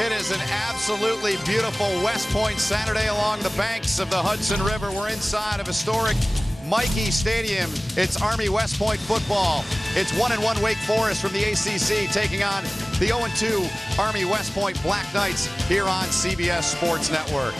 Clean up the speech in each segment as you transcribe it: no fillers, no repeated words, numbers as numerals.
It is an absolutely beautiful West Point Saturday along the banks of the Hudson River. We're inside of historic Michie Stadium. It's Army West Point football. It's 1-1 Wake Forest from the ACC taking on the 0-2 Army West Point Black Knights here on CBS Sports Network.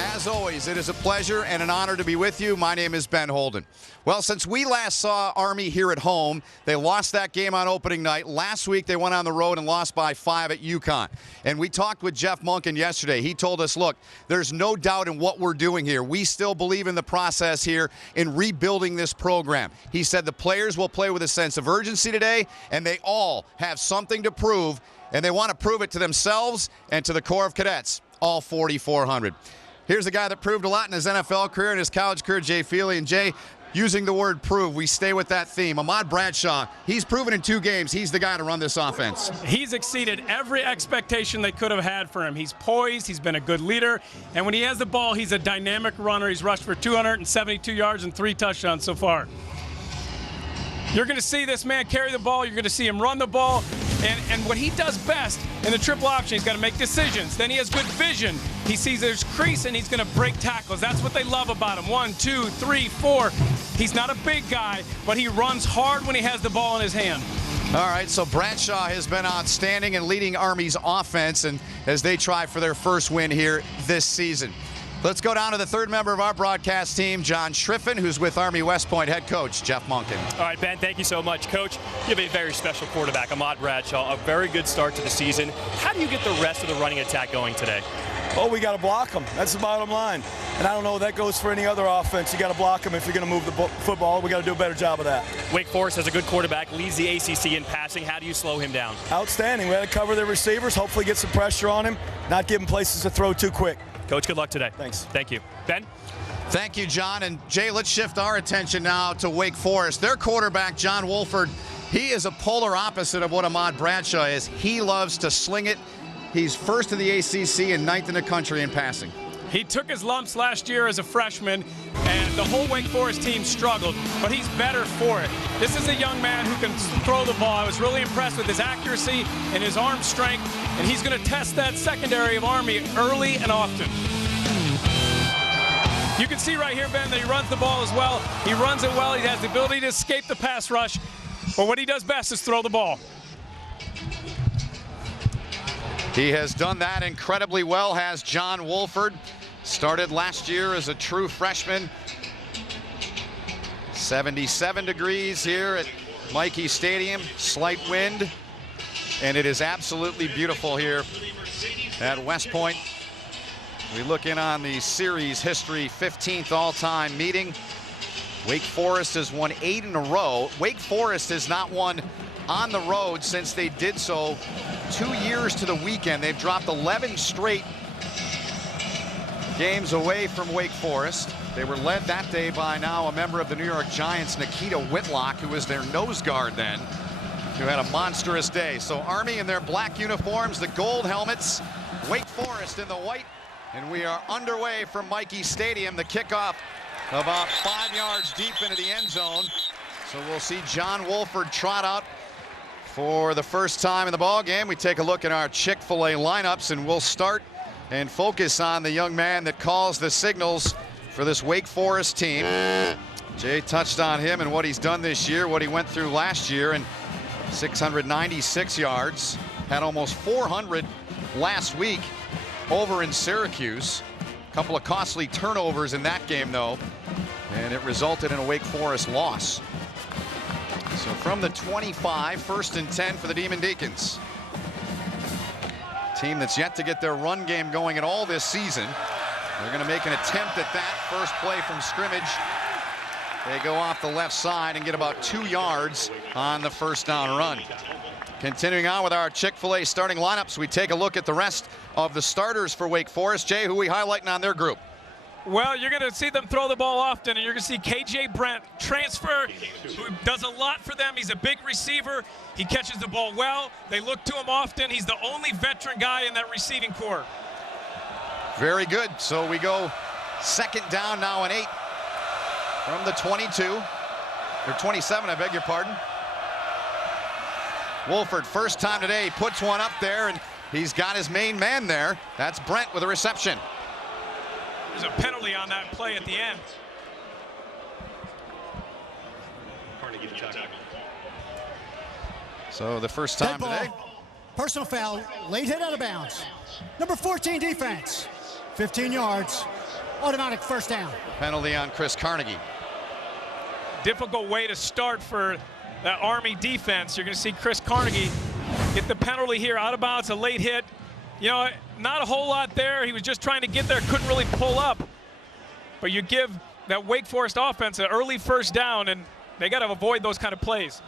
As always, it is a pleasure and an honor to be with you. My name is Ben Holden. Well, since we last saw Army here at home, they lost that game on opening night. Last week, they went on the road and lost by 5 at UConn. And we talked with Jeff Monken yesterday. He told us, look, there's no doubt in what we're doing here. We still believe in the process here in rebuilding this program. He said the players will play with a sense of urgency today, and they all have something to prove, and they want to prove it to themselves and to the Corps of Cadets, all 4,400. Here's a guy that proved a lot in his NFL career and his college career, Jay Feely. And Jay, using the word prove, we stay with that theme. Ahmad Bradshaw, he's proven in 2 games he's the guy to run this offense. He's exceeded every expectation they could have had for him. He's poised, he's been a good leader, and when he has the ball, he's a dynamic runner. He's rushed for 272 yards and 3 touchdowns so far. You're going to see this man carry the ball. You're going to see him run the ball. And what he does best in the triple option, he's got to make decisions. Then he has good vision. He sees there's crease, and he's going to break tackles. That's what they love about him. 1, 2, 3, 4. He's not a big guy, but he runs hard when he has the ball in his hand. All right, so Bradshaw has been outstanding in leading Army's offense and as they try for their first win here this season. Let's go down to the third member of our broadcast team, John Schriffen, who's with Army West Point head coach Jeff Monken. All right, Ben, thank you so much. Coach, you have a very special quarterback, Ahmad Bradshaw, a very good start to the season. How do you get the rest of the running attack going today? Oh, we got to block them. That's the bottom line. And I don't know, that goes for any other offense. You got to block them if you're going to move the football. We got to do a better job of that. Wake Forest has a good quarterback, leads the ACC in passing. How do you slow him down? Outstanding. We had to cover their receivers, hopefully get some pressure on him, not give him places to throw too quick. Coach, good luck today. Thanks. Thank you. Ben? Thank you, John. And Jay, let's shift our attention now to Wake Forest. Their quarterback, John Wolford, he is a polar opposite of what Ahmad Bradshaw is. He loves to sling it. He's first in the ACC and 9th in the country in passing. He took his lumps last year as a freshman, and the whole Wake Forest team struggled, but he's better for it. This is a young man who can throw the ball. I was really impressed with his accuracy and his arm strength, and he's going to test that secondary of Army early and often. You can see right here, Ben, that he runs the ball as well. He runs it well. He has the ability to escape the pass rush, but what he does best is throw the ball. He has done that incredibly well, has John Wolford. Started last year as a true freshman. 77 degrees here at Michie Stadium, slight wind, and it is absolutely beautiful here at West Point. We look in on the series history, 15th all-time meeting. Wake Forest has won 8 in a row. Wake Forest has not won on the road since they did so 2 years to the weekend. They've dropped 11 straight games away from Wake Forest. They were led that day by now a member of the New York Giants, Nikita Whitlock, who was their nose guard then, who had a monstrous day. So Army in their black uniforms, the gold helmets, Wake Forest in the white, and we are underway from Michie Stadium. The kickoff about 5 yards deep into the end zone. So we'll see John Wolford trot out for the first time in the ball game. We take a look at our Chick-fil-A lineups, and we'll start and focus on the young man that calls the signals for this Wake Forest team. Jay touched on him and what he's done this year, what he went through last year, and 696 yards. Had almost 400 last week over in Syracuse. A couple of costly turnovers in that game, though, and it resulted in a Wake Forest loss. So from the 25, 1st and 10 for the Demon Deacons. Team that's yet to get their run game going at all this season. They're going to make an attempt at that first play from scrimmage. They go off the left side and get about 2 yards on the first down run. Continuing on with our Chick-fil-A starting lineups, we take a look at the rest of the starters for Wake Forest. Jay, who are we highlighting on their group? Well, you're going to see them throw the ball often, and you're going to see KJ Brent transfer, who does a lot for them. He's a big receiver. He catches the ball well. They look to him often. He's the only veteran guy in that receiving corps. Very good. So we go 2nd down now and 8 from the 22, or 27, I beg your pardon. Wolford, first time today, puts one up there, and He's got his main man there. That's Brent with a reception. There's a penalty on that play at the end. So the first time today. Personal foul, late hit out of bounds. Number 14 defense, 15 yards, automatic first down. Penalty on Chris Carnegie. Difficult way to start for that Army defense. You're going to see Chris Carnegie get the penalty here, out of bounds, a late hit. You know, not a whole lot there. He was just trying to get there, couldn't really pull up. But you give that Wake Forest offense an early first down, and they got to avoid those kind of plays.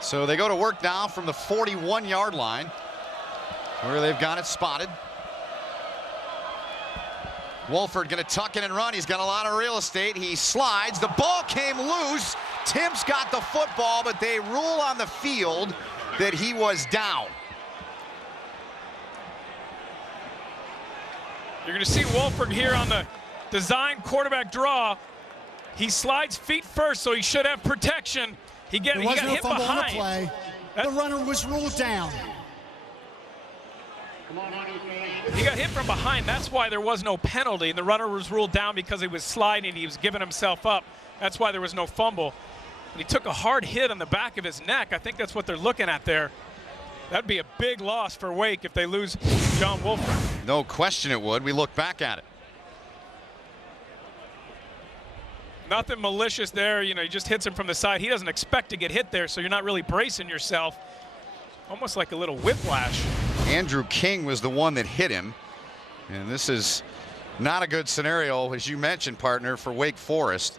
So they go to work now from the 41-yard line, where they've got it spotted. Wolford going to tuck in and run. He's got a lot of real estate. He slides. The ball came loose. Tim's got the football, but they rule on the field that he was down. You're going to see Wolford here on the design quarterback draw. He slides feet first, so he should have protection. He got no hit fumble behind. On the play. The runner was ruled down. He got hit from behind. That's why there was no penalty. And the runner was ruled down because he was sliding. He was giving himself up. That's why there was no fumble. And he took a hard hit on the back of his neck. I think that's what they're looking at there. That'd be a big loss for Wake if they lose John Wolford. No question it would. We look back at it. Nothing malicious there. You know, he just hits him from the side. He doesn't expect to get hit there, so you're not really bracing yourself. Almost like a little whiplash. Andrew King was the one that hit him. And this is not a good scenario, as you mentioned, partner, for Wake Forest.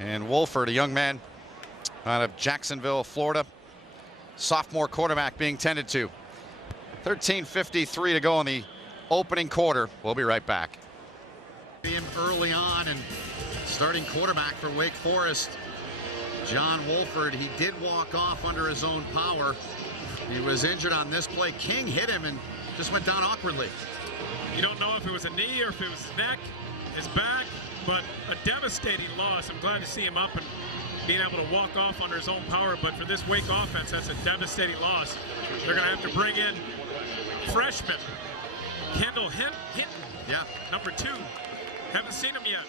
And Wolford, a young man out of Jacksonville, Florida. Sophomore quarterback being tended to. 13:53 to go in the opening quarter. We'll be right back. Early on, and starting quarterback for Wake Forest, John Wolford. He did walk off under his own power. He was injured on this play. King hit him and just went down awkwardly. You don't know if it was a knee or if it was his neck, his back, but a devastating loss. I'm glad to see him up and being able to walk off under his own power, but for this Wake offense, that's a devastating loss. They're going to have to bring in freshman Kendall Hinton, number 2. Haven't seen him yet.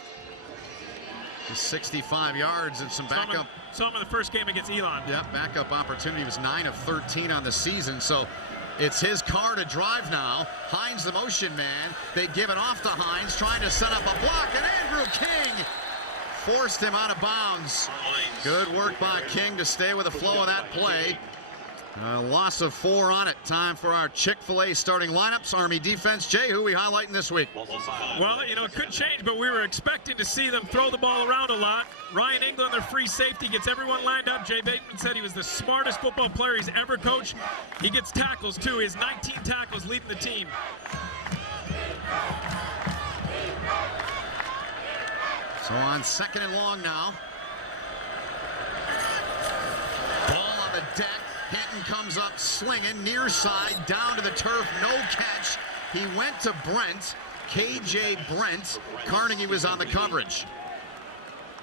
He's 65 yards and some backup. Saw him in the first game against Elon. Yep, backup opportunity. Was 9 of 13 on the season, so it's his car to drive now. Hines, the motion man. They give it off to Hines, trying to set up a block, and Andrew King forced him out of bounds. Good work by King to stay with the flow of that play. A loss of 4 on it. Time for our Chick-fil-A starting lineups. Army defense. Jay, who are we highlighting this week? Well, you know, it could change, but we were expecting to see them throw the ball around a lot. Ryan England, their free safety, gets everyone lined up. Jay Bateman said he was the smartest football player he's ever coached. He gets tackles, too. He has 19 tackles leading the team. So on 2nd and long now. Ball on the deck. Hinton comes up slinging, near side, down to the turf, no catch. He went to Brent, KJ Brent. Carnegie was on the coverage.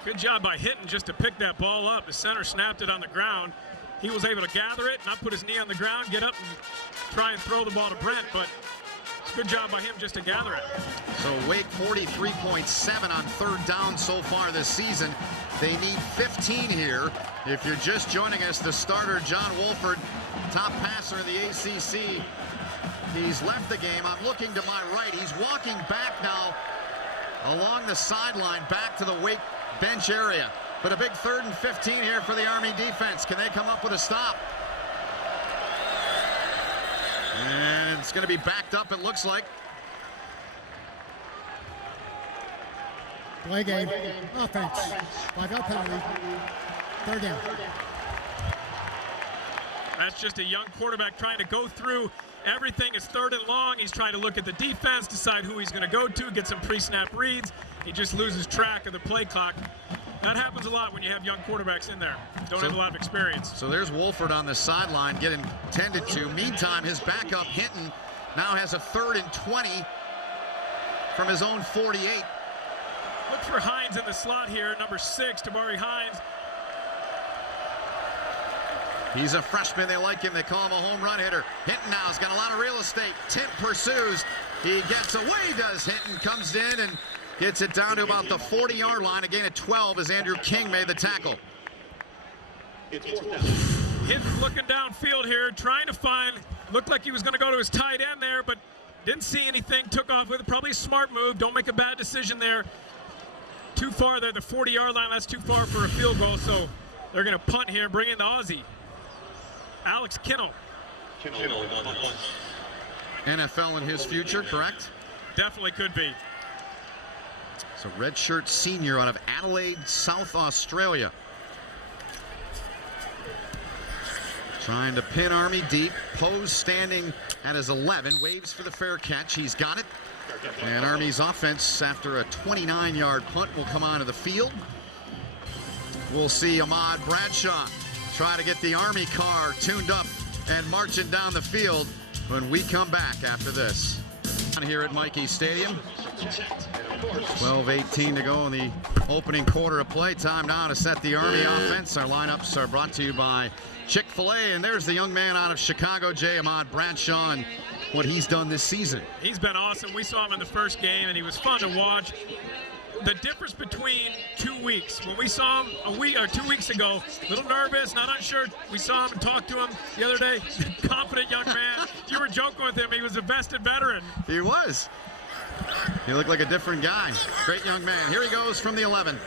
Good job by Hinton just to pick that ball up. The center snapped it on the ground. He was able to gather it, not put his knee on the ground, get up and try and throw the ball to Brent, but it's a good job by him just to gather it. So Wake 43.7 on 3rd down so far this season. They need 15 here. If you're just joining us, the starter, John Wolford, top passer in the ACC. He's left the game. I'm looking to my right. He's walking back now along the sideline back to the Wake bench area. But a big 3rd and 15 here for the Army defense. Can they come up with a stop? And it's going to be backed up, it looks like. Play game. Offense. 5-out penalty. 3rd down. That's just a young quarterback trying to go through everything. It's 3rd and long. He's trying to look at the defense, decide who he's going to go to, get some pre-snap reads. He just loses track of the play clock. That happens a lot when you have young quarterbacks in there. Don't have a lot of experience. So there's Wolford on the sideline getting tended to. Meantime, his backup, Hinton, now has a 3rd and 20 from his own 48. Look for Hines in the slot here, number 6, Tabari Hines. He's a freshman. They like him. They call him a home run hitter. Hinton now has got a lot of real estate. Tint pursues. He gets away, does Hinton. Comes in and gets it down to about the 40-yard line. A gain of 12 as Andrew King made the tackle. Hinton looking downfield here, trying to find, looked like he was going to go to his tight end there, but didn't see anything, took off with it. Probably a smart move. Don't make a bad decision there. Too far there, the 40-yard line, that's too far for a field goal, so they're going to punt here, bring in the Aussie. Alex Kinnell. NFL in his future, correct? Definitely could be. So redshirt senior out of Adelaide, South Australia. Trying to pin Army deep. Pose standing at his 11. Waves for the fair catch. He's got it. And Army's offense, after a 29-yard punt, will come onto the field. We'll see Ahmad Bradshaw try to get the Army car tuned up and marching down the field when we come back after this. Here at Michie Stadium. 12:18 to go in the opening quarter of play. Time now to set the Army offense. Our lineups are brought to you by Chick-fil-A, and there's the young man out of Chicago, J. Ahmad Bradshaw, and what he's done this season. He's been awesome. We saw him in the first game, and he was fun to watch. The difference between 2 weeks, when we saw him a week or 2 weeks ago, a little nervous, not unsure. We saw him and talked to him the other day. Confident young man. You were joking with him. He was a vested veteran. He was. He looked like a different guy. Great young man. Here he goes from the 11.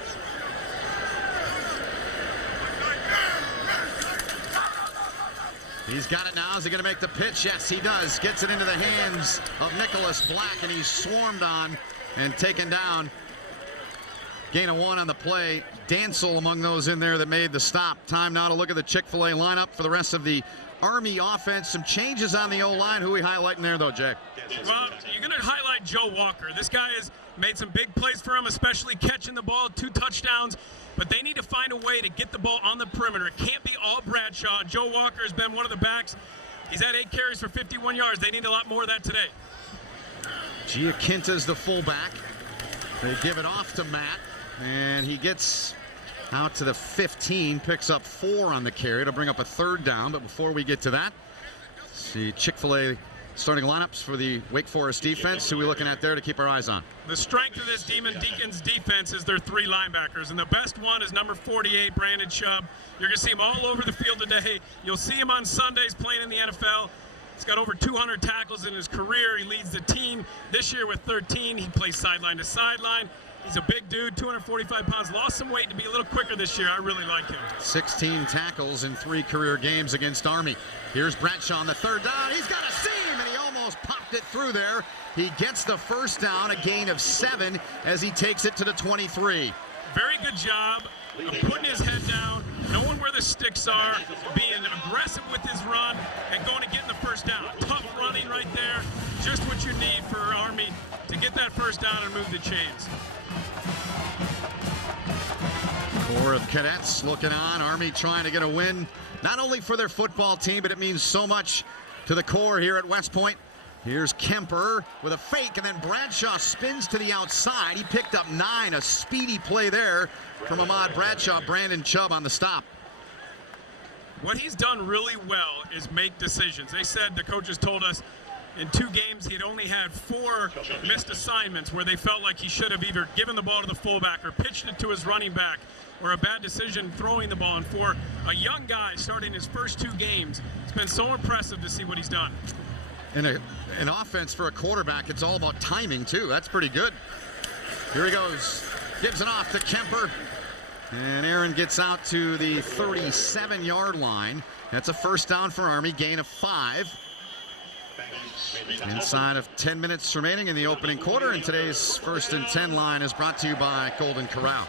He's got it now. Is he going to make the pitch? Yes, he does. Gets it into the hands of Nicholas Black, and he's swarmed on and taken down. Gain of 1 on the play. Dancel among those in there that made the stop. Time now to look at the Chick-fil-A lineup for the rest of the Army offense. Some changes on the O-line. Who are we highlighting there, though, Jay? Well, you're going to highlight Joe Walker. This guy has made some big plays for him, especially catching the ball, 2 touchdowns. But they need to find a way to get the ball on the perimeter. It can't be all Bradshaw. Joe Walker has been one of the backs. He's had 8 carries for 51 yards. They need a lot more of that today. Giaquinta's the fullback. They give it off to Matt, and he gets out to the 15, picks up 4 on the carry to bring up a 3rd down. But before we get to that, see Chick-fil-A starting lineups for the Wake Forest defense. Who are we looking at there to keep our eyes on? The strength of this Demon Deacons defense is their 3 linebackers, and the best one is number 48, Brandon Chubb. You're going to see him all over the field today. You'll see him on Sundays playing in the NFL. He's got over 200 tackles in his career. He leads the team this year with 13. He plays sideline to sideline. He's a big dude, 245 pounds. Lost some weight to be a little quicker this year. I really like him. 16 tackles in 3 career games against Army. Here's Bradshaw on the 3rd down. He's got a seam, and he almost popped it through there. He gets the 1st down, a gain of 7 as he takes it to the 23. Very good job of putting his head down, knowing where the sticks are, being aggressive with his run, and going to get in the 1st down. Tough running right there. Just what you need for Army to get that 1st down and move the chains. Corps of cadets looking on. Army trying to get a win, not only for their football team, but it means so much to the Corps here at West Point. Here's Kemper with a fake, and then Bradshaw spins to the outside. He picked up 9, a speedy play there from Ahmad Bradshaw. Brandon Chubb on the stop. What he's done really well is make decisions. They said, the coaches told us, in 2 games, he had only had 4 missed assignments where they felt like he should have either given the ball to the fullback or pitched it to his running back, or a bad decision throwing the ball. And for a young guy starting his first 2 games, it's been so impressive to see what he's done. In an offense for a quarterback, it's all about timing, too. That's pretty good. Here he goes. Gives it off to Kemper. And Aaron gets out to the 37-yard line. That's a 1st down for Army, gain of 5. Inside of 10 minutes remaining in the opening quarter, and today's 1st and 10 line is brought to you by Golden Corral.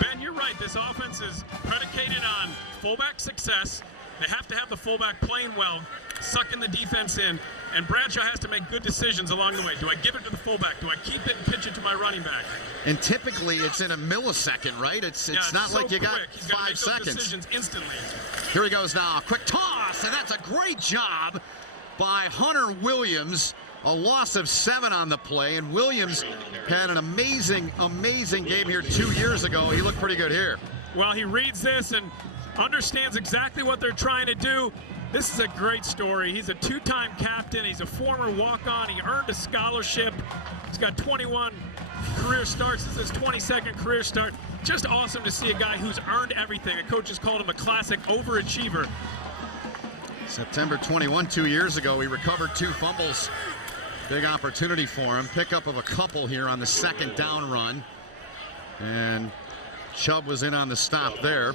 Ben, you're right. This offense is predicated on fullback success. They have to have the fullback playing well, sucking the defense in, and Bradshaw has to make good decisions along the way. Do I give it to the fullback? Do I keep it and pitch it to my running back? And typically it's in a millisecond, right? It's not so like you got quick. He's got 5 to make seconds. those decisions instantly. Here he goes now. Quick toss, and that's a great job by Hunter Williams. A loss of 7 on the play, and Williams had an amazing game here 2 years ago. He looked pretty good here. Well, he reads this, and understands exactly what they're trying to do. This is a great story. He's a two-time captain. He's a former walk-on. He earned a scholarship. He's got 21 career starts. This is his 22nd career start. Just awesome to see a guy who's earned everything. The coaches called him a classic overachiever. September 21, 2 years ago, he recovered 2 fumbles. Big opportunity for him. Pickup of a couple here on the second down run. And Chubb was in on the stop there.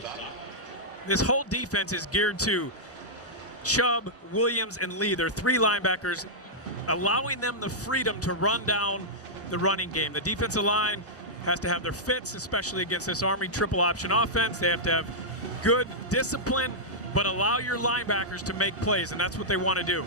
This whole defense is geared to Chubb, Williams, and Lee. They're 3 linebackers, allowing them the freedom to run down the running game. The defensive line has to have their fits, especially against this Army triple option offense. They have to have good discipline, but allow your linebackers to make plays, and that's what they want to do.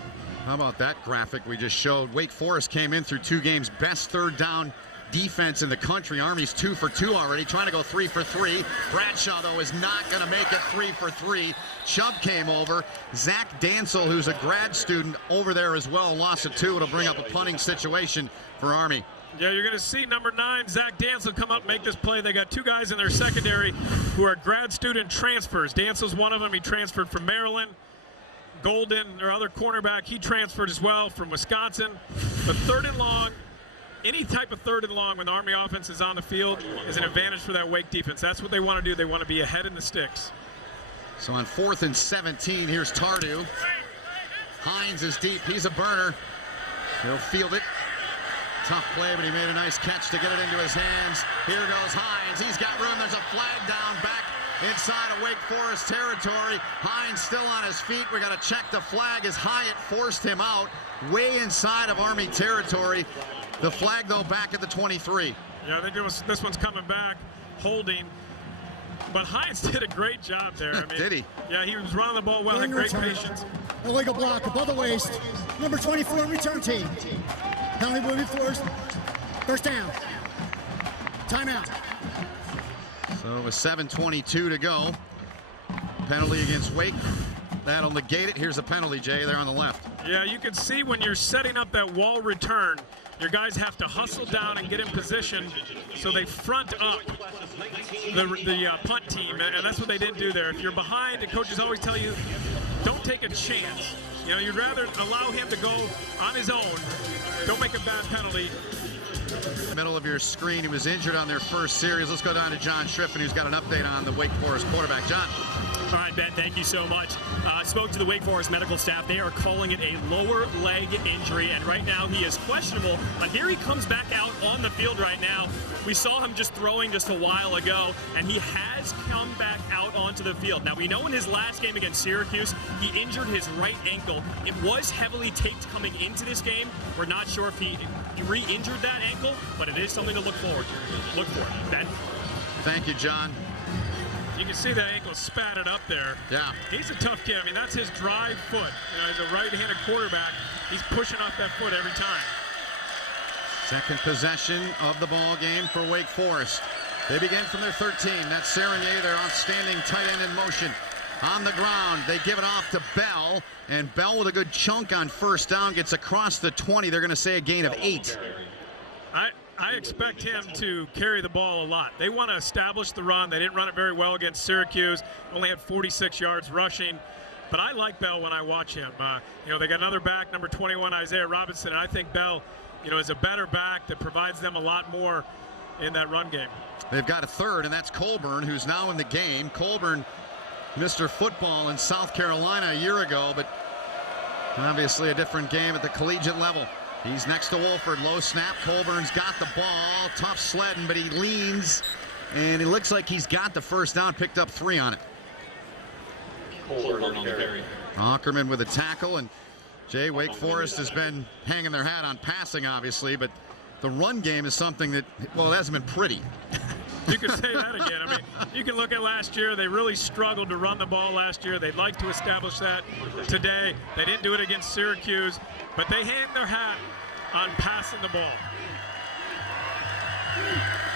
How about that graphic we just showed? Wake Forest came in through 2 games, best third down defense in the country. Army's 2 for 2 already, trying to go 3 for 3. Bradshaw, though, is not going to make it 3 for 3. Chubb came over. Zach Dansel, who's a grad student over there as well, lost it 2. It'll bring up a punting situation for Army. Yeah, you're going to see number 9, Zach Dansel, come up and make this play. They got 2 guys in their secondary who are grad student transfers. Dansel's one of them. He transferred from Maryland. Golden, their other cornerback, he transferred as well from Wisconsin. But third and long, any type of third and long when the Army offense is on the field is an advantage for that Wake defense. That's what they want to do. They want to be ahead in the sticks. So on 4th and 17, here's Tardu. Hines is deep. He's a burner. He'll field it. Tough play, but he made a nice catch to get it into his hands. Here goes Hines. He's got room. There's a flag down back inside of Wake Forest territory. Hines still on his feet. We got to check the flag as Hyatt forced him out way inside of Army territory. The flag, though, back at the 23. Yeah, I think this one's coming back, holding. But Hines did a great job there. I mean, did he? Yeah, he was running the ball well, had great patience. Illegal block above the waist. Number 24, return team. Penalty moving force. First down. Timeout. So with 7:22 to go, penalty against Wake. That'll negate it. Here's a penalty, Jay, there on the left. Yeah, you can see when you're setting up that wall return, your guys have to hustle down and get in position so they front up the punt team, and that's what they didn't do there. If you're behind, the coaches always tell you, don't take a chance. You know, you'd rather allow him to go on his own. Don't make a bad penalty. Middle of your screen, he was injured on their first series. Let's go down to John Schriffen, who's got an update on the Wake Forest quarterback. John. All right, Ben, thank you so much. Spoke to the Wake Forest medical staff. They are calling it a lower leg injury, and right now he is questionable. But here he comes back out on the field right now. We saw him just throwing just a while ago, and he has come back out onto the field. Now, we know in his last game against Syracuse, he injured his right ankle. It was heavily taped coming into this game. We're not sure if he re-injured that ankle, but it is something to look for. Ben? Thank you, John. You can see that ankle spatted up there. Yeah. He's a tough kid. I mean, that's his drive foot. You know, he's a right-handed quarterback. He's pushing off that foot every time. Second possession of the ball game for Wake Forest. They begin from their 13. That's Serenier, their outstanding tight end in motion. On the ground, they give it off to Bell, and Bell with a good chunk on first down gets across the 20. They're going to say a gain of 8. I expect him to carry the ball a lot. They want to establish the run. They didn't run it very well against Syracuse. Only had 46 yards rushing. But I like Bell when I watch him. You know, they got another back, number 21, Isaiah Robinson. And I think Bell, you know, is a better back that provides them a lot more in that run game. They've got a third, and that's Colburn, who's now in the game. Colburn, Mr. Football in South Carolina a year ago, but obviously a different game at the collegiate level. He's next to Wolford. Low snap. Colburn's got the ball. Tough sledding, but he leans, and it looks like he's got the first down. Picked up 3 on it. Colburn on the carry. Ackerman with a tackle, and Jay, Wake Forest has been hanging their hat on passing, obviously, but the run game is something that, well, it hasn't been pretty. You can say that again. I mean, you can look at last year. They really struggled to run the ball last year. They'd like to establish that today. They didn't do it against Syracuse, but they hang their hat on passing the ball.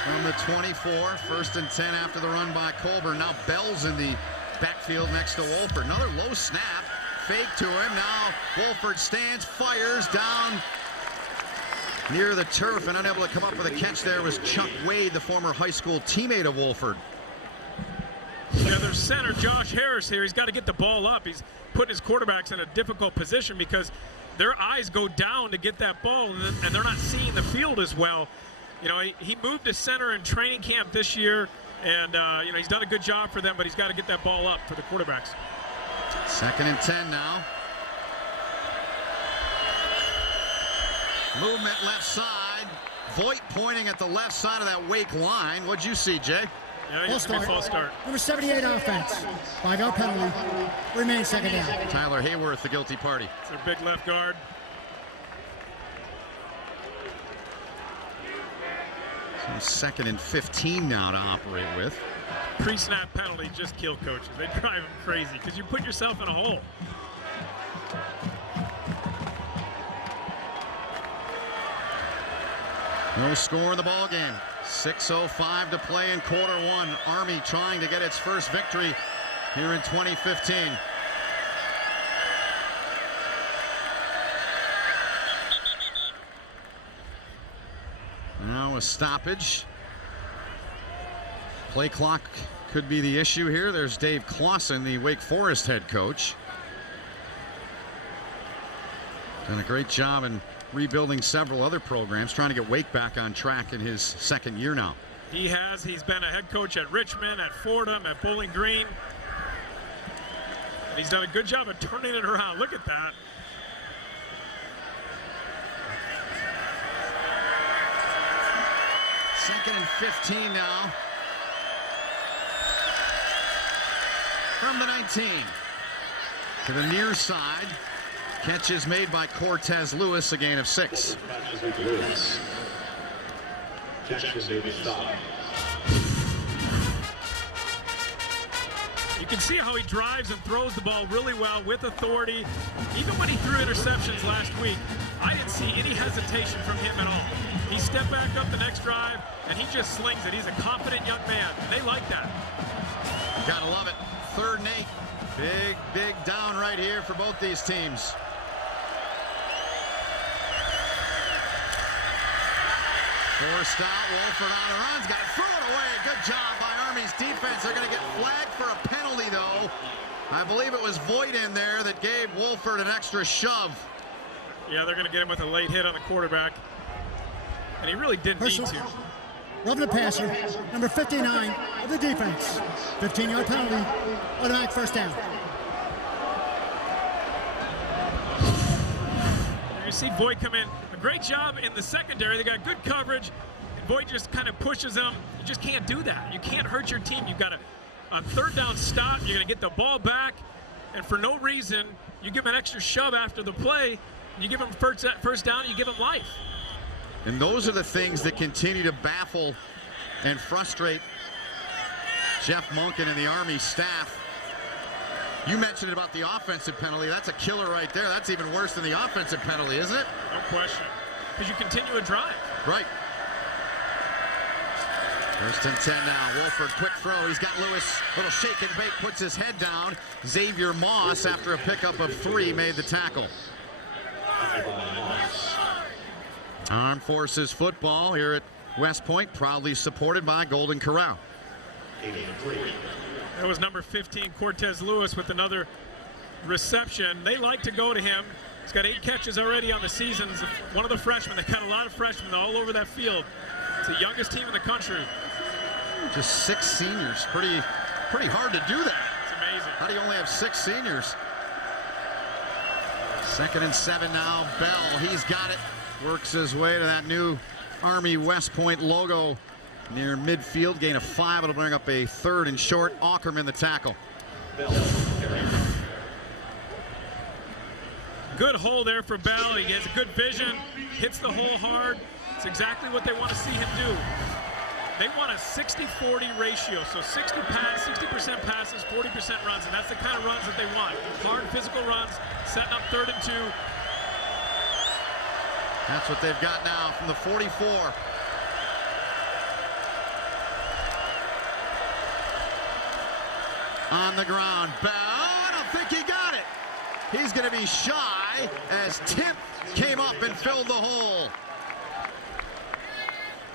From the 24, 1st and 10 after the run by Colburn. Now Bell's in the backfield next to Wolford. Another low snap. Fake to him. Now Wolford stands, fires down near the turf, and unable to come up with a catch there was Chuck Wade, the former high school teammate of Wolford. Yeah, There's center Josh Harris here. He's got to get the ball up. He's putting his quarterbacks in a difficult position because their eyes go down to get that ball, and they're not seeing the field as well. You know, he moved to center in training camp this year, and you know, he's done a good job for them, but he's got to get that ball up for the quarterbacks. 2nd and 10 now. Movement left side. Voigt pointing at the left side of that Wake line. What'd you see, Jay? Yeah, it's a false start. Number 78 offense. 5-yard penalty. Remains 2nd down. Tyler Hayworth, the guilty party. It's their big left guard. So 2nd and 15 now to operate with. Pre-snap penalties just kill coaches. They drive them crazy because you put yourself in a hole. No score in the ball game. 6:05 to play in Q1. Army trying to get its first victory here in 2015. Now a stoppage. Play clock could be the issue here. There's Dave Clausen, the Wake Forest head coach. Done a great job in rebuilding several other programs, trying to get Wake back on track in his 2nd year now. He has. He's been a head coach at Richmond, at Fordham, at Bowling Green. And he's done a good job of turning it around. Look at that. Second and 15 now. From the 19. To the near side. Catch is made by Cortez Lewis, a gain of 6. You can see how he drives and throws the ball really well with authority. Even when he threw interceptions last week, I didn't see any hesitation from him at all. He stepped back up the next drive, and he just slings it. He's a confident young man. They like that. Gotta love it. 3rd and 8. Big down right here for both these teams. Forced out, Wolford on the runs, got it, threw it away. Good job by Army's defense. They're going to get flagged for a penalty, though. I believe it was Voigt in there that gave Wolford an extra shove. Yeah, they're going to get him with a late hit on the quarterback. And he really didn't need to. Roughing the passer, number 59 of the defense. 15-yard penalty, automatic 1st down. You see Voigt come in. A great job in the secondary. They got good coverage. Voigt just kind of pushes them. You just can't do that. You can't hurt your team. You've got a 3rd down stop. You're going to get the ball back. And for no reason, you give him an extra shove after the play. You give him first down, you give him life. And those are the things that continue to baffle and frustrate Jeff Monken and the Army staff. You mentioned about the offensive penalty. That's a killer right there. That's even worse than the offensive penalty, isn't it? No question. Because you continue a drive. Right. 1st and 10 now. Wolford, quick throw. He's got Lewis. Little shake and bake, puts his head down. Xavier Moss, after a pickup of 3, made the tackle. Armed Forces football here at West Point, proudly supported by Golden Corral. That was number 15, Cortez Lewis, with another reception. They like to go to him. He's got 8 catches already on the season. He's one of the freshmen. They got a lot of freshmen all over that field. It's the youngest team in the country. Just 6 seniors. Pretty hard to do that. It's amazing. How do you only have 6 seniors? 2nd and 7 now. Bell, he's got it. Works his way to that new Army West Point logo near midfield. Gain of 5. It'll bring up a 3rd and short. Ackerman the tackle. Good hole there for Bell. He has a good vision. Hits the hole hard. It's exactly what they want to see him do. They want a 60-40 ratio. So 60% passes, 40% runs. And that's the kind of runs that they want. Hard physical runs, setting up 3rd and 2. That's what they've got now from the 44. On the ground. Bell, I don't think he got it. He's going to be shy as Timp came up and filled the hole.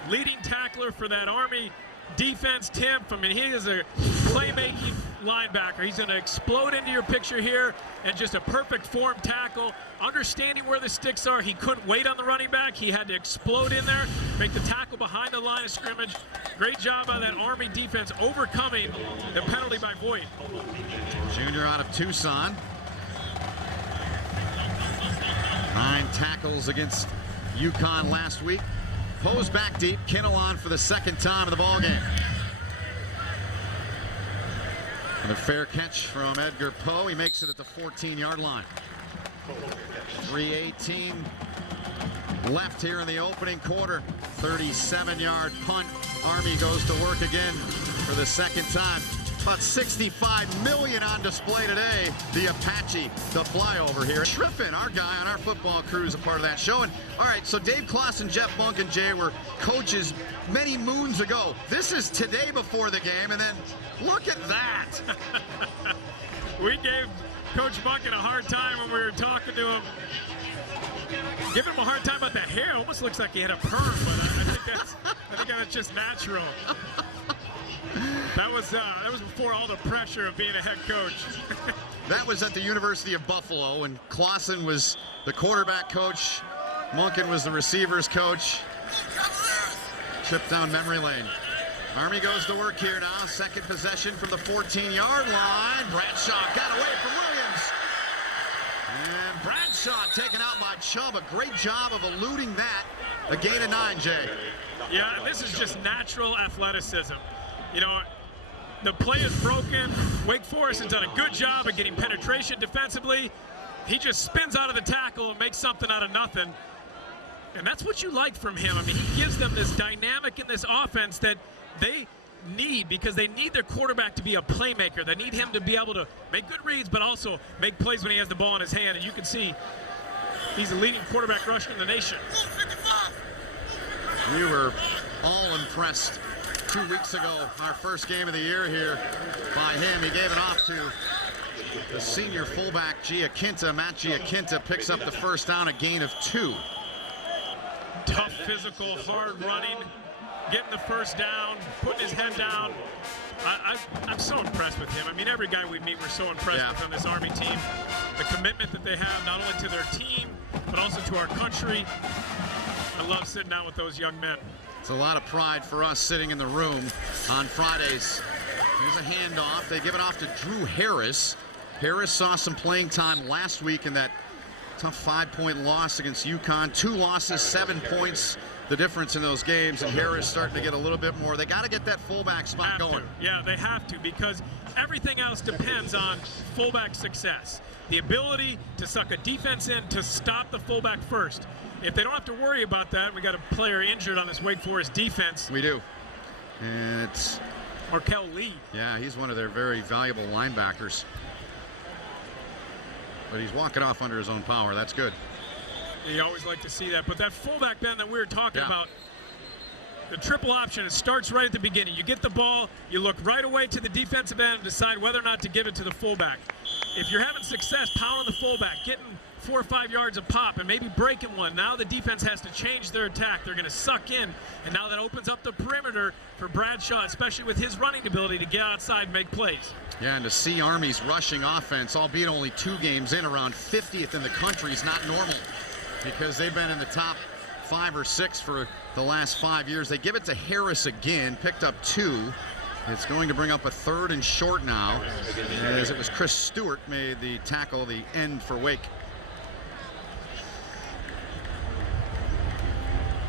Leading tackler for that Army defense, Tim. I mean, he is a playmaking linebacker. He's going to explode into your picture here, and just a perfect form tackle. Understanding where the sticks are, he couldn't wait on the running back. He had to explode in there, make the tackle behind the line of scrimmage. Great job by that Army defense overcoming the penalty by Voigt. Junior out of Tucson. 9 tackles against UConn last week. Pose back deep, Kinnell on for the second time in the ballgame. And a fair catch from Edgar Poe. He makes it at the 14-yard line. 3:18 left here in the opening quarter. 37-yard punt. Army goes to work again for the second time. About $65 million on display today. The Apache, the flyover here. Schriffen, our guy on our football crew, is a part of that show. And all right, so Dave Clausen, Jeff Monk, and Jay were coaches many moons ago. This is today before the game, and then look at that. We gave Coach Monken a hard time when we were talking to him. Giving him a hard time about the hair. Almost looks like he had a perm, but I think that's just natural. That was before all the pressure of being a head coach. That was at the University of Buffalo, and Clausen was the quarterback coach. Monken was the receivers coach. Trip down memory lane. Army goes to work here now. Second possession from the 14-yard line. Bradshaw got away from Williams. And Bradshaw taken out by Chubb. A great job of eluding that. A gain of 9, Jay. Yeah, this is just natural athleticism. You know, the play is broken. Wake Forest has done a good job of getting penetration defensively. He just spins out of the tackle and makes something out of nothing. And that's what you like from him. I mean, he gives them this dynamic in this offense that they need, because they need their quarterback to be a playmaker. They need him to be able to make good reads, but also make plays when he has the ball in his hand. And you can see he's the leading quarterback rusher in the nation. We were all impressed 2 weeks ago, our first game of the year here by him. He gave it off to the senior fullback, Giaquinta. Matt Giaquinta picks up the first down, a gain of 2. Tough, physical, hard running, getting the first down, putting his head down. I'm so impressed with him. I mean, every guy we meet, we're so impressed with on this Army team. The commitment that they have, not only to their team, but also to our country. I love sitting down with those young men. It's a lot of pride for us sitting in the room on Fridays. Here's a handoff. They give it off to Drew Harris. Harris saw some playing time last week in that tough 5-point loss against UConn. 2 losses, 7 points, the difference in those games. And Harris starting to get a little bit more. They got to get that fullback spot going. Yeah, they have to, because everything else depends on fullback success. The ability to suck a defense in to stop the fullback first. If they don't have to worry about that, we got a player injured on this Wake Forest defense. We do. And it's Markel Lee. Yeah, he's one of their very valuable linebackers. But he's walking off under his own power. That's good. You always like to see that. But that fullback, Ben, that we were talking about, the triple option, it starts right at the beginning. You get the ball, you look right away to the defensive end and decide whether or not to give it to the fullback. If you're having success pounding the fullback, getting 4 or 5 yards of pop and maybe breaking one, now the defense has to change their attack. They're going to suck in, and now that opens up the perimeter for Bradshaw, especially with his running ability to get outside and make plays. Yeah, and to see Army's rushing offense, albeit only 2 games in, around 50th in the country, is not normal, because they've been in the top 5 or 6 for the last 5 years. They give it to Harris again, picked up 2. It's going to bring up a 3rd and short now, as it was Chris Stewart made the tackle, the end for Wake.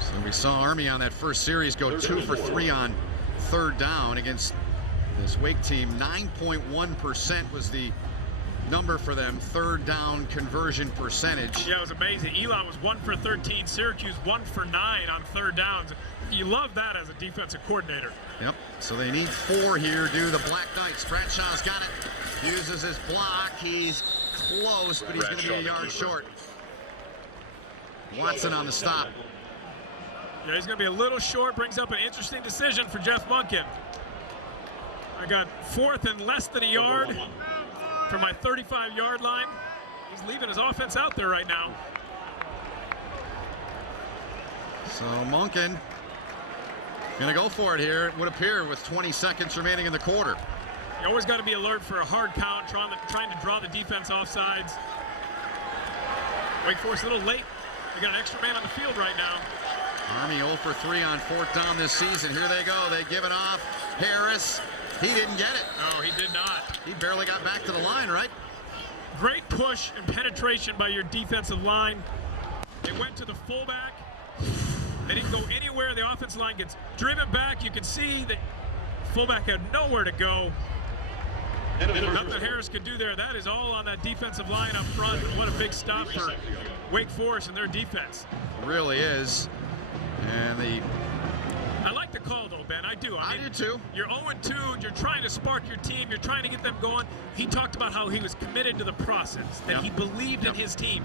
So we saw Army on that first series go 2 for 3 on 3rd down against this Wake team. 9.1% was the number for them, 3rd down conversion percentage. Yeah, it was amazing. Elon was 1 for 13, Syracuse 1 for 9 on 3rd downs. You love that as a defensive coordinator. Yep, so they need 4 here due to the Black Knights. Bradshaw's got it, uses his block. He's close, but he's going to be a yard short. Watson on the stop. Yeah, he's going to be a little short. Brings up an interesting decision for Jeff Monken. I got 4th and less than a yard from my 35-yard line. He's leaving his offense out there right now. So Monken Gonna go for it here, it would appear, with 20 seconds remaining in the quarter. You always got to be alert for a hard count, trying to draw the defense off sides. Wake Forest a little late. They got an extra man on the field right now. Army 0 for 3 on 4th down this season. Here they go. They give it off. Harris, he didn't get it. No, he did not. He barely got back to the line, right? Great push and penetration by your defensive line. They went to the fullback. They didn't go anywhere. The offensive line gets driven back. You can see that fullback had nowhere to go. Nothing Harris could do there. That is all on that defensive line up front. What a big stop for Wake Forest and their defense. It really is. And I like the call, though, Ben. I do. I do too. You're 0-2. You're trying to spark your team. You're trying to get them going. He talked about how he was committed to the process, that he believed in his team.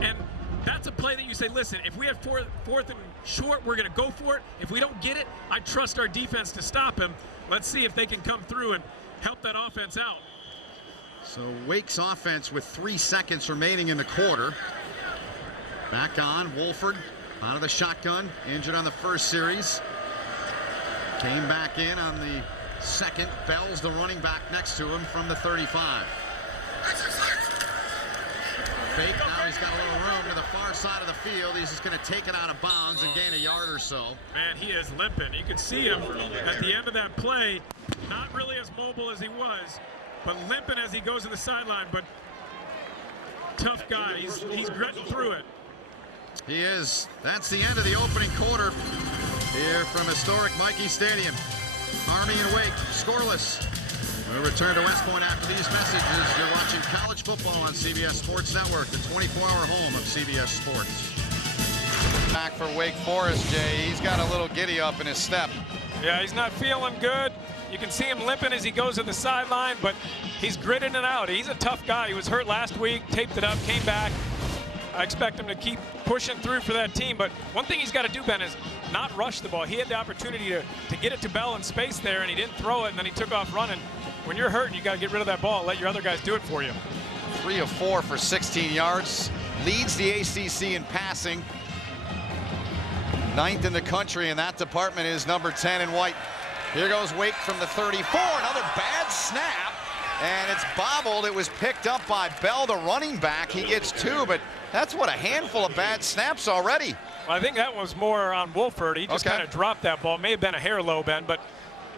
And that's a play that you say, listen, if we have fourth and short, we're going to go for it. If we don't get it, I trust our defense to stop him. Let's see if they can come through and help that offense out. So Wake's offense with 3 seconds remaining in the quarter. Back on, Wolford out of the shotgun, injured on the first series. Came back in on the second. Bell's the running back next to him from the 35. Fake, now he's got a little room to the far side of the field. He's just going to take it out of bounds and gain a yard or so. Man, he is limping. You can see him at the end of that play. Not really as mobile as he was, but limping as he goes to the sideline. But tough guy. He's gritting through it. He is. That's the end of the opening quarter here from historic Michie Stadium. Army and Wake scoreless. We'll return to West Point after these messages. You're watching college football on CBS Sports Network, the 24-hour home of CBS Sports. Back for Wake Forest, Jay. He's got a little giddy up in his step. Yeah, he's not feeling good. You can see him limping as he goes to the sideline, but he's gritting it out. He's a tough guy. He was hurt last week, taped it up, came back. I expect him to keep pushing through for that team. But one thing he's got to do, Ben, is not rush the ball. He had the opportunity to get it to Bell in space there, and he didn't throw it, and then he took off running. When you're hurt, you got to get rid of that ball. Let your other guys do it for you. 3 of 4 for 16 yards. Leads the ACC in passing. 9th in the country, and that department is number 10 in white. Here goes Wake from the 34. Another bad snap, and it's bobbled. It was picked up by Bell, the running back. He gets 2, but that's what, a handful of bad snaps already. Well, I think that was more on Wolford. He just kind of dropped that ball. May have been a hair low, Ben, but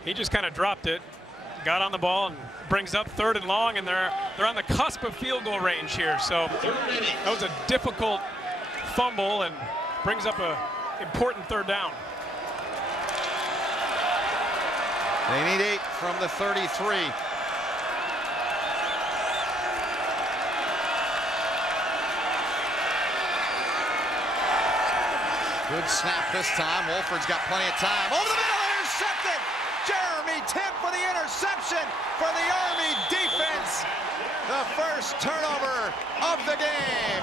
he just kind of dropped it, got on the ball, and brings up 3rd and long, and they're on the cusp of field goal range here. So that was a difficult fumble and brings up a important 3rd down. They need 8 from the 33. Good snap this time. Wolford's got plenty of time. Over the middle, intercepted! Jeremy Timp for the interception for the Army defense. The first turnover of the game.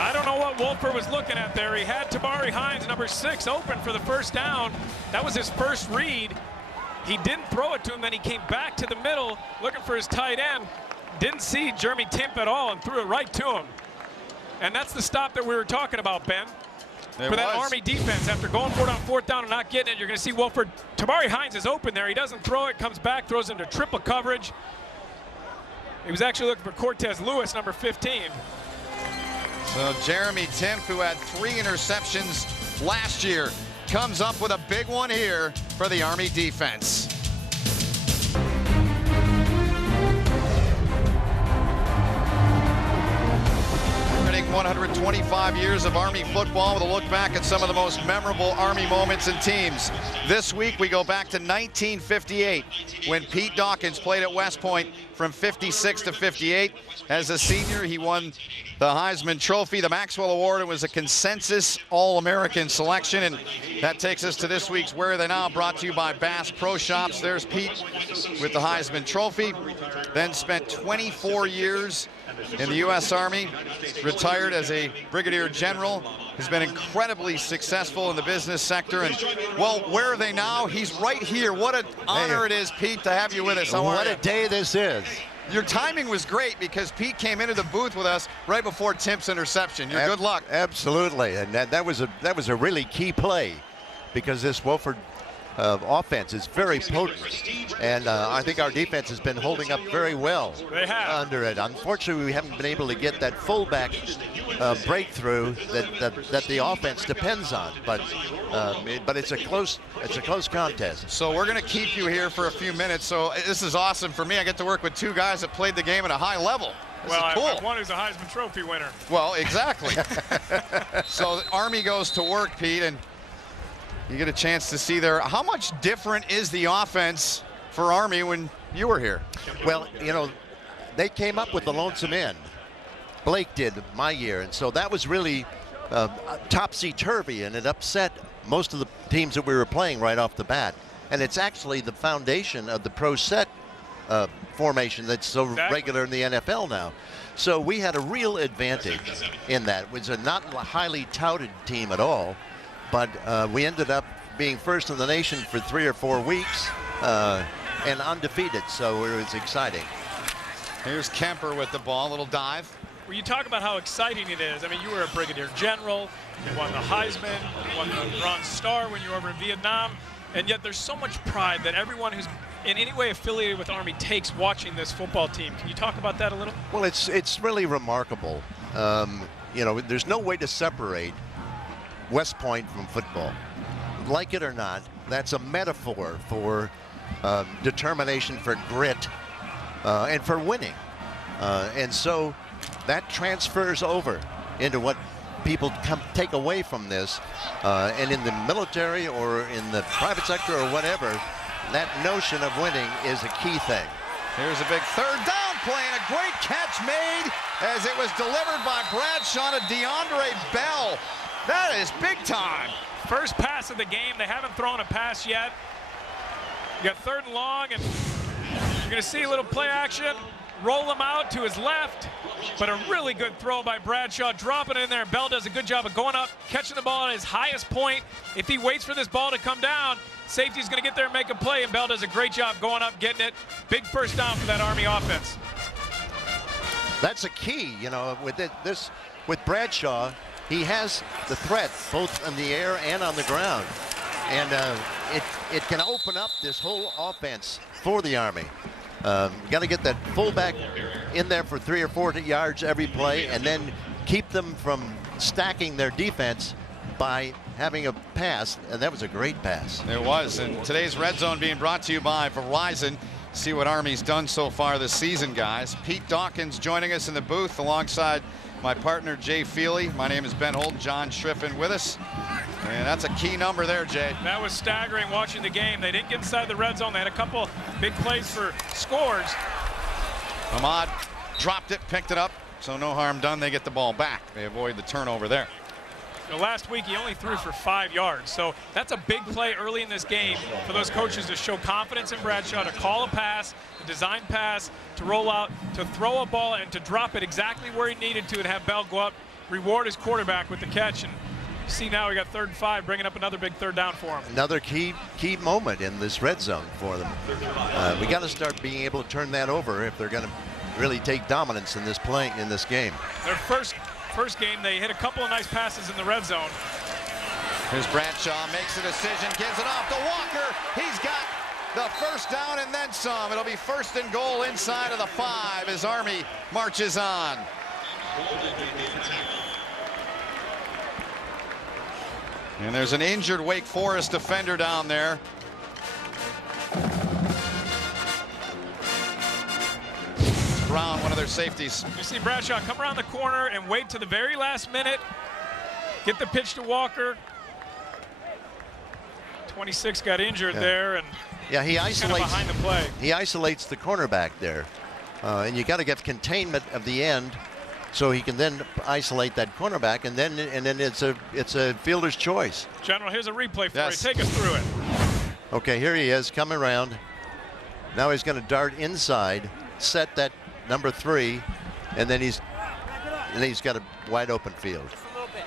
I don't know what Wolford was looking at there. He had Tabari Hines, number 6, open for the first down. That was his first read. He didn't throw it to him, then he came back to the middle looking for his tight end. Didn't see Jeremy Timp at all and threw it right to him. And that's the stop that we were talking about, Ben. For that Army defense, after going for it on 4th down and not getting it, you're going to see Wolford. Tabari Hines is open there. He doesn't throw it, comes back, throws into triple coverage. He was actually looking for Cortez Lewis, number 15. So Jeremy Timp, who had 3 interceptions last year, comes up with a big one here for the Army defense. 125 years of Army football with a look back at some of the most memorable Army moments and teams. This week we go back to 1958 when Pete Dawkins played at West Point from 56 to 58. As a senior, he won the Heisman Trophy, the Maxwell Award. It was a consensus All-American selection, and that takes us to this week's Where Are They Now, brought to you by Bass Pro Shops. There's Pete with the Heisman Trophy, then spent 24 years in the U.S. Army, retired as a brigadier general, has been incredibly successful in the business sector. And, well, where are they now? He's right here. What an honor it is, Pete, to have you with us. What a day this is. Your timing was great because Pete came into the booth with us right before Timp's interception. Your good luck. Absolutely, and that was a really key play because this Wofford offense is very potent, and I think our defense has been holding up very well under it. Unfortunately, we haven't been able to get that fullback breakthrough that the offense depends on. But it's a close contest. So we're going to keep you here for a few minutes. So this is awesome for me. I get to work with two guys that played the game at a high level. This is cool. I have one who's a Heisman Trophy winner. Well, exactly. So Army goes to work, Pete, and you get a chance to see there. How much different is the offense for Army when you were here? Well, you know, they came up with the lonesome end. Blake did my year, and so that was really topsy-turvy, and it upset most of the teams that we were playing right off the bat. And it's actually the foundation of the pro set formation that's so regular in the NFL now. So we had a real advantage in that. It was a not highly touted team at all, but we ended up being first in the nation for 3 or 4 weeks and undefeated, so it was exciting. Here's Kemper with the ball, little dive. Well, you talk about how exciting it is. I mean, you were a brigadier general, you won the Heisman, you won the Bronze Star when you were over in Vietnam, and yet there's so much pride that everyone who's in any way affiliated with Army takes watching this football team. Can you talk about that a little? Well, it's really remarkable. You know, there's no way to separate West Point from football. Like it or not, that's a metaphor for determination, for grit, and for winning. And so that transfers over into what people take away from this. And in the military or in the private sector or whatever, that notion of winning is a key thing. Here's a big third down play and a great catch made as it was delivered by Bradshaw to DeAndre Bell. That is big time. First pass of the game. They haven't thrown a pass yet. You got 3rd and long, and you're going to see a little play action. Roll him out to his left, but a really good throw by Bradshaw, dropping it in there. Bell does a good job of going up, catching the ball at his highest point. If he waits for this ball to come down, safety's going to get there and make a play, and Bell does a great job going up, getting it. Big first down for that Army offense. That's a key, you know, with Bradshaw. He has the threat both in the air and on the ground, and it can open up this whole offense for the Army. You got to get that fullback in there for 3 or 4 yards every play, and then keep them from stacking their defense by having a pass, and that was a great pass. It was, and today's Red Zone being brought to you by Verizon. See what Army's done so far this season, guys. Pete Dawkins joining us in the booth alongside my partner, Jay Feely. My name is Ben Holt. John Schriffen with us. And that's a key number there, Jay. That was staggering watching the game. They didn't get inside the red zone. They had a couple big plays for scores. Ahmad dropped it, picked it up, so no harm done. They get the ball back. They avoid the turnover there. You know, last week he only threw for 5 yards, so that's a big play early in this game for those coaches to show confidence in Bradshaw, to call a pass, a design pass, to roll out, to throw a ball, and to drop it exactly where he needed to and have Bell go up, reward his quarterback with the catch. And you see now we got 3rd and 5, bringing up another big 3rd down for him. Another key moment in this red zone for them. We got to start being able to turn that over if they're going to really take dominance in this game. Their first game, they hit a couple of nice passes in the red zone. Here's Bradshaw, makes a decision, gives it off to Walker. He's got the first down and then some. It'll be 1st and goal inside of the 5 as Army marches on. And there's an injured Wake Forest defender down there. Brown, one of their safeties. You see Bradshaw come around the corner and wait to the very last minute, get the pitch to Walker. 26 got injured there, and he isolates kind of behind the play. He isolates the cornerback there, and you got to get containment of the end, so he can then isolate that cornerback, and then it's a fielder's choice. General, here's a replay for you. Take us through it. Okay, here he is coming around. Now he's going to dart inside, set that number 3, and then he's got a wide open field.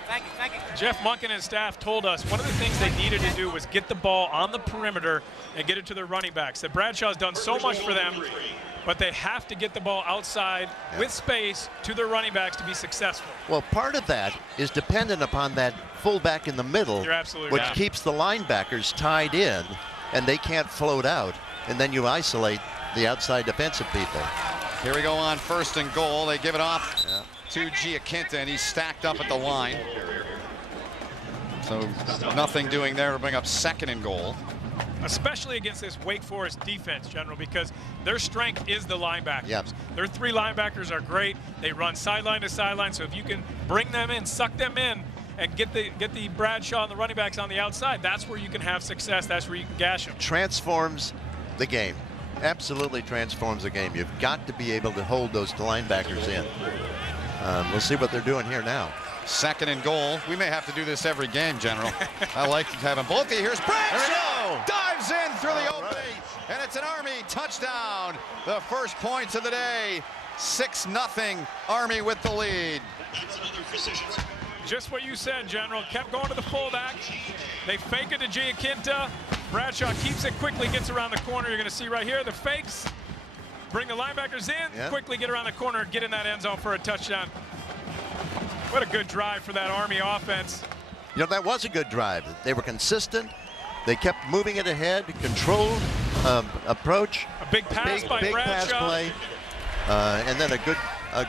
Thank you. Jeff Monken and his staff told us one of the things they needed to do was get the ball on the perimeter and get it to their running backs. That Bradshaw's done so much for them. but they have to get the ball outside with space to their running backs to be successful. Well, part of that is dependent upon that fullback in the middle, You're absolutely which right. keeps the linebackers tied in, and they can't float out, and then you isolate the outside defensive people. Here we go on 1st and goal. They give it off to Giaquinta, and he's stacked up at the line. So nothing doing there to bring up 2nd and goal. Especially against this Wake Forest defense, General, because their strength is the linebackers. Yep. Their 3 linebackers are great. They run sideline to sideline, so if you can bring them in, suck them in, and get the Bradshaw and the running backs on the outside, that's where you can have success. That's where you can gash them. Transforms the game. Absolutely transforms the game. You've got to be able to hold those linebackers in. We'll see what they're doing here now. 2nd and goal. We may have to do this every game, General. I like having both of you. Here's Bradshaw. Dives in through the opening, and it's an Army touchdown. The first points of the day. 6-0 Army with the lead. Just what you said, General. Kept going to the fullback. They fake it to Giaquinta. Bradshaw keeps it quickly, gets around the corner. You're going to see right here the fakes. Bring the linebackers in, quickly get around the corner, get in that end zone for a touchdown. What a good drive for that Army offense. You know, that was a good drive. They were consistent. They kept moving it ahead, controlled approach. A big pass by big Bradshaw. pass play, and then a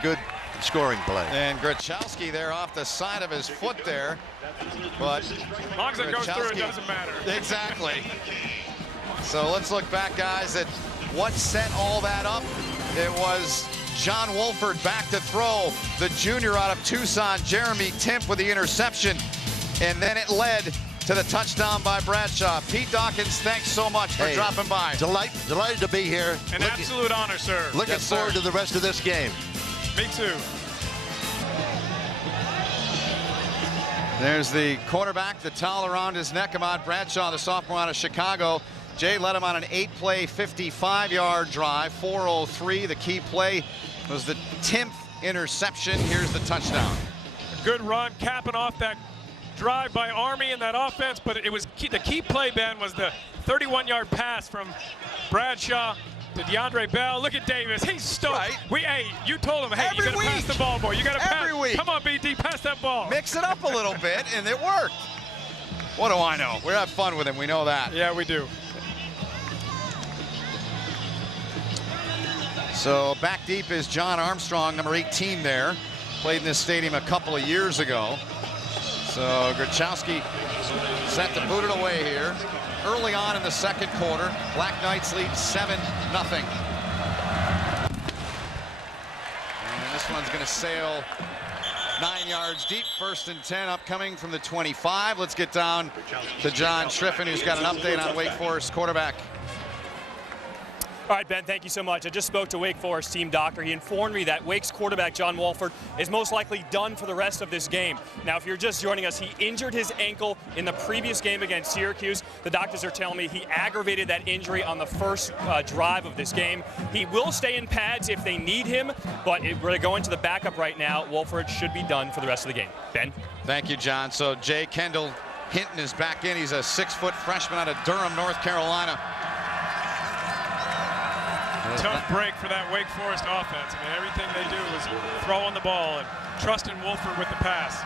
good scoring play. And Grachowski there off the side of his foot there. But As long as it goes through, it doesn't matter. Exactly. So let's look back, guys, at what set all that up. It was John Wolford back to throw. The junior out of Tucson, Jeremy Timp, with the interception. And then it led to the touchdown by Bradshaw. Pete Dawkins, thanks so much for dropping by. Delighted to be here. An absolute honor, sir. Looking forward to the rest of this game. Me too. There's the quarterback, the towel around his neck, Ahmad Bradshaw, the sophomore out of Chicago. Jay led him on an 8-play, 55-yard drive, 4:03. The key play was the 10th interception. Here's the touchdown. A good run, capping off that drive by Army in that offense, but it was the key play, Ben, was the 31-yard pass from Bradshaw to DeAndre Bell. Look at Davis. He's stoked. Right. Hey, you told him, hey, you got to pass the ball, boy. You got to pass. Every week. Come on, BD, pass that ball. Mix it up a little bit, and it worked. What do I know? We have fun with him. We know that. Yeah, we do. So back deep is John Armstrong, number 18 there. Played in this stadium a couple of years ago. So Grachowski set to boot it away here. Early on in the second quarter, Black Knights lead 7-0. And this one's going to sail 9 yards deep. 1st and 10 upcoming from the 25. Let's get down to John Schriffen, who's got an update on Wake Forest quarterback. All right, Ben, thank you so much. I just spoke to Wake Forest team doctor. He informed me that Wake's quarterback, John Wolford, is most likely done for the rest of this game. Now, if you're just joining us, he injured his ankle in the previous game against Syracuse. The doctors are telling me he aggravated that injury on the first drive of this game. He will stay in pads if they need him, but we're going to the backup right now. Wolford should be done for the rest of the game. Ben? Thank you, John. So Jay Kendall Hinton is back in. He's a 6-foot freshman out of Durham, North Carolina. Tough break for that Wake Forest offense. I mean, everything they do is throwing the ball and trusting Wolford with the pass.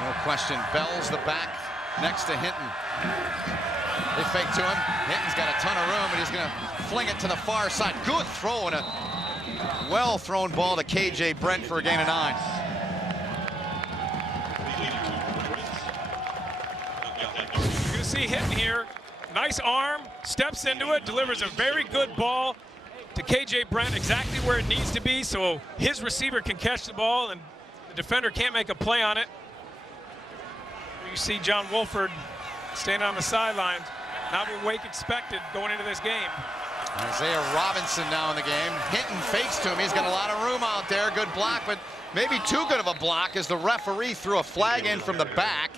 No question. Bell's the back next to Hinton. They fake to him. Hinton's got a ton of room, and he's going to fling it to the far side. Good throw, and a well-thrown ball to KJ Brent for a gain of 9. You're going to see Hinton here. Nice arm, steps into it, delivers a very good ball to KJ Brent exactly where it needs to be, so his receiver can catch the ball and the defender can't make a play on it. You see John Wolford standing on the sidelines. Not what Wake expected going into this game. Isaiah Robinson now in the game. Hinton fakes to him. He's got a lot of room out there. Good block, but maybe too good of a block as the referee threw a flag in from the back.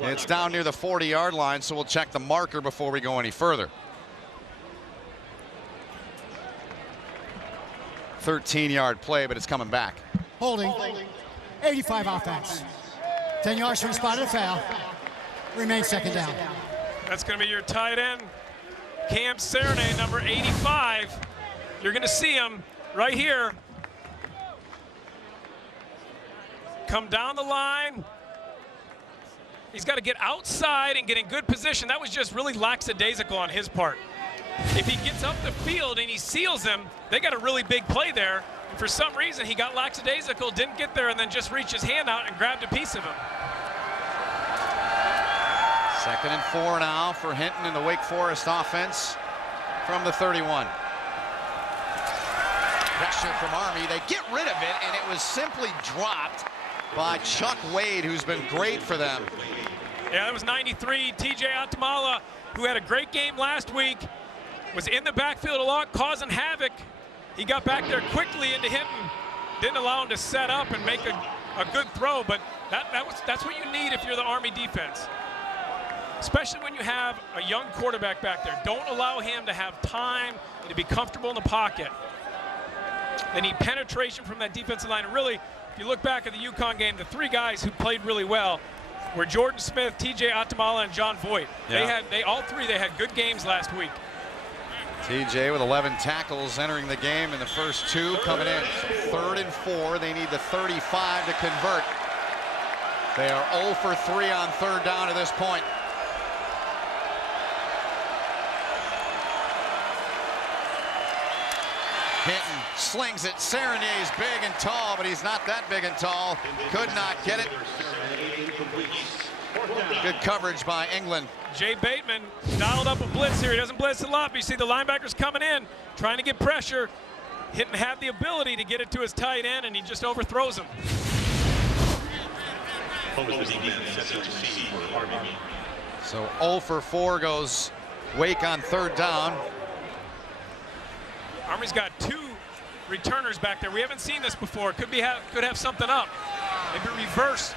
It's down near the 40-yard line, so we'll check the marker before we go any further. 13-yard play, but it's coming back. Holding. 85 offense. 10 yards from spot of the foul. Remains 2nd down. That's going to be your tight end, Cam Serenay, number 85. You're going to see him right here. Come down the line. He's got to get outside and get in good position. That was just really lackadaisical on his part. If he gets up the field and he seals him, they got a really big play there. And for some reason, he got lackadaisical, didn't get there, and then just reached his hand out and grabbed a piece of him. 2nd and 4 now for Hinton in the Wake Forest offense from the 31. Pressure from Army. They get rid of it, and it was simply dropped by Chuck Wade, who's been great for them. Yeah, that was 93. TJ Atamala, who had a great game last week, was in the backfield a lot, causing havoc. He got back there quickly into Hinton. Didn't allow him to set up and make a good throw, but that's what you need if you're the Army defense. Especially when you have a young quarterback back there. Don't allow him to have time and to be comfortable in the pocket. They need penetration from that defensive line. And really, if you look back at the UConn game, the 3 guys who played really well were Jordan Smith, TJ Atamala, and John Voight. Yeah. All three had good games last week. TJ with 11 tackles entering the game, and the first 2 coming in. So 3rd and 4, they need the 35 to convert. They are 0 for 3 on 3rd down to this point. Hinton slings it. Serenier big and tall, but he's not that big and tall. Could not get it. Good coverage by England. Jay Bateman dialed up a blitz here. He doesn't blitz a lot, but you see the linebackers coming in, trying to get pressure. Hinton had the ability to get it to his tight end, and he just overthrows him. So 0 for 4 goes Wake on 3rd down. Army's got 2 returners back there. We haven't seen this before. Could have something up. Maybe reverse.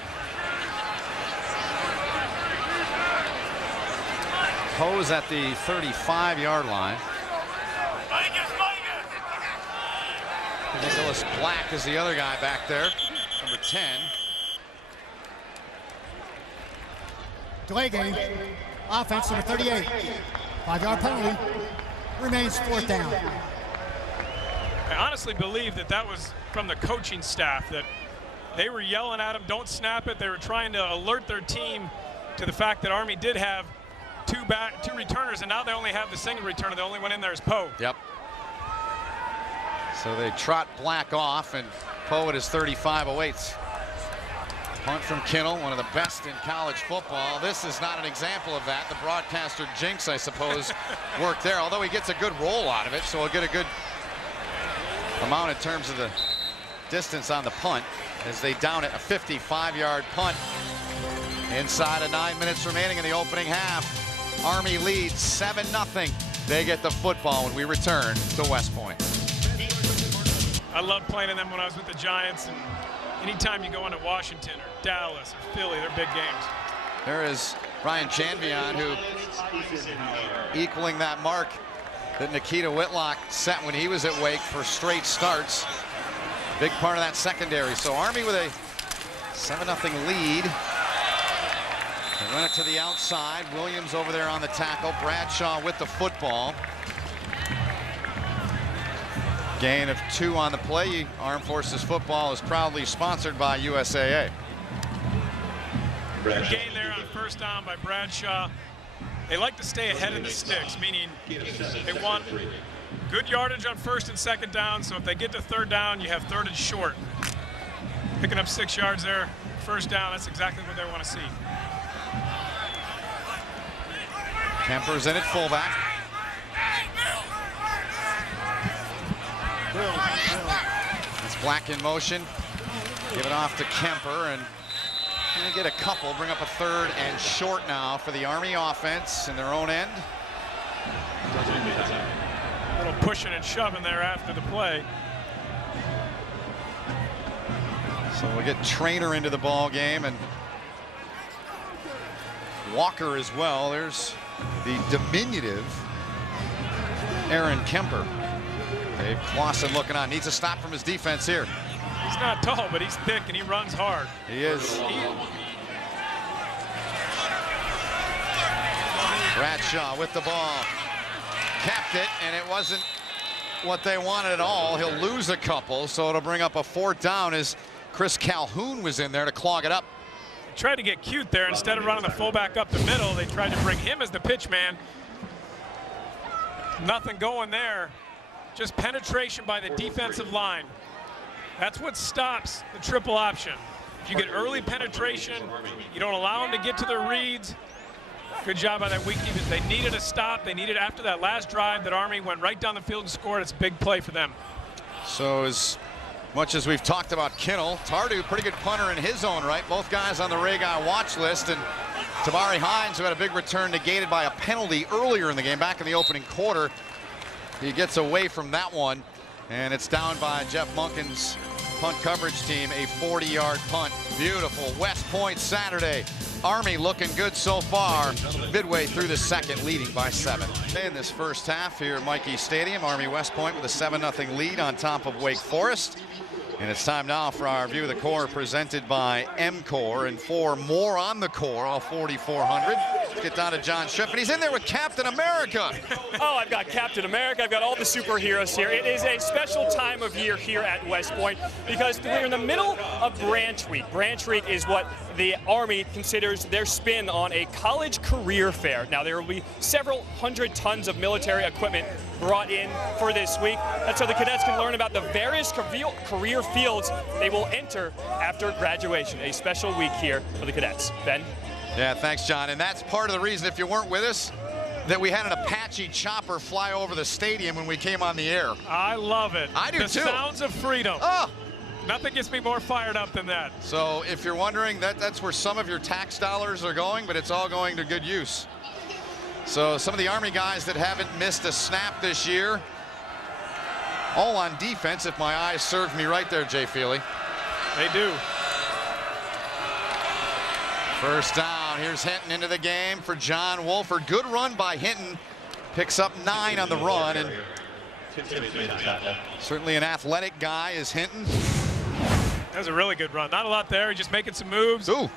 Poe's at the 35-yard line. Nicholas Black is the other guy back there, number 10. Delay game. Offense number 38. 5-yard penalty. Remains 4th down. I honestly believe that was from the coaching staff, that they were yelling at him, don't snap it. They were trying to alert their team to the fact that Army did have 2 returners, and now they only have the single returner. The only one in there is Poe. Yep. So they trot Black off, and Poe at his 35 awaits. Punt from Kittle, one of the best in college football. This is not an example of that. The broadcaster jinx, I suppose, worked there, although he gets a good roll out of it, so he'll get a good amount in terms of the distance on the punt as they down it. A 55-yard punt inside of 9 minutes remaining in the opening half. Army leads 7-0. They get the football when we return to West Point. I loved playing in them when I was with the Giants, and anytime you go into Washington or Dallas or Philly, they're big games. There is Ryan Chanvion, who equaling that mark that Nikita Whitlock set when he was at Wake for straight starts. Big part of that secondary. So Army with a 7-0 lead. They run it to the outside. Williams over there on the tackle. Bradshaw with the football. Gain of 2 on the play. Armed Forces football is proudly sponsored by USAA. Gain there on 1st down by Bradshaw. They like to stay ahead of the sticks, meaning they want good yardage on 1st and 2nd down, so if they get to 3rd down, you have 3rd and short. Picking up 6 yards there, 1st down, that's exactly what they want to see. Kemper's in at fullback. It's Black in motion. Give it off to Kemper, and they get a couple, bring up a 3rd and short now for the Army offense in their own end. A little pushing and shoving there after the play. So we'll get Trainer into the ball game, and Walker as well. There's the diminutive Aaron Kemper. Dave Clausen looking on. Needs a stop from his defense here. He's not tall, but he's thick and he runs hard. He is. Bradshaw with the ball. Capped it, and it wasn't what they wanted at all. He'll lose a couple, so it'll bring up a 4th down as Chris Calhoun was in there to clog it up. Tried to get cute there. Instead of running the fullback up the middle, they tried to bring him as the pitch man. Nothing going there. Just penetration by the defensive line. That's what stops the triple option. If you get early penetration, you don't allow them to get to their reads. Good job by that weak defense. They needed a stop. They needed, after that last drive that Army went right down the field and scored. It's a big play for them. So as much as we've talked about Kittle, Tardu, pretty good punter in his own right. Both guys on the Ray Guy watch list. And Tabari Hines, who had a big return negated by a penalty earlier in the game, back in the opening quarter. He gets away from that one. And it's down by Jeff Munkin's punt coverage team, a 40-yard punt. Beautiful West Point Saturday. Army looking good so far. Midway through the second, leading by 7. In this first half here at Michie Stadium, Army West Point with a 7-0 lead on top of Wake Forest. And it's time now for our View of the Core presented by M-Core, and 4 more on the core, all 4,400. Let's get down to John Shipp, and he's in there with Captain America. Oh, I've got Captain America. I've got all the superheroes here. It is a special time of year here at West Point because we're in the middle of Branch Week. Branch Week is what the Army considers their spin on a college career fair. Now, there will be several hundred tons of military equipment brought in for this week. That's so the cadets can learn about the various career fields they will enter after graduation. A special week here for the cadets. Ben? Yeah, thanks, John. And that's part of the reason, if you weren't with us, that we had an Apache chopper fly over the stadium when we came on the air. I love it. I do too. The sounds of freedom. Oh! Nothing gets me more fired up than that. So if you're wondering, that's where some of your tax dollars are going, but it's all going to good use. So some of the Army guys that haven't missed a snap this year, all on defense, if my eyes served me right there, Jay Feely. They do. First down, here's Hinton into the game for John Wolford. Good run by Hinton, picks up 9 on the run, and certainly an athletic guy is Hinton. That was a really good run. Not a lot there, just making some moves. Ooh.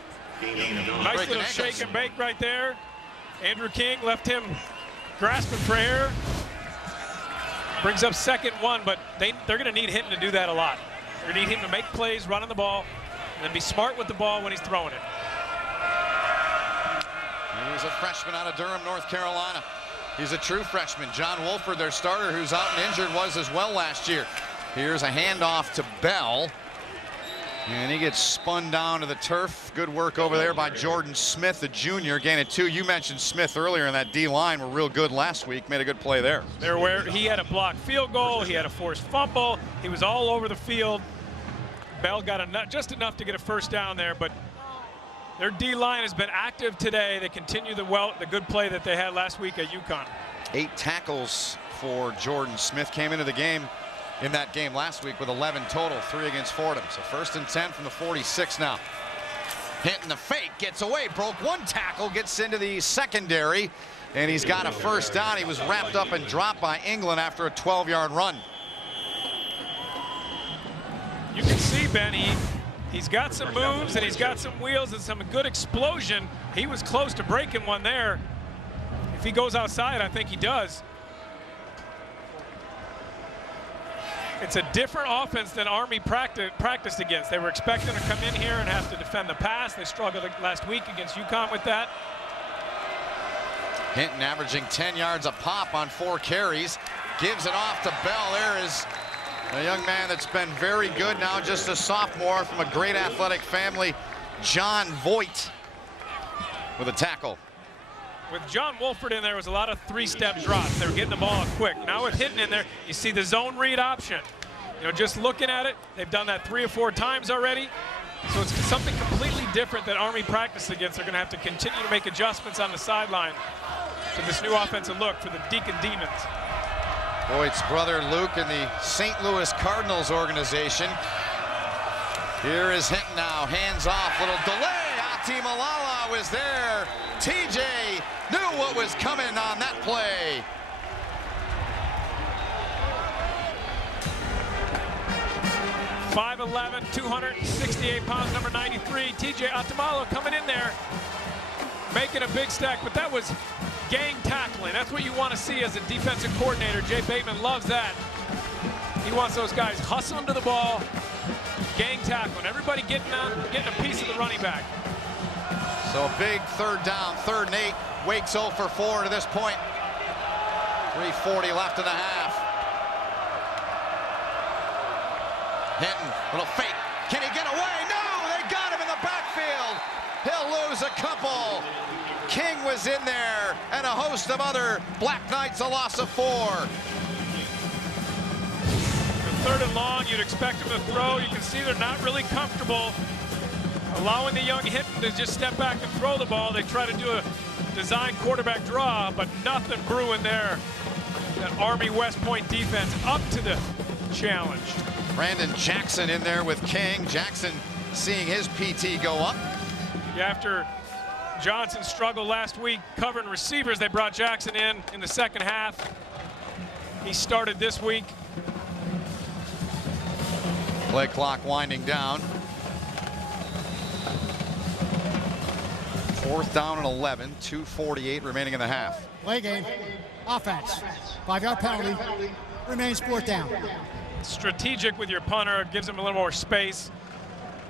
Nice little shake and bake right there. Andrew King left him grasping for air. Brings up 2nd 1, but they're going to need Hinton to do that a lot. They're going to need him to make plays, running the ball, and then be smart with the ball when he's throwing it. He's a freshman out of Durham, North Carolina. He's a true freshman. John Wolford, their starter, who's out and injured, was as well last year. Here's a handoff to Bell. And he gets spun down to the turf. Good work over there by Jordan Smith, the junior, gaining 2. You mentioned Smith earlier, in that D-line were real good last week. Made a good play there. He had a blocked field goal. He had a forced fumble. He was all over the field. Bell got just enough to get a first down there, but their D-line has been active today. They continue the good play that they had last week at UConn. 8 tackles for Jordan Smith. Came into the game in that game last week with 11 total, 3 against Fordham. So 1st and 10 from the 46 now. Hitting the fake, gets away, broke 1 tackle, gets into the secondary, and he's got a first down. He was wrapped up and dropped by England after a 12-yard run. You can see, Ben, he's got some moves and he's got some wheels and some good explosion. He was close to breaking one there. If he goes outside, I think he does. It's a different offense than Army practiced against. They were expecting to come in here and have to defend the pass. They struggled last week against UConn with that. Hinton averaging 10 yards a pop on 4 carries. Gives it off to Bell. There is a young man that's been very good now, just a sophomore from a great athletic family, John Voigt, with a tackle. With John Wolford in there, was a lot of 3-step drops. They were getting the ball up quick. Now with Hinton in there, you see the zone read option. You know, just looking at it, they've done that 3 or 4 times already. So it's something completely different that Army practiced against. They're going to have to continue to make adjustments on the sideline to this new offensive look for the Deacon Demons. Voigt's brother Luke in the St. Louis Cardinals organization. Here is Hinton now, hands off, little delay. Ati Malala was there. TJ knew what was coming on that play. .5'11", 268 pounds, number 93, TJ Atamalo coming in there, making a big stack, but that was gang tackling. That's what you want to see as a defensive coordinator. Jay Bateman loves that. He wants those guys hustling to the ball, gang tackling, everybody getting a piece of the running back. So a big third down, 3rd and 8. Wake's 0 for 4 to this point. 3:40 left in the half. Hinton, little fake. Can he get away? No, they got him in the backfield. He'll lose a couple. King was in there, and a host of other Black Knights, a loss of 4. 3rd and long, you'd expect him to throw. You can see they're not really comfortable allowing the young Hinton to just step back and throw the ball. They try to do a design quarterback draw, but nothing brewing there. That Army West Point defense up to the challenge. Brandon Jackson in there with King. Jackson seeing his PT go up. After Johnson struggled last week covering receivers, they brought Jackson in the second half. He started this week. Play clock winding down. 4th down and 11, 2:48 remaining in the half. Play game. Offense. 5-yard penalty. Remains 4th down. Strategic with your punter, gives him a little more space.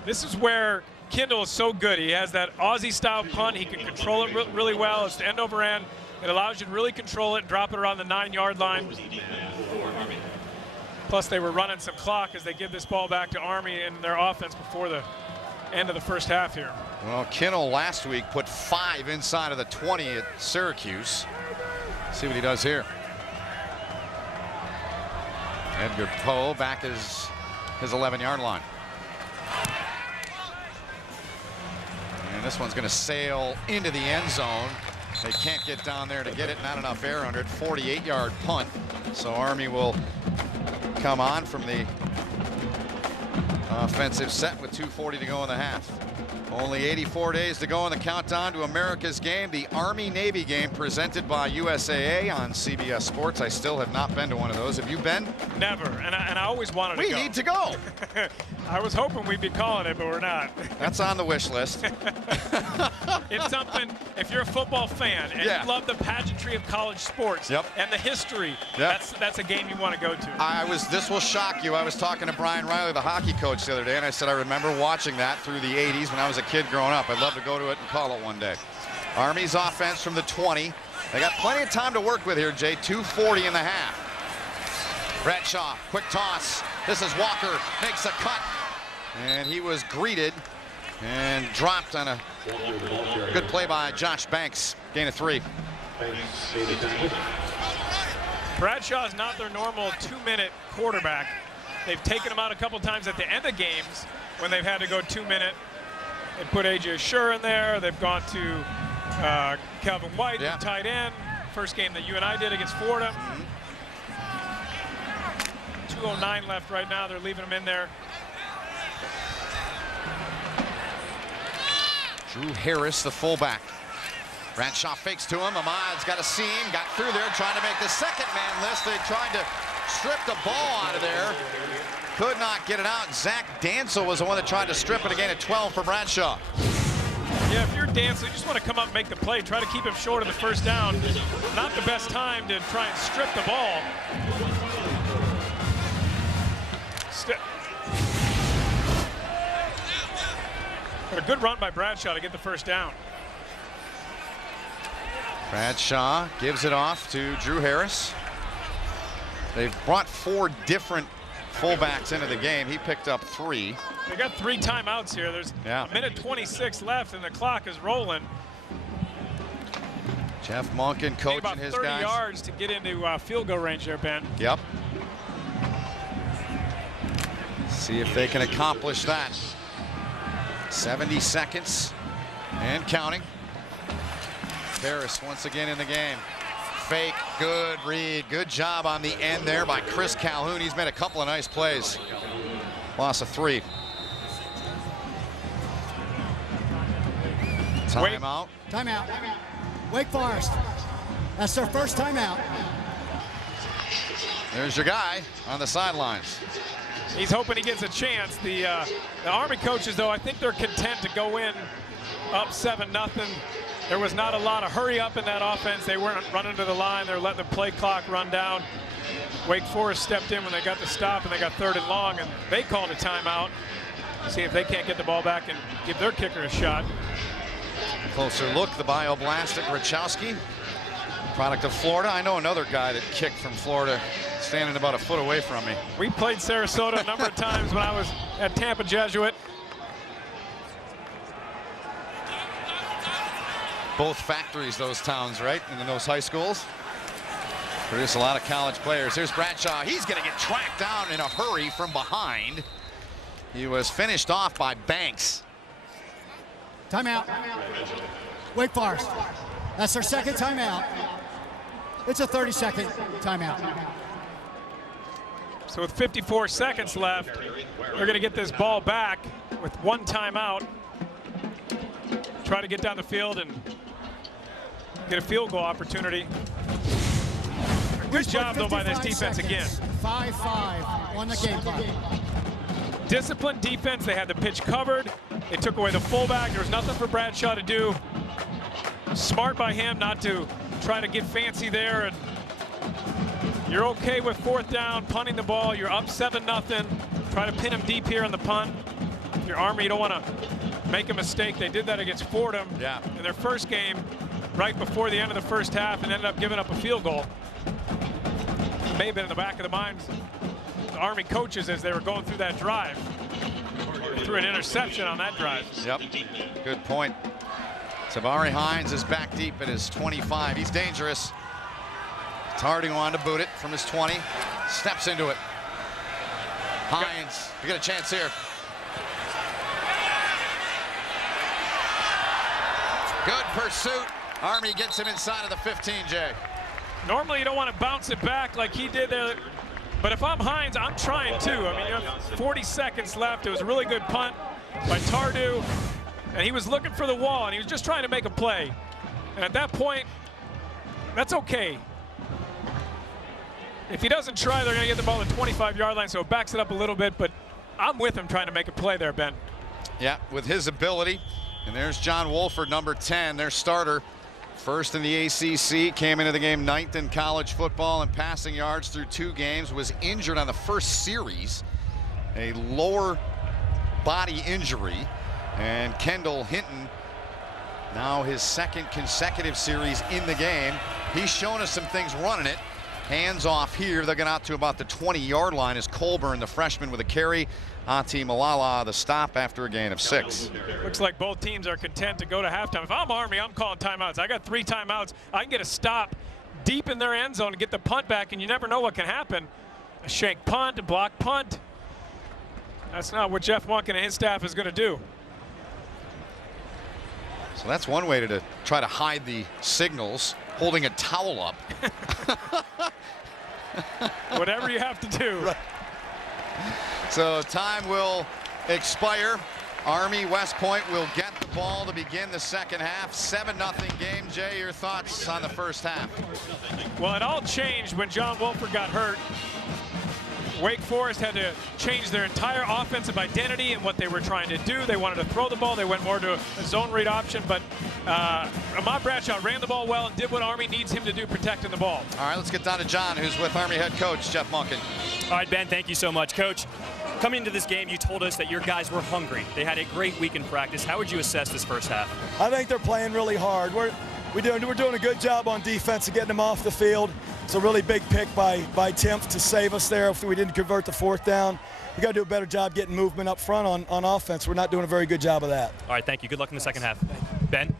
This is where Kindle is so good. He has that Aussie-style punt. He can control it really well. It's end over end. It allows you to really control it, drop it around the 9-yard line. Plus, they were running some clock as they give this ball back to Army in their offense before the end of the first half here. Well, Kinnell last week put 5 inside of the 20 at Syracuse. See what he does here. Edgar Poe back his 11-yard line. And this one's going to sail into the end zone. They can't get down there to get it. Not enough air under it. 48-yard punt. So Army will come on from the offensive set with 2:40 to go in the half. Only 84 days to go in the countdown to America's game, the Army-Navy game presented by USAA on CBS Sports. I still have not been to one of those. Have you been? Never, and I always wanted to go. We need to go. I was hoping we'd be calling it, but we're not. That's on the wish list. It's something, if you're a football fan and you love the pageantry of college sports and the history, that's a game you want to go to. This will shock you. I was talking to Brian Riley, the hockey coach, the other day, and I said I remember watching that through the 80s when I was a kid growing up. I'd love to go to it and call it one day. Army's offense from the 20. They got plenty of time to work with here, Jay. 2:40 in the half. Bradshaw, quick toss. This is Walker, makes a cut. And he was greeted and dropped on a good play by Josh Banks. Gain of 3. Bradshaw's not their normal 2-minute quarterback. They've taken him out a couple times at the end of games when they've had to go 2-minute. They put A.J. Schur in there. They've gone to Calvin White, the tight end. First game that you and I did against Florida. 2:09 left right now. They're leaving him in there. Drew Harris, the fullback. Bradshaw fakes to him. Ahmad's got a seam, got through there, trying to make the second man list. They tried to strip the ball out of there. Could not get it out. Zach Dansel was the one that tried to strip it again at 12 for Bradshaw. Yeah, if you're Dansel, you just want to come up and make the play. Try to keep him short of the first down. Not the best time to try and strip the ball. But a good run by Bradshaw to get the first down. Bradshaw gives it off to Drew Harris. They've brought 4 different fullbacks into the game. He picked up 3. They got 3 timeouts here. There's a minute 26 left, and the clock is rolling. Jeff Monken coaching about his 30 guys. yards to get into field goal range there, Ben. Yep. See if they can accomplish that. 70 seconds and counting. Harris once again in the game. Fake, good read. Good job on the end there by Chris Calhoun. He's made a couple of nice plays. Loss of 3. Timeout. Timeout. Wake Forest. That's their first timeout. There's your guy on the sidelines. He's hoping he gets a chance. The Army coaches, though, I think they're content to go in up 7-0. There was not a lot of hurry up in that offense. They weren't running to the line. They're letting the play clock run down. Wake Forest stepped in when they got the stop and they got 3rd and long, and they called a timeout. See if they can't get the ball back and give their kicker a shot. Closer look, the bioblastic Rachowski, product of Florida. I know another guy that kicked from Florida, standing about a foot away from me. We played Sarasota a number of times when I was at Tampa Jesuit. Both factories, those towns, right? And in those high schools. Produce a lot of college players. Here's Bradshaw. He's going to get tracked down in a hurry from behind. He was finished off by Banks. Timeout. Wake Forest. That's their 2nd timeout. It's a 30-second timeout. So with 54 seconds left, they're going to get this ball back with 1 timeout. Try to get down the field and get a field goal opportunity. Good job, though, by this defense again. 5-5 on the game clock. Disciplined defense. They had the pitch covered. They took away the fullback. There was nothing for Bradshaw to do. Smart by him not to try to get fancy there. And you're okay with 4th down, punting the ball. You're up 7-0. Try to pin him deep here on the punt. If you're Army, you don't want to make a mistake. They did that against Fordham in their first game right before the end of the first half and ended up giving up a field goal. It may have been in the back of the minds of the Army coaches as they were going through that drive. They threw an interception on that drive. Yep, good point. Tabari Hines is back deep at his 25. He's dangerous. Harding wanted to boot it from his 20. Steps into it. Hines, you get a chance here. Good pursuit. Army gets him inside of the 15, Jay. Normally you don't want to bounce it back like he did there, but if I'm Hines, I'm trying too. I mean, you have 40 seconds left. It was a really good punt by Tardu, and he was looking for the wall, and he was just trying to make a play. And at that point, that's okay. If he doesn't try, they're going to get the ball at the 25-yard line, so it backs it up a little bit, but I'm with him trying to make a play there, Ben. Yeah, with his ability. And there's John Wolford, number 10, their starter. First in the ACC, came into the game 9th in college football in passing yards through 2 games, was injured on the first series, a lower body injury. And Kendall Hinton, now his 2nd consecutive series in the game. He's shown us some things running it. Hands off here. They're going out to about the 20-yard line as Colburn, the freshman, with a carry. Ati Malala, the stop after a gain of 6. Looks like both teams are content to go to halftime. If I'm Army, I'm calling timeouts. I got 3 timeouts. I can get a stop deep in their end zone to get the punt back, and you never know what can happen. A shank punt, a block punt. That's not what Jeff Monken and his staff is going to do. So that's one way to try to hide the signals, holding a towel up. Whatever you have to do. Right. So time will expire. Army West Point will get the ball to begin the second half. 7-0 game. Jay, your thoughts on the first half? Well, it all changed when John Wolford got hurt. Wake Forest had to change their entire offensive identity and what they were trying to do. They wanted to throw the ball. They went more to a zone read option, but Ahmad Bradshaw ran the ball well and did what Army needs him to do, protecting the ball. All right, let's get down to John, who's with Army head coach Jeff Monken. All right, Ben, thank you so much. Coach, coming into this game, you told us that your guys were hungry. They had a great week in practice. How would you assess this first half? I think they're playing really hard. We're doing a good job on defense of getting them off the field. It's a really big pick by Timpf to save us there if we didn't convert the 4th down. We got to do a better job getting movement up front on offense. We're not doing a very good job of that. All right, thank you. Good luck in the second half. Ben?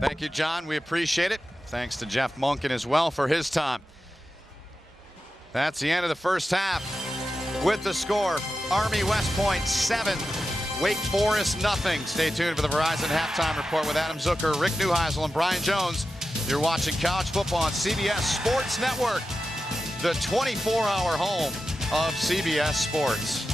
Thank you, John. We appreciate it. Thanks to Jeff Monken as well for his time. That's the end of the first half. With the score, Army West Point 7, Wake Forest 0. Stay tuned for the Verizon Halftime Report with Adam Zucker, Rick Neuheisel, and Brian Jones. You're watching college football on CBS Sports Network, the 24-hour home of CBS Sports.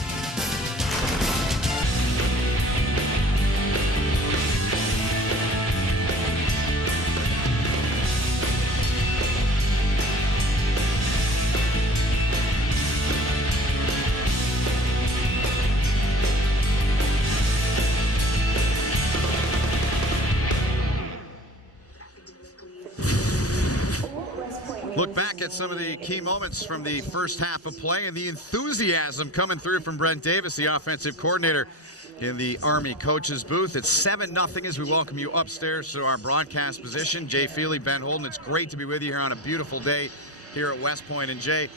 Look back at some of the key moments from the first half of play and the enthusiasm coming through from Brent Davis, the offensive coordinator in the Army coaches booth. It's 7-0 as we welcome you upstairs to our broadcast position. Jay Feely, Ben Holden, it's great to be with you here on a beautiful day here at West Point. And Jay,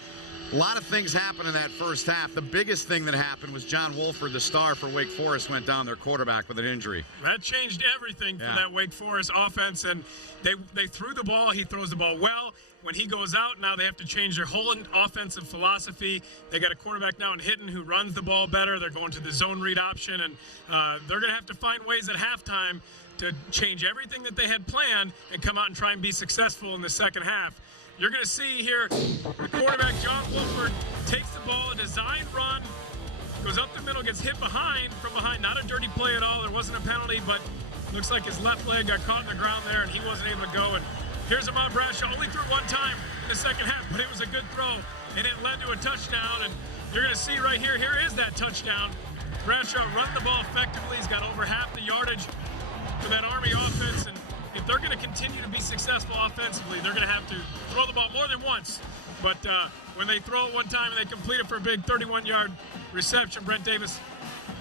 a lot of things happened in that first half. The biggest thing that happened was John Wolford, the star for Wake Forest, went down, their quarterback, with an injury. That changed everything for that Wake Forest offense, and they threw the ball. He throws the ball well. When he goes out, now they have to change their whole offensive philosophy. They got a quarterback now in Hitton who runs the ball better. They're going to the zone read option, and they're going to have to find ways at halftime to change everything that they had planned and come out and try and be successful in the second half. You're going to see here the quarterback, John Wolford, takes the ball, a design run, goes up the middle, gets hit from behind. Not a dirty play at all. There wasn't a penalty, but looks like his left leg got caught in the ground there, and he wasn't able to go. And here's Ahmad Bradshaw, only threw one time in the second half, but it was a good throw, and it led to a touchdown. And you're going to see right here, here is that touchdown. Bradshaw run the ball effectively. He's got over half the yardage for that Army offense, and if they're going to continue to be successful offensively, they're going to have to throw the ball more than once. But when they throw it one time and they complete it for a big 31-yard reception, Brent Davis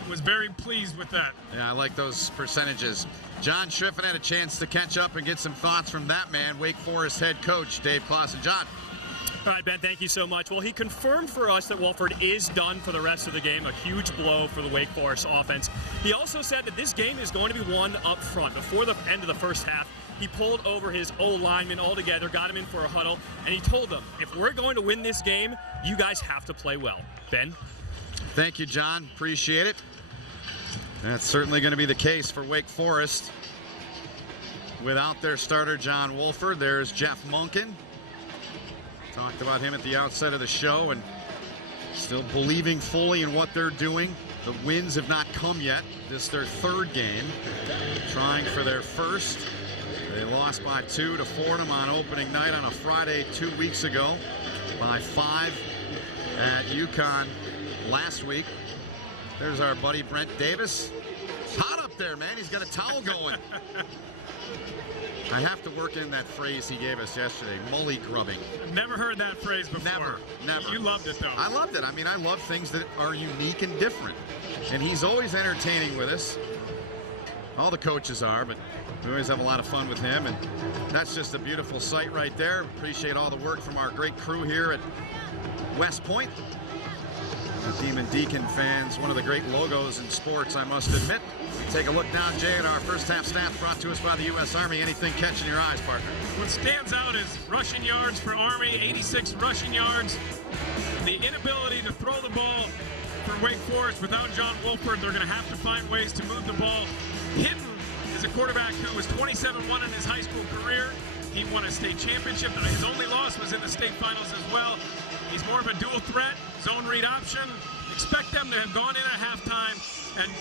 was very pleased with that. Yeah, I like those percentages. John Schriffen had a chance to catch up and get some thoughts from that man, Wake Forest head coach Dave Clawson. John. All right, Ben, thank you so much. Well, he confirmed for us that Wolford is done for the rest of the game, a huge blow for the Wake Forest offense. He also said that this game is going to be won up front. Before the end of the first half, he pulled over his O-lineman altogether, got him in for a huddle, and he told them, if we're going to win this game, you guys have to play well. Ben? Thank you, John. Appreciate it. That's certainly going to be the case for Wake Forest. Without their starter, John Wolford, there's Jeff Monken. Talked about him at the outset of the show, and still believing fully in what they're doing. The wins have not come yet. This is their third game. Trying for their first. They lost by 2 to Fordham on opening night on a Friday 2 weeks ago. By 5 at UConn last week. There's our buddy Brent Davis. It's hot up there, man. He's got a towel going. I have to work in that phrase he gave us yesterday, mully grubbing. I've never heard that phrase before. Never. You loved it, though. I loved it. I mean, I love things that are unique and different. And he's always entertaining with us. All the coaches are, but we always have a lot of fun with him. And that's just a beautiful sight right there. Appreciate all the work from our great crew here at West Point. The Demon Deacon fans, one of the great logos in sports, I must admit. Take a look now, Jay, at our first half stats brought to us by the U.S. Army. Anything catching your eyes, partner? What stands out is rushing yards for Army, 86 rushing yards. The inability to throw the ball for Wake Forest without John Wolford. They're going to have to find ways to move the ball. Hitton is a quarterback who was 27-1 in his high school career. He won a state championship. His only loss was in the state finals as well. He's more of a dual threat, zone read option. Expect them to have gone in at halftime and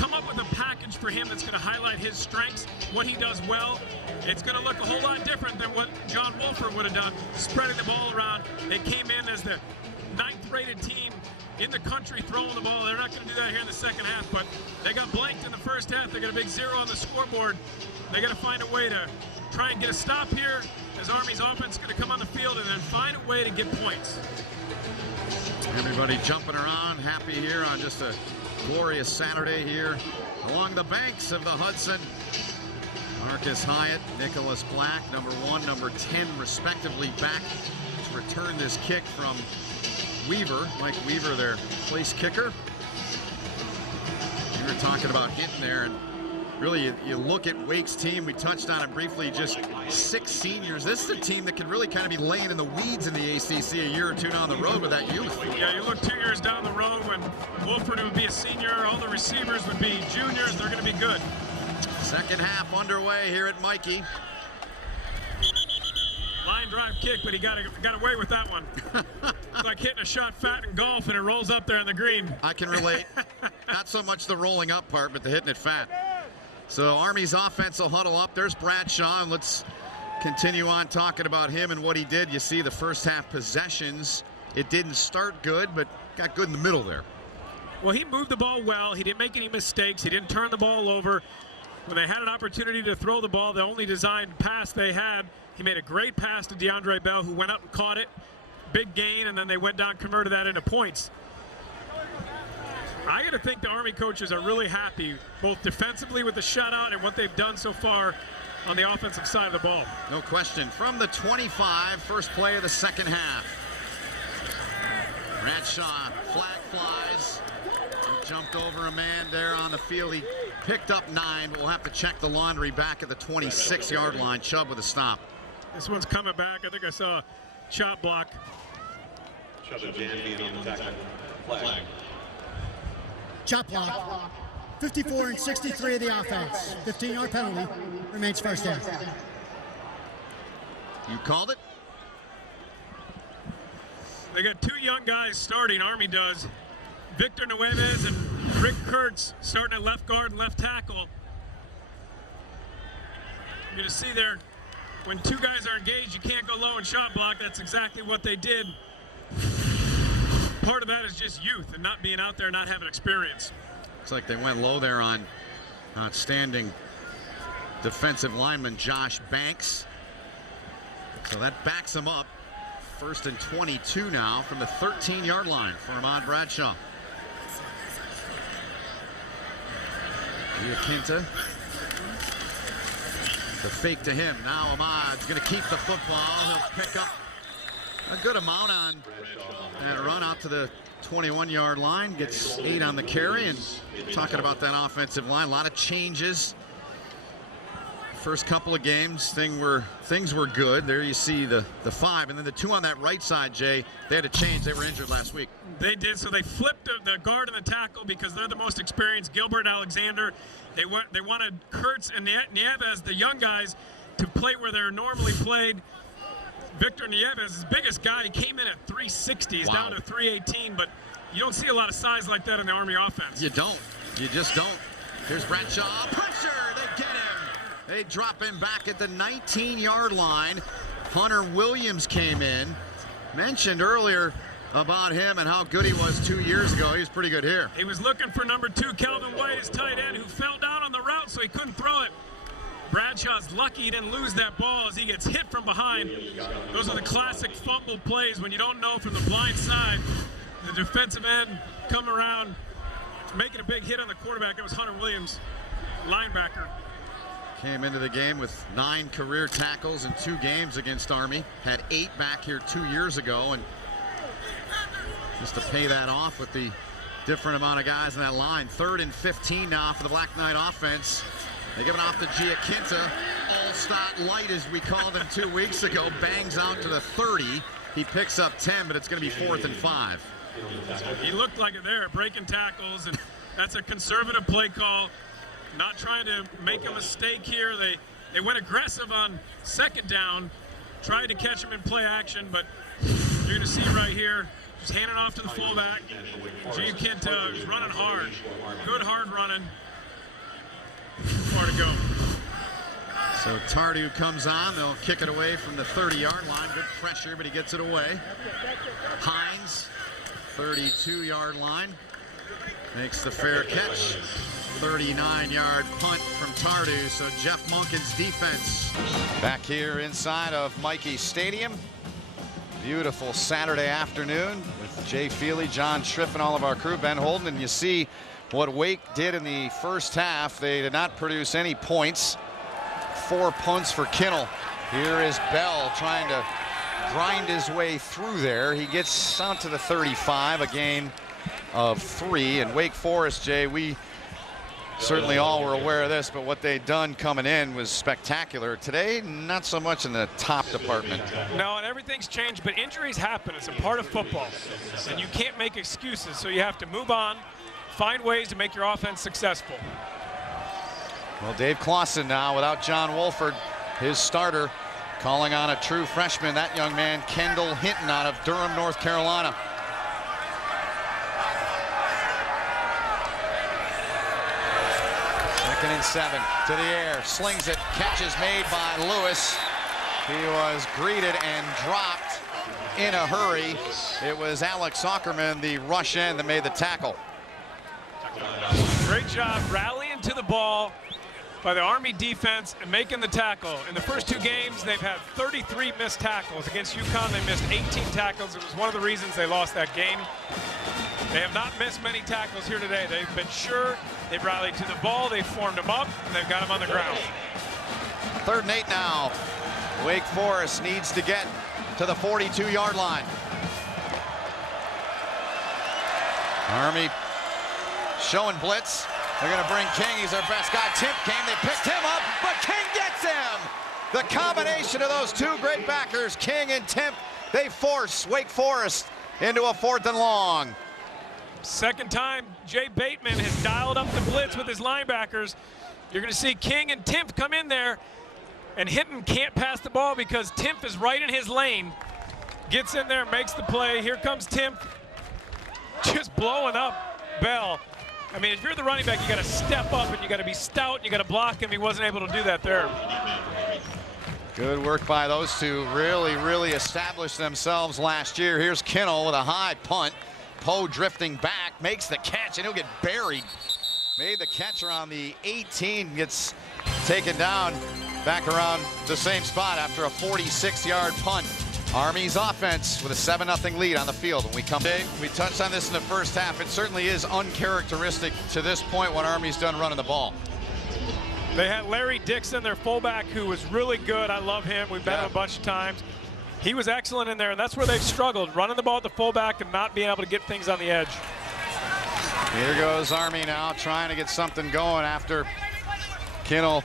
come up with a package for him that's going to highlight his strengths, what he does well. It's going to look a whole lot different than what John Wolford would have done, spreading the ball around. They came in as the 9th-rated team in the country throwing the ball. They're not going to do that here in the second half, but they got blanked in the first half. They got a big 0 on the scoreboard. They got to find a way to try and get a stop here as Army's offense is going to come on the field and then find a way to get points. Everybody jumping around, happy here on just a glorious Saturday here along the banks of the Hudson. Marcus Hyatt, Nicholas Black, number 1, number 10, respectively, back to return this kick from Weaver. Mike Weaver, their place kicker. We were talking about hitting there, and really, you look at Wake's team, we touched on it briefly, just 6 seniors. This is a team that could really kind of be laying in the weeds in the ACC a year or two down the road with that youth. Yeah, you look 2 years down the road when Wolford would be a senior, all the receivers would be juniors, they're going to be good. Second half underway here at Mikey. Line drive kick, but he got away with that one. It's like hitting a shot fat in golf and it rolls up there in the green. I can relate. Not so much the rolling up part, but the hitting it fat. So Army's offense will huddle up. There's Bradshaw, and let's continue on talking about him and what he did. You see the first half possessions. It didn't start good, but got good in the middle there. Well, he moved the ball well. He didn't make any mistakes. He didn't turn the ball over. When they had an opportunity to throw the ball, the only designed pass they had He made a great pass to DeAndre Bell, who went up and caught it. Big gain, and then they went down, converted that into points. I got to think the Army coaches are really happy, both defensively with the shutout and what they've done so far on the offensive side of the ball. No question. From the 25, first play of the second half. Bradshaw, flag flies. He jumped over a man there on the field. He picked up 9. We'll have to check the laundry back at the 26-yard line. Chubb with a stop. This one's coming back. I think I saw a chop block. Chop block. 54 and 63 of the offense. 15-yard penalty. Remains first down. You called it? They got 2 young guys starting, Army does. Victor Nueves and Rick Kurtz starting at left guard and left tackle. You're going to see there, when 2 guys are engaged, you can't go low and shot block. That's exactly what they did. Part of that is just youth and not being out there, not having experience. Looks like they went low there on outstanding defensive lineman Josh Banks. So that backs him up. First and 22 now from the 13-yard line for Ahmad Bradshaw. Giaquinta. The fake to him. Now Ahmad's going to keep the football. He'll pick up a good amount on that run out to the 21-yard line. Gets 8 on the carry. And talking about that offensive line, a lot of changes. First couple of games, things were good. There you see the 5, and then the 2 on that right side, Jay, they had to change. They were injured last week. They did, so they flipped the guard and the tackle because they're the most experienced. Gilbert, Alexander, they wanted Kurtz and Nieves, the young guys, to play where they're normally played. Victor Nieves, his biggest guy, he came in at 360. He's down to 318, but you don't see a lot of size like that in the Army offense. You don't. You just don't. Here's Bradshaw. Pressure. They get him. They drop him back at the 19-yard line. Hunter Williams came in. Mentioned earlier about him and how good he was 2 years ago. He was pretty good here. He was looking for number 2, Kelvin White, his tight end, who fell down on the route, so he couldn't throw it. Bradshaw's lucky he didn't lose that ball as he gets hit from behind. Those are the classic fumble plays when you don't know from the blind side. The defensive end come around, making a big hit on the quarterback. It was Hunter Williams, linebacker. Came into the game with 9 career tackles in 2 games against Army. Had 8 back here 2 years ago, and just to pay that off with the different amount of guys in that line. 3rd and 15 now for the Black Knight offense. They give it off to Giaquinta. All-stat light, as we called him 2 weeks ago. Bangs out to the 30. He picks up 10, but it's going to be 4th and 5. He looked like it there, breaking tackles, and that's a conservative play call. Not trying to make a mistake here. They went aggressive on 2nd down, tried to catch him in play action, but you're going to see right here, just handing off to the fullback. Giaquinta is running hard. Good hard running. Far to go. So Tardieu comes on. They'll kick it away from the 30-yard line. Good pressure, but he gets it away. Hines, 32-yard line, makes the fair catch. 39-yard punt from Tardieu. So Jeff Monken's defense. Back here inside of Michie Stadium. Beautiful Saturday afternoon with Jay Feely, John Schriff, and all of our crew. Ben Holden, and you see what Wake did in the first half. They did not produce any points. 4 punts for Kinnell. Here is Bell trying to grind his way through there. He gets out to the 35, a gain of 3. And Wake Forest, Jay, we certainly all were aware of this, but what they'd done coming in was spectacular. Today, not so much in the top department. No, and everything's changed, but injuries happen. It's a part of football, and you can't make excuses, so you have to move on, find ways to make your offense successful. Well, Dave Clausen now without John Wolford, his starter, calling on a true freshman, that young man, Kendall Hinton out of Durham, North Carolina. Second and 7 to the air, slings it, catches made by Lewis. He was greeted and dropped in a hurry. It was Alex Ackerman, the rush end, that made the tackle. Great job rallying to the ball, by the Army defense and making the tackle. In the first 2 games, they've had 33 missed tackles. Against UConn, they missed 18 tackles. It was one of the reasons they lost that game. They have not missed many tackles here today. They've been sure. They've rallied to the ball. They've formed them up, and they've got them on the ground. 3rd and 8 now. Wake Forest needs to get to the 42-yard line. Army showing blitz. They're going to bring King. He's their best guy. Timp came. They picked him up, but King gets him. The combination of those 2 great backers, King and Timp, they force Wake Forest into a 4th and long. Second time Jay Bateman has dialed up the blitz with his linebackers. You're going to see King and Timp come in there, and Hinton can't pass the ball because Timp is right in his lane. Gets in there, makes the play. Here comes Timp, just blowing up Bell. I mean, if you're the running back, you got to step up and you got to be stout and you got to block him. He wasn't able to do that there. Good work by those 2. Really established themselves last year. Here's Kinnell with a high punt. Poe drifting back, makes the catch, and he'll get buried. Made the catch around the 18, gets taken down back around the same spot after a 46-yard punt. Army's offense with a 7-0 lead on the field. When we come back, we touched on this in the first half. It certainly is uncharacteristic to this point what Army's done running the ball. They had Larry Dixon, their fullback, who was really good. I love him. We've met him a bunch of times. He was excellent in there, and that's where they've struggled, running the ball at the fullback and not being able to get things on the edge. Here goes Army now, trying to get something going after Kinnell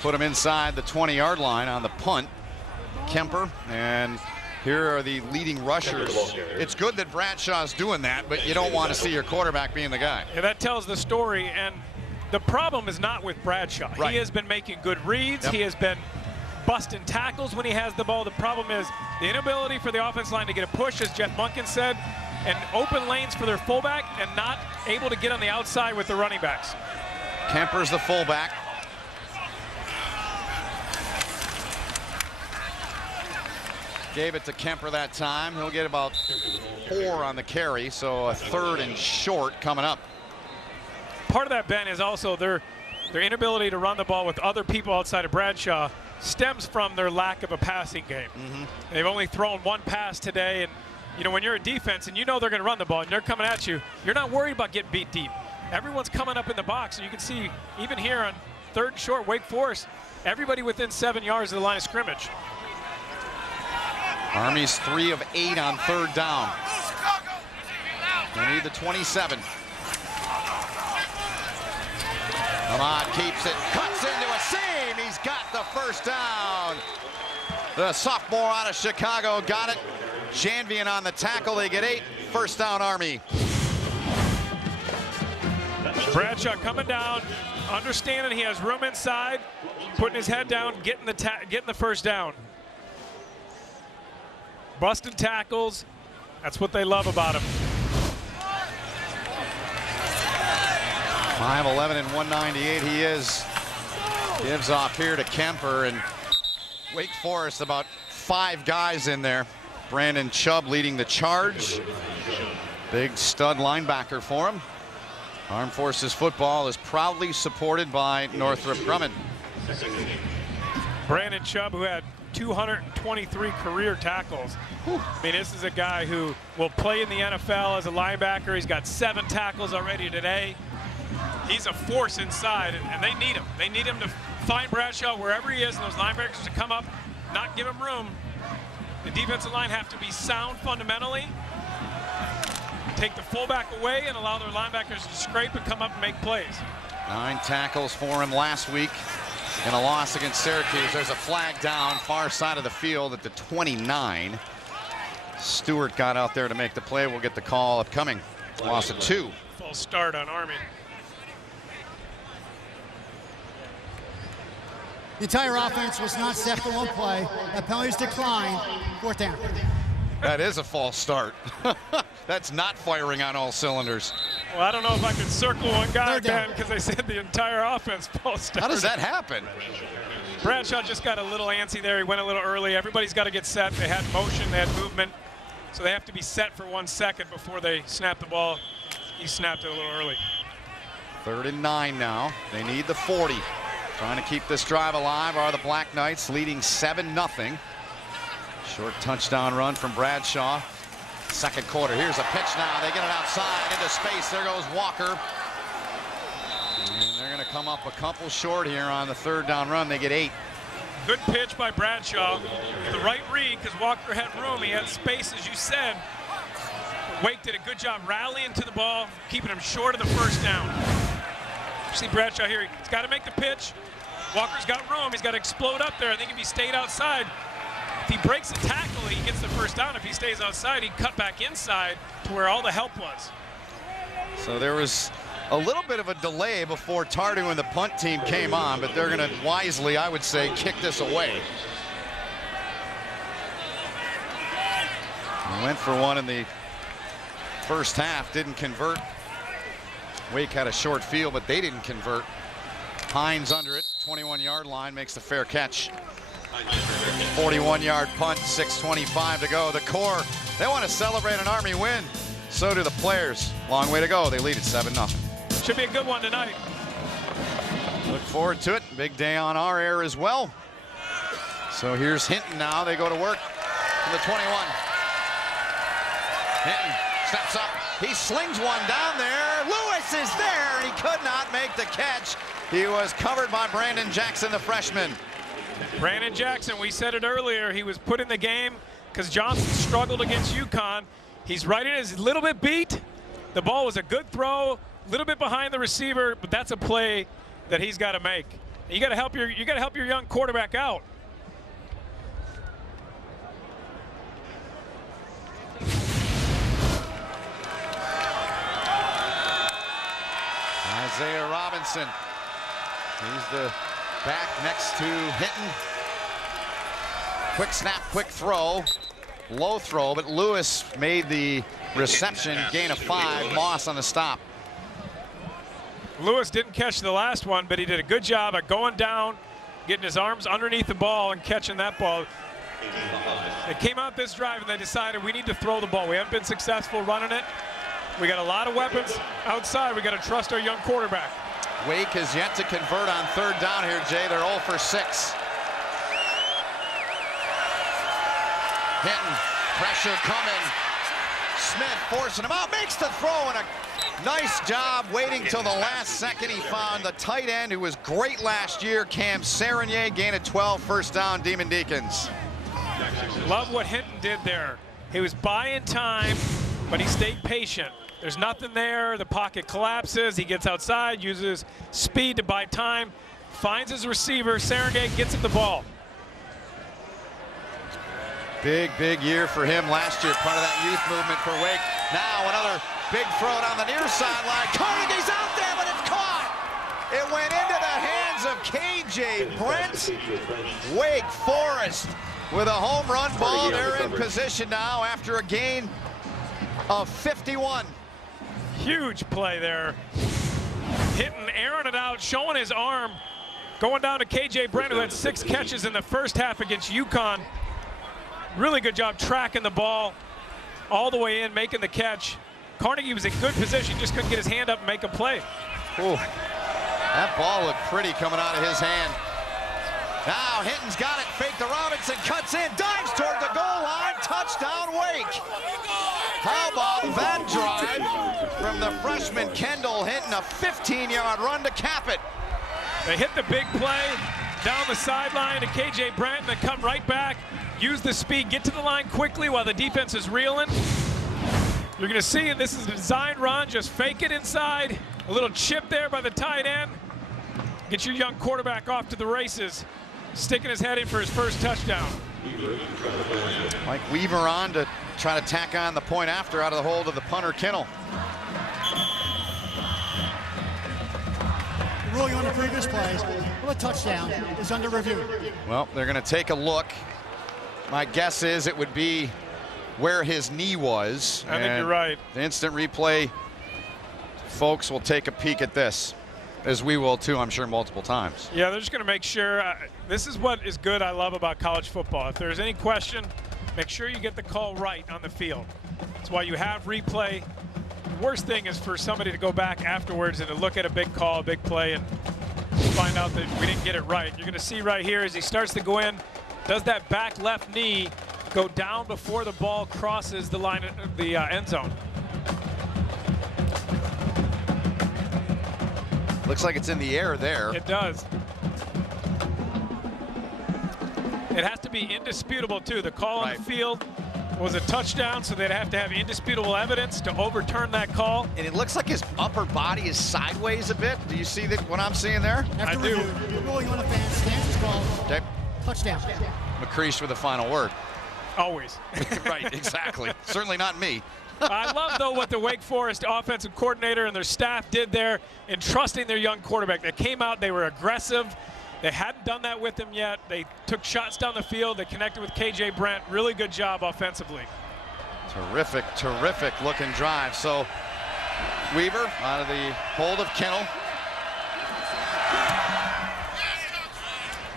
put him inside the 20-yard line on the punt. Kemper, and here are the leading rushers. It's good that Bradshaw's doing that, but you don't want to see your quarterback being the guy. Yeah, that tells the story, and the problem is not with Bradshaw. Right. He has been making good reads. He has been busting tackles when he has the ball. The problem is the inability for the offensive line to get a push, as Jeff Munkin said, and open lanes for their fullback and not able to get on the outside with the running backs. Kemper's the fullback. Gave it to Kemper that time. He'll get about 4 on the carry, so a 3rd and short coming up. Part of that, Ben, is also their inability to run the ball with other people outside of Bradshaw stems from their lack of a passing game. They've only thrown 1 pass today, and you know, when you're a defense and you know they're going to run the ball and they're coming at you, you're not worried about getting beat deep. Everyone's coming up in the box, and you can see even here on 3rd and short, Wake Forest, everybody within 7 yards of the line of scrimmage. Army's 3 of 8 on 3rd down. They need the 27. Ahmad keeps it, cuts into a seam. He's got the 1st down. The sophomore out of Chicago got it. Janvian on the tackle. They get 8. 1st down, Army. Bradshaw coming down, understanding he has room inside, putting his head down, getting the 1st down. Busting tackles, that's what they love about him. 5'11" and 198 he is. Gives off here to Kemper, and Wake Forest about 5 guys in there. Brandon Chubb leading the charge. Big stud linebacker for him. Armed Forces football is proudly supported by Northrop Grumman. Brandon Chubb, who had 223 career tackles. I mean, this is a guy who will play in the NFL as a linebacker. He's got 7 tackles already today. He's a force inside, and they need him. They need him to find Bradshaw wherever he is, and those linebackers to come up, not give him room. The defensive line have to be sound fundamentally, take the fullback away, and allow their linebackers to scrape and come up and make plays. 9 tackles for him last week in a loss against Syracuse. There's a flag down far side of the field at the 29. Stewart got out there to make the play. We'll get the call upcoming. Loss of 2. False start on Army. The entire offense was not set for 1 play. That penalties declined. 4th down. That is a false start. That's not firing on all cylinders. Well, I don't know if I could circle one guy, 3rd down. Ben, because they said the entire offense false start. How does that happen? Bradshaw just got a little antsy there. He went a little early. Everybody's got to get set. They had motion, they had movement. So they have to be set for 1 second before they snap the ball. He snapped it a little early. 3rd and 9 now. They need the 40. Trying to keep this drive alive are the Black Knights, leading 7-0. Short touchdown run from Bradshaw. Second quarter. Here's a pitch now. They get it outside into space. There goes Walker. And they're going to come up a couple short here on the third down run. They get 8. Good pitch by Bradshaw. The right read because Walker had room. He had space, as you said. Wake did a good job rallying to the ball, keeping him short of the first down. You see Bradshaw here. He's got to make the pitch. Walker's got room. He's got to explode up there. I think if he stayed outside, if he breaks a tackle, he gets the first down. If he stays outside, he'd cut back inside to where all the help was. So there was a little bit of a delay before Tardu and the punt team came on, but they're going to wisely, I would say, kick this away. They went for one in the first half, didn't convert. Wake had a short field, but they didn't convert. Hines under it, 21-yard line, makes the fair catch. 41-yard punt, 6:25 to go. The Corps, they want to celebrate an Army win. So do the players. Long way to go. They lead at 7-0. Should be a good one tonight. Look forward to it. Big day on our air as well. So here's Hinton now. They go to work from the 21. Hinton steps up. He slings one down there. Lewis is there. He could not make the catch. He was covered by Brandon Jackson, the freshman. Brandon Jackson, we said it earlier, he was put in the game because Johnson struggled against UConn. He's right in, is a little bit beat. The ball was a good throw, a little bit behind the receiver, but that's a play that he's got to make. You got to help your young quarterback out. Isaiah Robinson. He's the back next to Hinton. Quick snap, quick throw. Low throw, but Lewis made the reception, gain of 5. Moss on the stop. Lewis didn't catch the last one, but he did a good job at going down, getting his arms underneath the ball and catching that ball. They came out this drive and they decided we need to throw the ball. We haven't been successful running it. We got a lot of weapons outside. We got to trust our young quarterback. Wake has yet to convert on third down here, Jay. They're 0 for 6. Hinton, pressure coming. Smith forcing him out, makes the throw, and a nice job waiting till the last second. He found the tight end who was great last year, Cam Serenier, gain of 12, first down, Demon Deacons. Love what Hinton did there. He was buying time, but he stayed patient. There's nothing there. The pocket collapses. He gets outside, uses speed to buy time, finds his receiver. Serengate gets at the ball. Big, big year for him last year, part of that youth movement for Wake. Now another big throw down the near sideline. Carnegie's out there, but it's caught. It went into the hands of KJ Brent. Wake Forest with a home run ball. They're in position now after a gain of 51. Huge play there. Hitting, airing it out, showing his arm, going down to KJ Brent, who had 6 catches in the first half against UConn. Really good job tracking the ball all the way in, making the catch. Carnegie was in good position, just couldn't get his hand up and make a play. Ooh, that ball looked pretty coming out of his hand. Now Hinton's got it, fake the Robinson, cuts in, dives toward the goal line, touchdown Wake. How about that drive from the freshman Kendall Hinton, a 15-yard run to cap it. They hit the big play down the sideline to KJ Brent and then come right back, use the speed, get to the line quickly while the defense is reeling. You're going to see this is a design run, just fake it inside, a little chip there by the tight end. Get your young quarterback off to the races, sticking his head in for his first touchdown. Mike Weaver on to try to tack on the point after out of the hold of the punter Kinnell. The ruling on the previous plays of a touchdown is under review. Well, they're going to take a look. My guess is it would be where his knee was. I think you're right. The instant replay folks will take a peek at this, as we will too, I'm sure, multiple times. Yeah, they're just going to make sure. This is what is good, I love about college football. If there's any question, make sure you get the call right on the field. That's why you have replay. The worst thing is for somebody to go back afterwards and to look at a big call, a big play, and find out that we didn't get it right. You're going to see right here as he starts to go in, does that back left knee go down before the ball crosses the line of the end zone. Looks like it's in the air there. It does. It has to be indisputable, too. The call on the field was a touchdown, so they'd have to have indisputable evidence to overturn that call. And it looks like his upper body is sideways a bit. Do you see what I'm seeing there? After I do. review, the ruling on the fan stance is called Okay. touchdown. McCreesh with the final word. Always. Right, exactly. Certainly not me. I love, though, what the Wake Forest offensive coordinator and their staff did there in trusting their young quarterback. They came out, they were aggressive. They hadn't done that with him yet. They took shots down the field. They connected with KJ Brent. Really good job offensively. Terrific, terrific looking drive. So Weaver out of the hold of Kennel.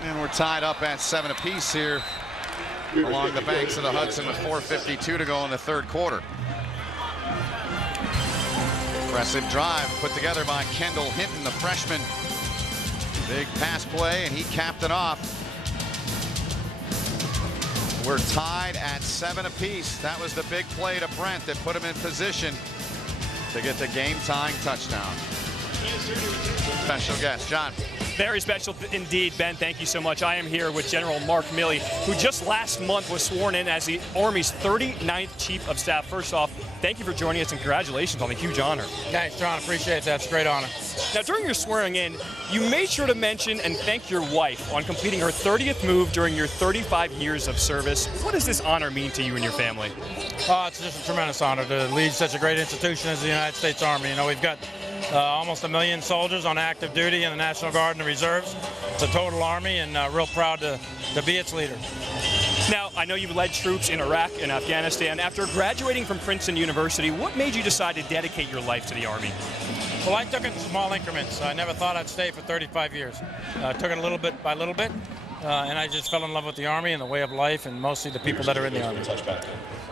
And we're tied up at 7 apiece here along the banks of the Hudson with 4:52 to go in the third quarter. Impressive drive put together by Kendall Hinton, the freshman. Big pass play, and he capped it off. We're tied at 7 apiece. That was the big play to Brent that put him in position to get the game-tying touchdown. Special guest, John. Very special indeed, Ben. Thank you so much. I am here with General Mark Milley, who just last month was sworn in as the Army's 39th Chief of Staff. First off, thank you for joining us and congratulations on the huge honor. Thanks, John. Appreciate that. It's a great honor. Now, during your swearing in, you made sure to mention and thank your wife on completing her 30th move during your 35 years of service. What does this honor mean to you and your family? It's just a tremendous honor to lead such a great institution as the United States Army. You know, we've got almost 1 million soldiers on active duty in the National Guard and the Reserves. It's a total Army, and real proud to be its leader. Now, I know you've led troops in Iraq and Afghanistan. After graduating from Princeton University, what made you decide to dedicate your life to the Army? Well, I took it in small increments. I never thought I'd stay for 35 years. Took it a little bit by little bit, and I just fell in love with the Army and the way of life and mostly the people that are in the Army.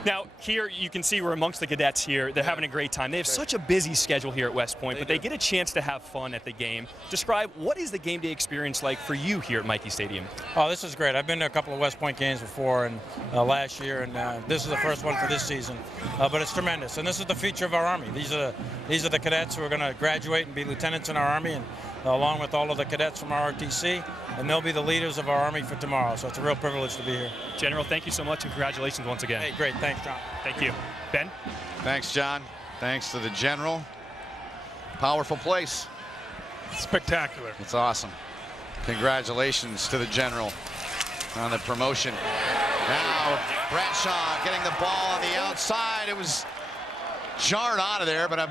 Now, here you can see we're amongst the cadets here. They're having a great time. They have such a busy schedule here at West Point, but they get a chance to have fun at the game. Describe, what is the game day experience like for you here at Michie Stadium? Oh, this is great. I've been to a couple of West Point games before, and last year, and this is the first one for this season. But it's tremendous, and this is the future of our Army. These are the cadets who are going to graduate and be lieutenants in our Army, and along with all of the cadets from our ROTC, and they'll be the leaders of our Army for tomorrow. So it's a real privilege to be here. General, thank you so much, and congratulations once again. Hey, great. Thanks, John. Thank you. Ben? Thanks, John. Thanks to the General. Powerful place. Spectacular. It's awesome. Congratulations to the General on the promotion. Now, Bradshaw getting the ball on the outside. It was jarred out of there, but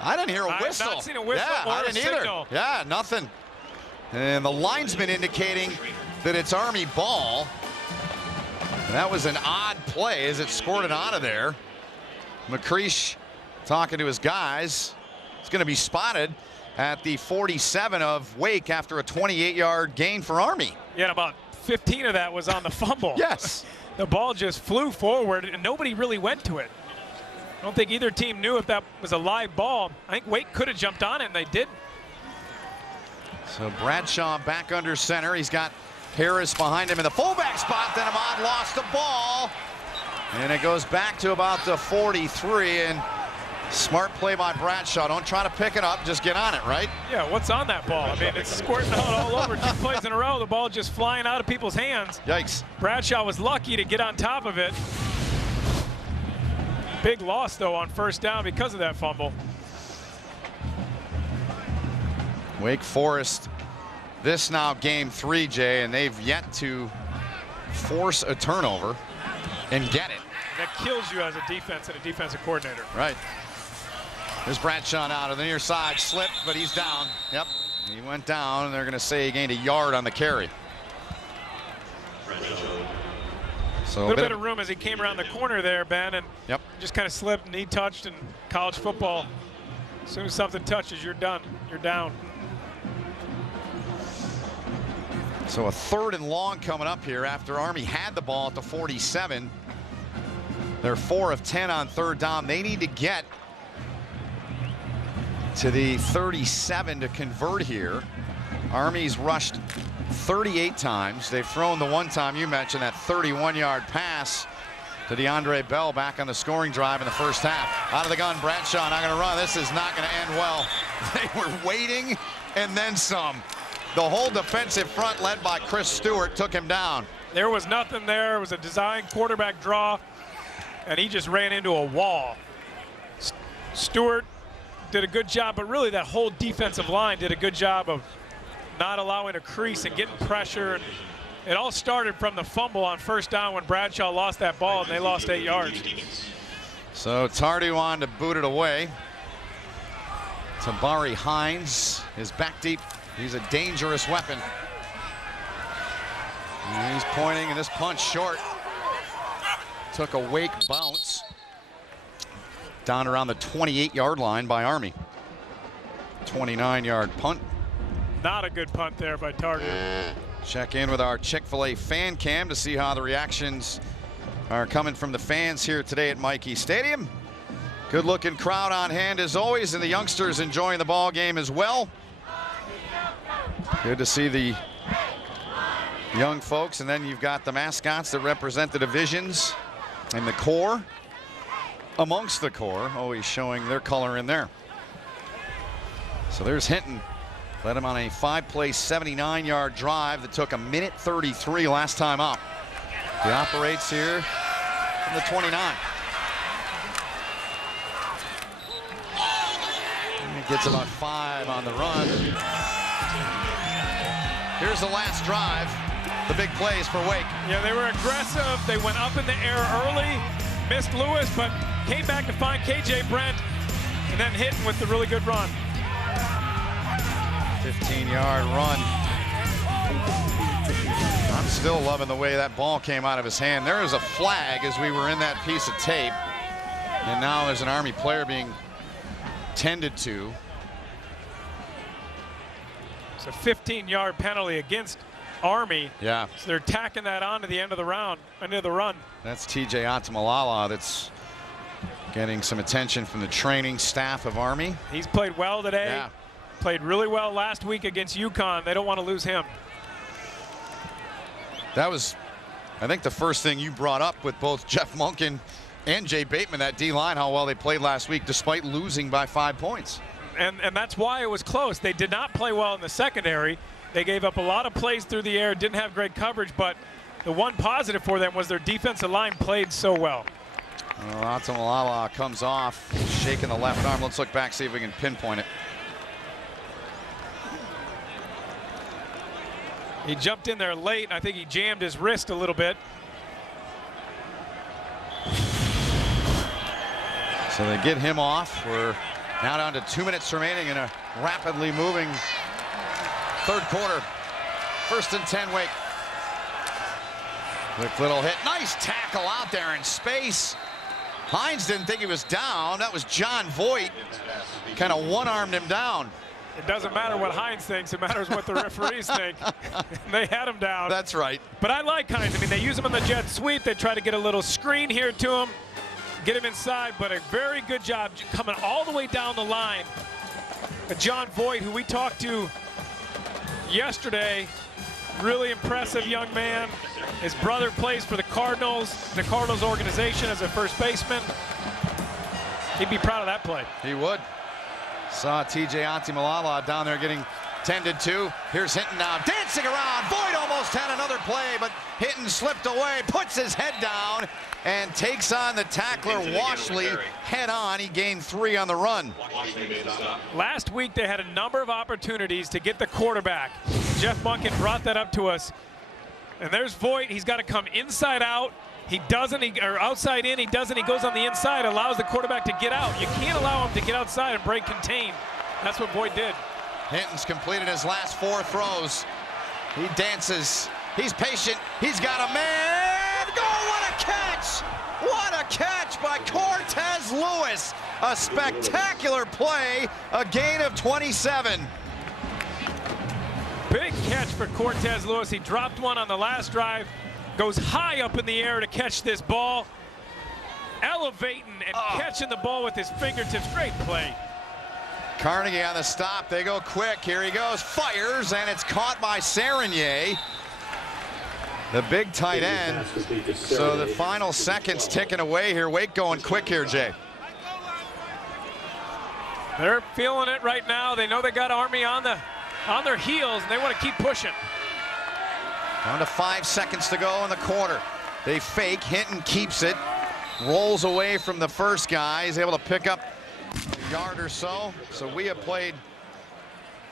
I didn't hear a whistle. I've not seen a whistle yeah, or I a didn't signal. either. Yeah, nothing. And the linesman indicating that it's Army ball. And that was an odd play as it scored it out of there. McCreesh talking to his guys. It's going to be spotted at the 47 of Wake after a 28-yard gain for Army. Yeah, about 15 of that was on the fumble. Yes. The ball just flew forward, and nobody really went to it. I don't think either team knew if that was a live ball. I think Wake could have jumped on it, and they did. So Bradshaw back under center. He's got Harris behind him in the fullback spot. Then Ahmad lost the ball. And it goes back to about the 43. And smart play by Bradshaw. Don't try to pick it up. Just get on it, right? Yeah, what's on that ball? I mean, it's squirting out all over. 2 plays in a row. The ball just flying out of people's hands. Yikes. Bradshaw was lucky to get on top of it. Big loss, though, on first down because of that fumble. Wake Forest, this now game 3, Jay, and they've yet to force a turnover and get it. That kills you as a defense and a defensive coordinator. Right. There's Bradshaw out on the near side, slipped, but he's down. Yep, he went down, and they're going to say he gained a yard on the carry. So a little bit of room as he came around the corner there, Ben, and just kind of slipped, knee touched. In college football, as soon as something touches, you're done. You're down. So a 3rd and long coming up here after Army had the ball at the 47. They're 4 of 10 on 3rd down. They need to get to the 37 to convert here. Army's rushed 38 times. They've thrown the one time you mentioned, that 31-yard pass to DeAndre Bell back on the scoring drive in the first half. Out of the gun, Bradshaw not going to run. This is not going to end well. They were waiting and then some. The whole defensive front led by Chris Stewart took him down. There was nothing there. It was a design quarterback draw, and he just ran into a wall. Stewart did a good job, but really that whole defensive line did a good job of not allowing a crease and getting pressure. And it all started from the fumble on first down when Bradshaw lost that ball, and they lost 8 yards. So Tardy wanted to boot it away. Tabari Hines is back deep. He's a dangerous weapon. And he's pointing, and this punch short. Took a Wake bounce. Down around the 28-yard line by Army. 29-yard punt. Not a good punt there by Tardy. Check in with our Chick-fil-A fan cam to see how the reactions are coming from the fans here today at Michie Stadium. Good looking crowd on hand as always, and the youngsters enjoying the ball game as well. Good to see the young folks, and then you've got the mascots that represent the divisions and the core. Amongst the core, always showing their color in there. So there's Hinton. Led him on a 5-play, 79-yard drive that took 1:33 last time up. He operates here from the 29. And he gets about 5 on the run. Here's the last drive. The big plays for Wake. Yeah, they were aggressive. They went up in the air early, missed Lewis, but came back to find KJ Brent, and then Hinton with the really good run. 15-yard run. I'm still loving the way that ball came out of his hand. There is a flag as we were in that piece of tape. And now there's an Army player being tended to. It's a 15-yard penalty against Army. Yeah. So they're tacking that on to the end of the round, end of the run. That's TJ Atamalala that's getting some attention from the training staff of Army. He's played well today. Yeah. Played really well last week against UConn. They don't want to lose him. That was, I think, the first thing you brought up with both Jeff Monken and Jay Bateman, that D-line, how well they played last week despite losing by 5 points. And that's why it was close. They did not play well in the secondary. They gave up a lot of plays through the air, didn't have great coverage, but the one positive for them was their defensive line played so well. Well, Atamalala comes off, shaking the left arm. Let's look back, see if we can pinpoint it. He jumped in there late. I think he jammed his wrist a little bit. So they get him off. We're now down to 2 minutes remaining in a rapidly moving third quarter. 1st and 10 Wake. Quick little hit. Nice tackle out there in space. Hines didn't think he was down. That was John Voigt. Kind of one-armed him down. It doesn't matter what Hines thinks. It matters what the referees think. They had him down. That's right. But I like Hines. I mean, they use him in the jet sweep. They try to get a little screen here to him, get him inside, but a very good job coming all the way down the line. John Voigt, who we talked to yesterday, really impressive young man. His brother plays for the Cardinals organization as a first baseman. He'd be proud of that play. He would. Saw TJ Atamalala down there getting tended to. Here's Hinton now dancing around. Voigt almost had another play, but Hinton slipped away, puts his head down, and takes on the tackler Washley head on. He gained 3 on the run. Last week they had a number of opportunities to get the quarterback. Jeff Monken brought that up to us. And there's Voigt. He's got to come inside out. He doesn't, or outside in, he doesn't. He goes on the inside, allows the quarterback to get out. You can't allow him to get outside and break contain. That's what Voigt did. Hinton's completed his last 4 throws. He dances. He's patient. He's got a man. Go! What a catch! What a catch by Cortez Lewis. A spectacular play. A gain of 27. Big catch for Cortez Lewis. He dropped one on the last drive. Goes high up in the air to catch this ball. Elevating and catching the ball with his fingertips. Great play. Carnegie on the stop. They go quick. Here he goes. Fires, and it's caught by Serenier, the big tight end. So the final seconds ticking away here. Wake going quick here, Jay. They're feeling it right now. They know they got Army on their heels, and they want to keep pushing. Down to 5 seconds to go in the quarter. They fake. Hinton keeps it. Rolls away from the first guy. He's able to pick up a yard or so. So we have played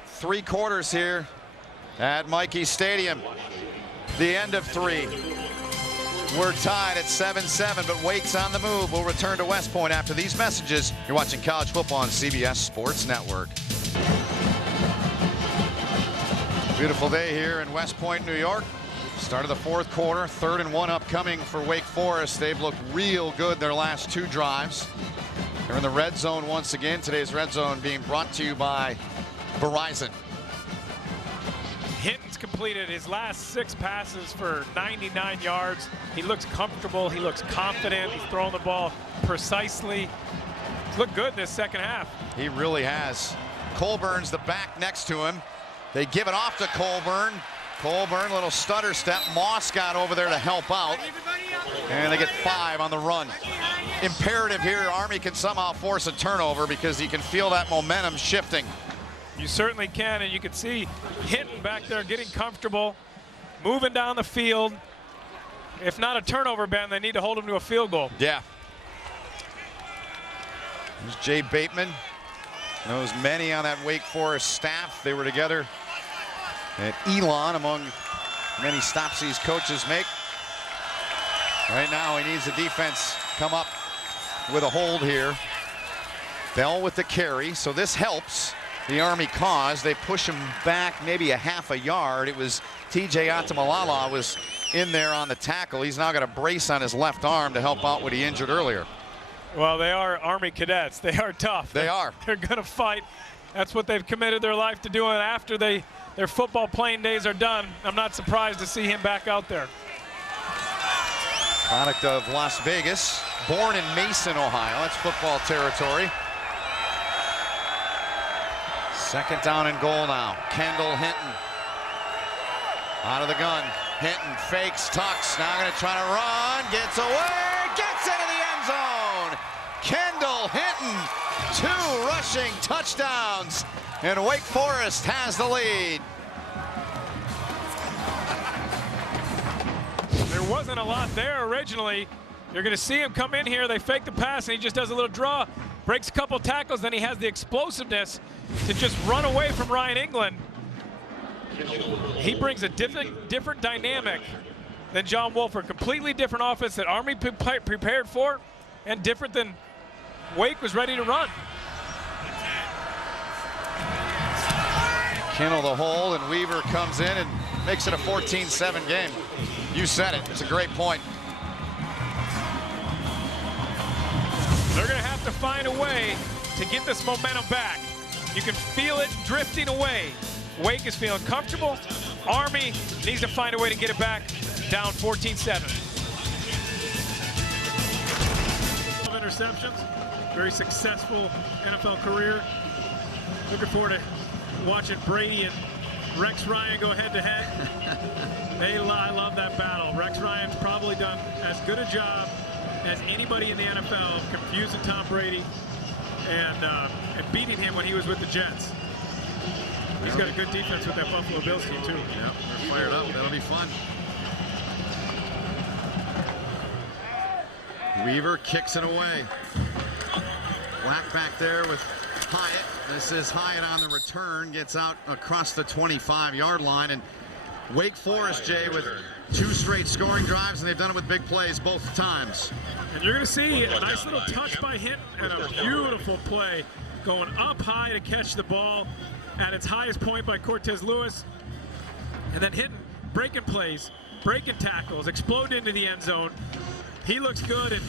3 quarters here at Michie Stadium. The end of 3. We're tied at 7-7, but Wake's on the move. We'll return to West Point after these messages. You're watching college football on CBS Sports Network. Beautiful day here in West Point, New York. Start of the 4th quarter, 3rd and 1 upcoming for Wake Forest. They've looked real good their last 2 drives. They're in the red zone once again. Today's red zone being brought to you by Verizon. Hinton's completed his last 6 passes for 99 yards. He looks comfortable. He looks confident. He's throwing the ball precisely. He's looked good in this second half. He really has. Colburn's the back next to him. They give it off to Colburn. Colburn, little stutter step. Moss got over there to help out. And they get 5 on the run. Imperative here, Army can somehow force a turnover because you can feel that momentum shifting. You certainly can, and you can see Hinton back there getting comfortable, moving down the field. If not a turnover, Ben, they need to hold him to a field goal. Yeah. There's Jay Bateman. Knows many on that Wake Forest staff. They were together at Elon, among many stops these coaches make. Right now he needs the defense come up with a hold here. Bell with the carry, so this helps the Army cause. They push him back maybe a half a yard. It was TJ Atamalala was in there on the tackle. He's now got a brace on his left arm to help out what he injured earlier. Well, they are Army cadets. They are tough. They are. They're going to fight. That's what they've committed their life to doing after their football playing days are done. I'm not surprised to see him back out there. Product of Las Vegas, born in Mason, Ohio. That's football territory. 2nd down and goal now. Kendall Hinton out of the gun. Hinton fakes, tucks, now going to try to run, gets away, gets into the end zone. Kendall Hinton, 2 rushing touchdowns, and Wake Forest has the lead. There wasn't a lot there originally. You're going to see him come in here. They fake the pass, and he just does a little draw, breaks a couple tackles, then he has the explosiveness to just run away from Ryan England. He brings a different dynamic than John Wolford. Completely different offense that Army prepared for, and different than Wake was ready to run. Kennel the hold, and Weaver comes in and makes it a 14-7 game. You said it. It's a great point. They're going to have to find a way to get this momentum back. You can feel it drifting away. Wake is feeling comfortable. Army needs to find a way to get it back, down 14-7. Interceptions, very successful NFL career. Looking forward to watching Brady and Rex Ryan go head-to-head. I love that battle. Rex Ryan's probably done as good a job as anybody in the NFL of confusing Tom Brady and beating him when he was with the Jets. He's got a good defense with that Buffalo Bills team, too. Yep, they're fired up. That'll be fun. Weaver kicks it away. Black back there with Hyatt. This is Hyatt on the return. Gets out across the 25-yard line. And Wake Forest, Jay, with 2 straight scoring drives, and they've done it with big plays both times. And you're going to see a nice little touch by Hinton and a beautiful play going up high to catch the ball at its highest point by Cortez Lewis. And then Hinton breaking plays, breaking tackles, explode into the end zone. He looks good, and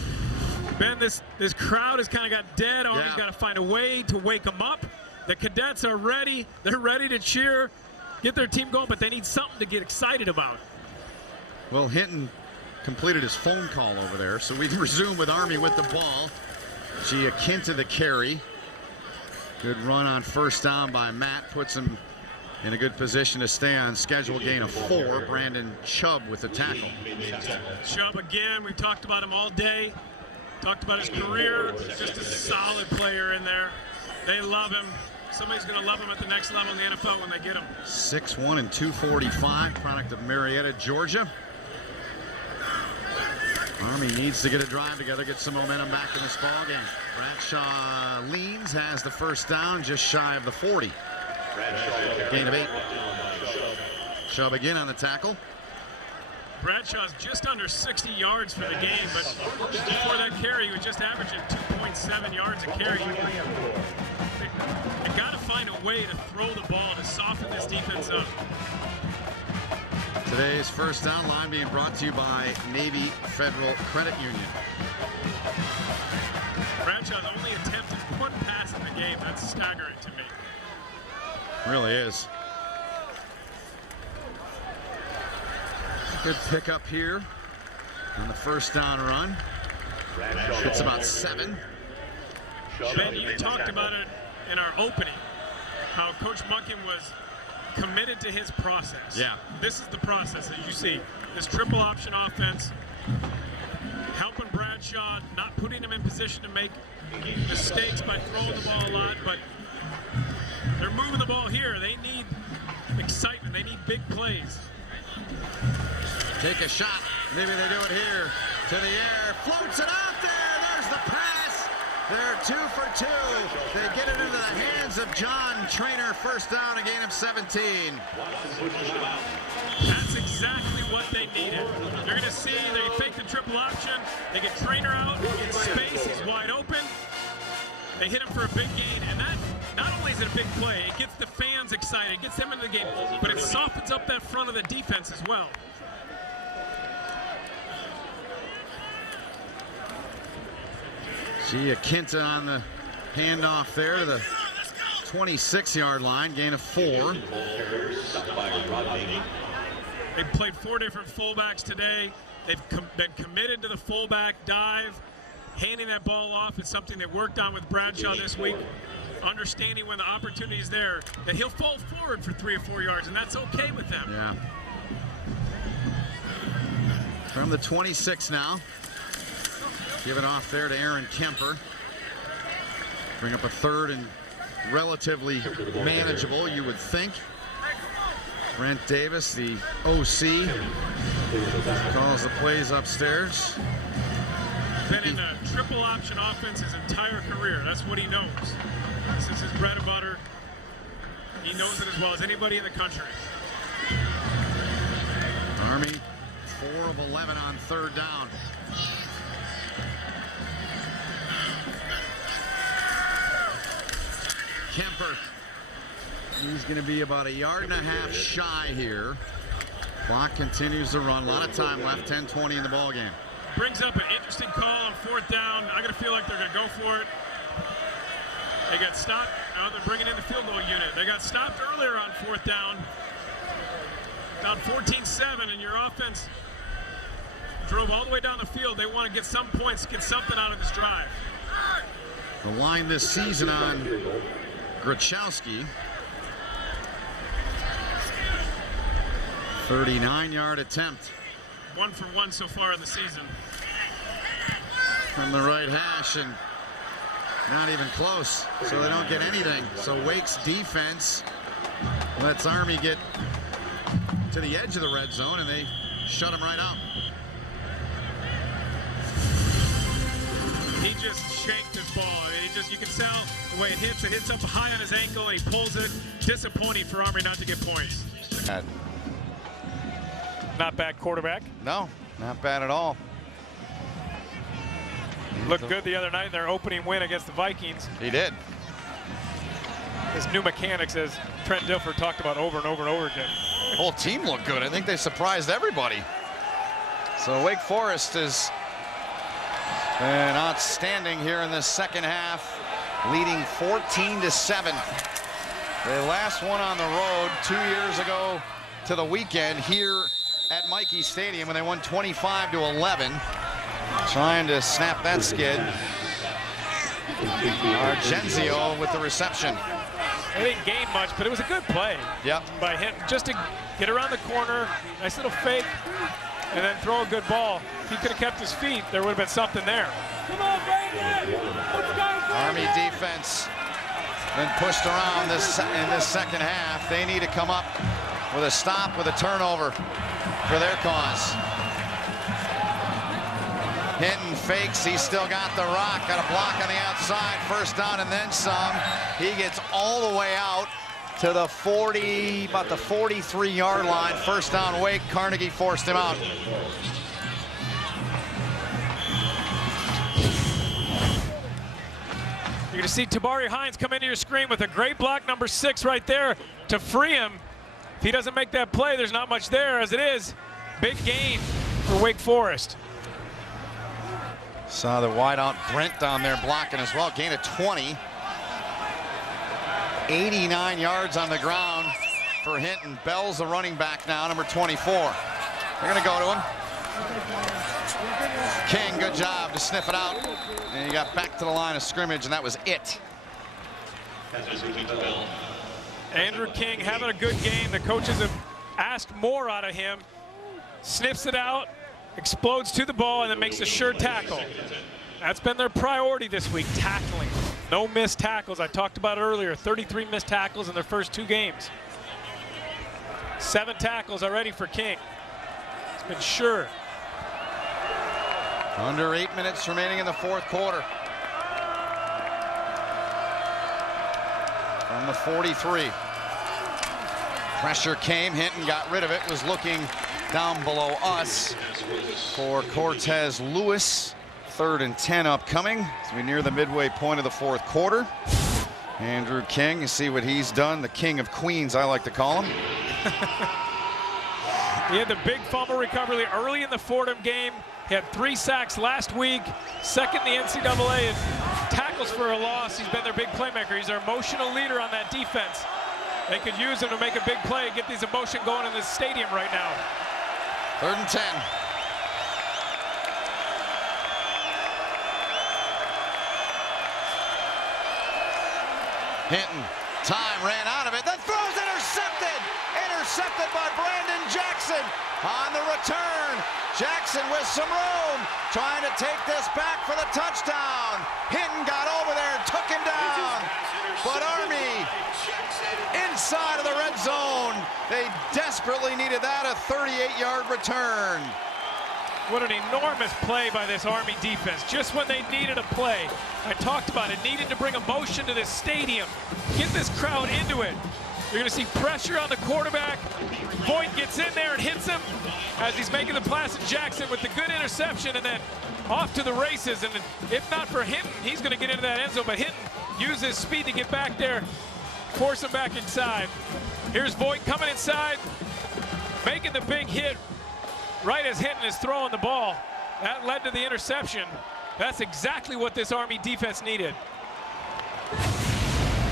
Ben, this crowd has kind of got dead. Army's got to find a way to wake them up. The cadets are ready. They're ready to cheer, get their team going, but they need something to get excited about. Well, Hinton completed his phone call over there, so we resume with Army with the ball. Giaquinta the carry. Good run on first down by Matt. Puts him in a good position to stay on schedule. Gain of 4. Brandon Chubb with the tackle. Chubb again. We talked about him all day. Talked about his career. Just a solid player in there. They love him. Somebody's going to love him at the next level in the NFL when they get him. 6'1" and 245. Product of Marietta, Georgia. Army needs to get a drive together, get some momentum back in this ball game. Bradshaw leans, has the first down, just shy of the 40. Gain of 8. Chubb again on the tackle. Bradshaw's just under 60 yards for the game, but before that carry, he was just averaging 2.7 yards a carry. They got to find a way to throw the ball to soften this defense up. Today's first down line being brought to you by Navy Federal Credit Union. Bradshaw's only attempted 1 pass in the game. That's staggering to me. Really is. Good pickup here on the first down run. It's about 7. Ben, you talked about it in our opening, how Coach Munkin was committed to his process. Yeah. This is the process, as you see. This triple option offense, helping Bradshaw, not putting him in position to make mistakes by throwing the ball a lot, but they're moving the ball here. They need excitement. They need big plays. Take a shot. Maybe they do it here. To the air. Floats it out there. There's the pass. They're 2 for 2. They get it into the hands of John Trainer. First down, a gain of 17. That's exactly what they needed. You're going to see they fake the triple option. They get Trainer out in space. He's wide open. They hit him for a big gain, and that not only is it a big play, it gets the fans excited, it gets them into the game, but it softens up that front of the defense as well. Giaquinta on the handoff there to the 26-yard line, gain of 4. They've played 4 different fullbacks today. They've been committed to the fullback dive. Handing that ball off is something they worked on with Bradshaw this week. Understanding when the opportunity is there, that he'll fall forward for 3 or 4 yards, and that's okay with them. Yeah. From the 26 now. Give it off there to Aaron Kemper. Bring up a 3rd and relatively manageable, you would think. Brent Davis, the OC, calls the plays upstairs. Been in a triple option offense his entire career. That's what he knows. This is his bread and butter. He knows it as well as anybody in the country. Army 4 of 11 on 3rd down. Kemper. He's going to be about 1.5 yards shy here. Clock continues to run. A lot of time left. 10-20 in the ball game. Brings up an interesting call on 4th down. I gotta feel like they're gonna go for it. They got stopped. Now they're bringing in the field goal unit. They got stopped earlier on 4th down. Down 14-7, and your offense drove all the way down the field. They want to get some points, get something out of this drive. The line this season on Grachowski. 39-yard attempt. 1 for 1 so far in the season. From the right hash, and not even close, so they don't get anything. So Wake's defense lets Army get to the edge of the red zone, and they shut him right out. He just shanked his ball. You can tell the way it hits up high on his ankle, he pulls it. Disappointing for Army not to get points. Not bad quarterback. No, not bad at all. Looked good the other night in their opening win against the Vikings. He did. His new mechanics, as Trent Dilfer talked about over and over and over again. The whole team looked good. I think they surprised everybody. So Wake Forest has been outstanding here in the second half, leading 14-7. They last won on the road 2 years ago to the weekend here at Michie Stadium when they won 25-11. Trying to snap that skid. Argenzio with the reception. They didn't gain much, but it was a good play. Yep. By him, just to get around the corner, nice little fake, and then throw a good ball. If he could have kept his feet, there would have been something there. Come on, Brandon! Army defense been pushed around in this second half. They need to come up with a stop, with a turnover for their cause. Hinton fakes, he's still got the rock, got a block on the outside, first down and then some. He gets all the way out to the 40, about the 43-yard line, first down Wake. Carnegie forced him out. You're going to see Tabari Hines come into your screen with a great block, number 6 right there to free him. If he doesn't make that play, there's not much there. As it is, big gain for Wake Forest. Saw the wideout Brent down there blocking as well. Gain of 20. 89 yards on the ground for Hinton. Bell's the running back now, number 24. They're going to go to him. King, good job to sniff it out. And he got back to the line of scrimmage, and that was it. Andrew King having a good game. The coaches have asked more out of him. Sniffs it out, explodes to the ball, and then makes a sure tackle. That's been their priority this week, tackling. No missed tackles. I talked about it earlier. 33 missed tackles in their first 2 games. 7 tackles already for King. It's been sure. Under 8 minutes remaining in the fourth quarter. From the 43. Pressure came, Hinton got rid of it, was looking down below us for Cortez Lewis. 3rd and 10 upcoming as we near the midway point of the fourth quarter. Andrew King, you see what he's done, the king of Queens, I like to call him. He had the big fumble recovery early in the Fordham game. He had 3 sacks last week, 2nd in the NCAA in tackles for a loss. He's been their big playmaker. He's their emotional leader on that defense. They could use him to make a big play, get these emotion going in this stadium right now. 3rd and 10. Hinton, time ran out of it. The throw's intercepted! Intercepted by Brandon Jackson on the return. Jackson with some room, trying to take this back for the touchdown. Hinton got over there and took him down. But Army inside of the red zone. They desperately needed that, a 38-yard return. What an enormous play by this Army defense. Just when they needed a play. I talked about it, needed to bring emotion to this stadium. Get this crowd into it. You're gonna see pressure on the quarterback. Boyd gets in there and hits him as he's making the pass to Jackson with the good interception, and then off to the races. And if not for Hinton, he's gonna get into that end zone, but Hinton used his speed to get back there, force him back inside. Here's Voigt coming inside, making the big hit right as Hinton is throwing the ball. That led to the interception. That's exactly what this Army defense needed.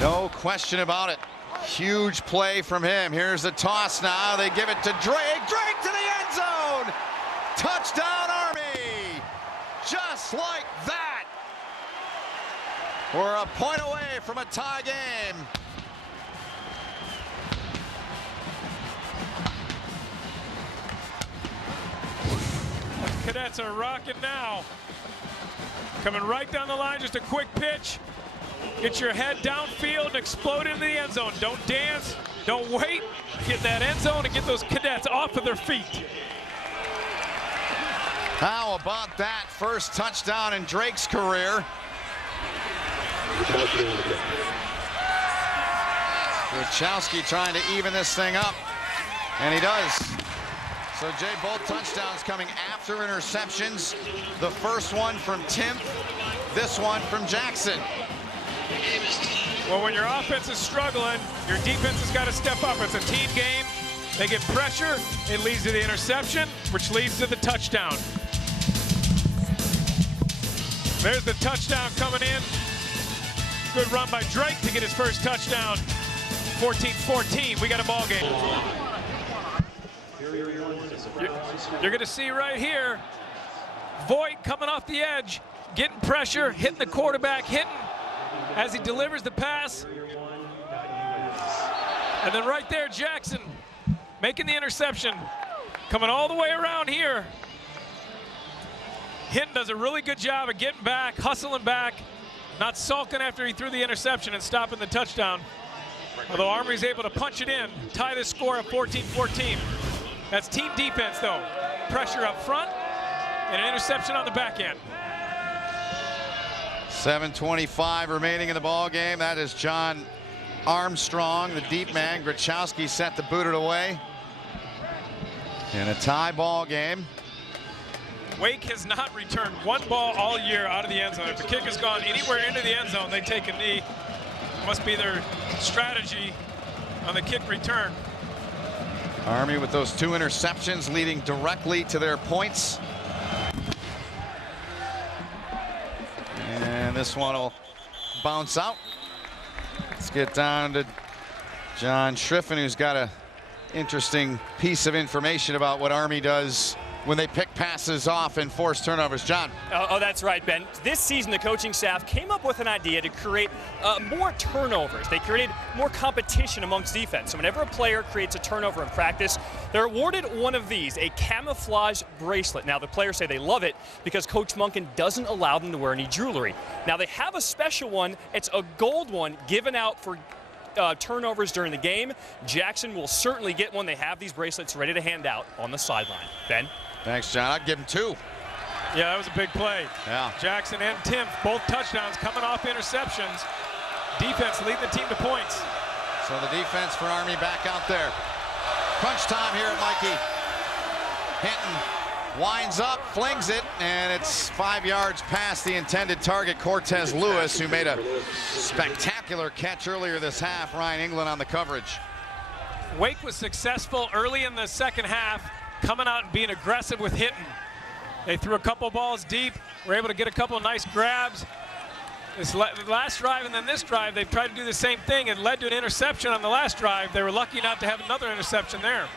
No question about it. Huge play from him. Here's the toss now. They give it to Drake. Drake to the end zone. Touchdown Army. Just like that. We're a point away from a tie game. Cadets are rocking now. Coming right down the line, just a quick pitch. Get your head downfield and explode into the end zone. Don't dance, don't wait. Get that end zone and get those cadets off of their feet. How about that first touchdown in Drake's career? Wachowski trying to even this thing up, and he does. So Jay, both touchdowns coming after interceptions. The first one from Tim, this one from Jackson. Well, when your offense is struggling, your defense has got to step up. It's a team game. They get pressure. It leads to the interception, which leads to the touchdown. There's the touchdown coming in. Good run by Drake to get his first touchdown. 14-14, we got a ball game. You're going to see right here, Voigt coming off the edge, getting pressure, hitting the quarterback, hitting as he delivers the pass. And then right there, Jackson making the interception, coming all the way around here. Hinton does a really good job of getting back, hustling back, not sulking after he threw the interception and stopping the touchdown. Although Armory's able to punch it in, tie this score at 14-14. That's team defense though. Pressure up front and an interception on the back end. 7:25 remaining in the ball game. That is John Armstrong, the deep man. Grachowski set to boot it away. In a tie ball game. Wake has not returned one ball all year out of the end zone. If the kick has gone anywhere into the end zone, they take a knee. Must be their strategy on the kick return. Army with those 2 interceptions leading directly to their points. And this one will bounce out. Let's get down to John Schriffen, who's got an interesting piece of information about what Army does when they pick passes off and force turnovers. John. Oh, that's right, Ben. This season, the coaching staff came up with an idea to create more turnovers. They created more competition amongst defense. So whenever a player creates a turnover in practice, they're awarded one of these, a camouflage bracelet. Now, the players say they love it because Coach Monken doesn't allow them to wear any jewelry. Now, they have a special one. It's a gold one given out for turnovers during the game. Jackson will certainly get one. They have these bracelets ready to hand out on the sideline. Ben? Thanks, John. I'd give him 2. Yeah, that was a big play. Yeah. Jackson and Tim, both touchdowns coming off interceptions. Defense leading the team to points. So the defense for Army back out there. Crunch time here at Mikey. Hinton winds up, flings it, and it's 5 yards past the intended target, Cortez Lewis, who made a spectacular catch earlier this half. Ryan England on the coverage. Wake was successful early in the second half, coming out and being aggressive with Hinton. They threw a couple balls deep, were able to get a couple nice grabs. This last drive and then this drive, they've tried to do the same thing. It led to an interception on the last drive. They were lucky not to have another interception there.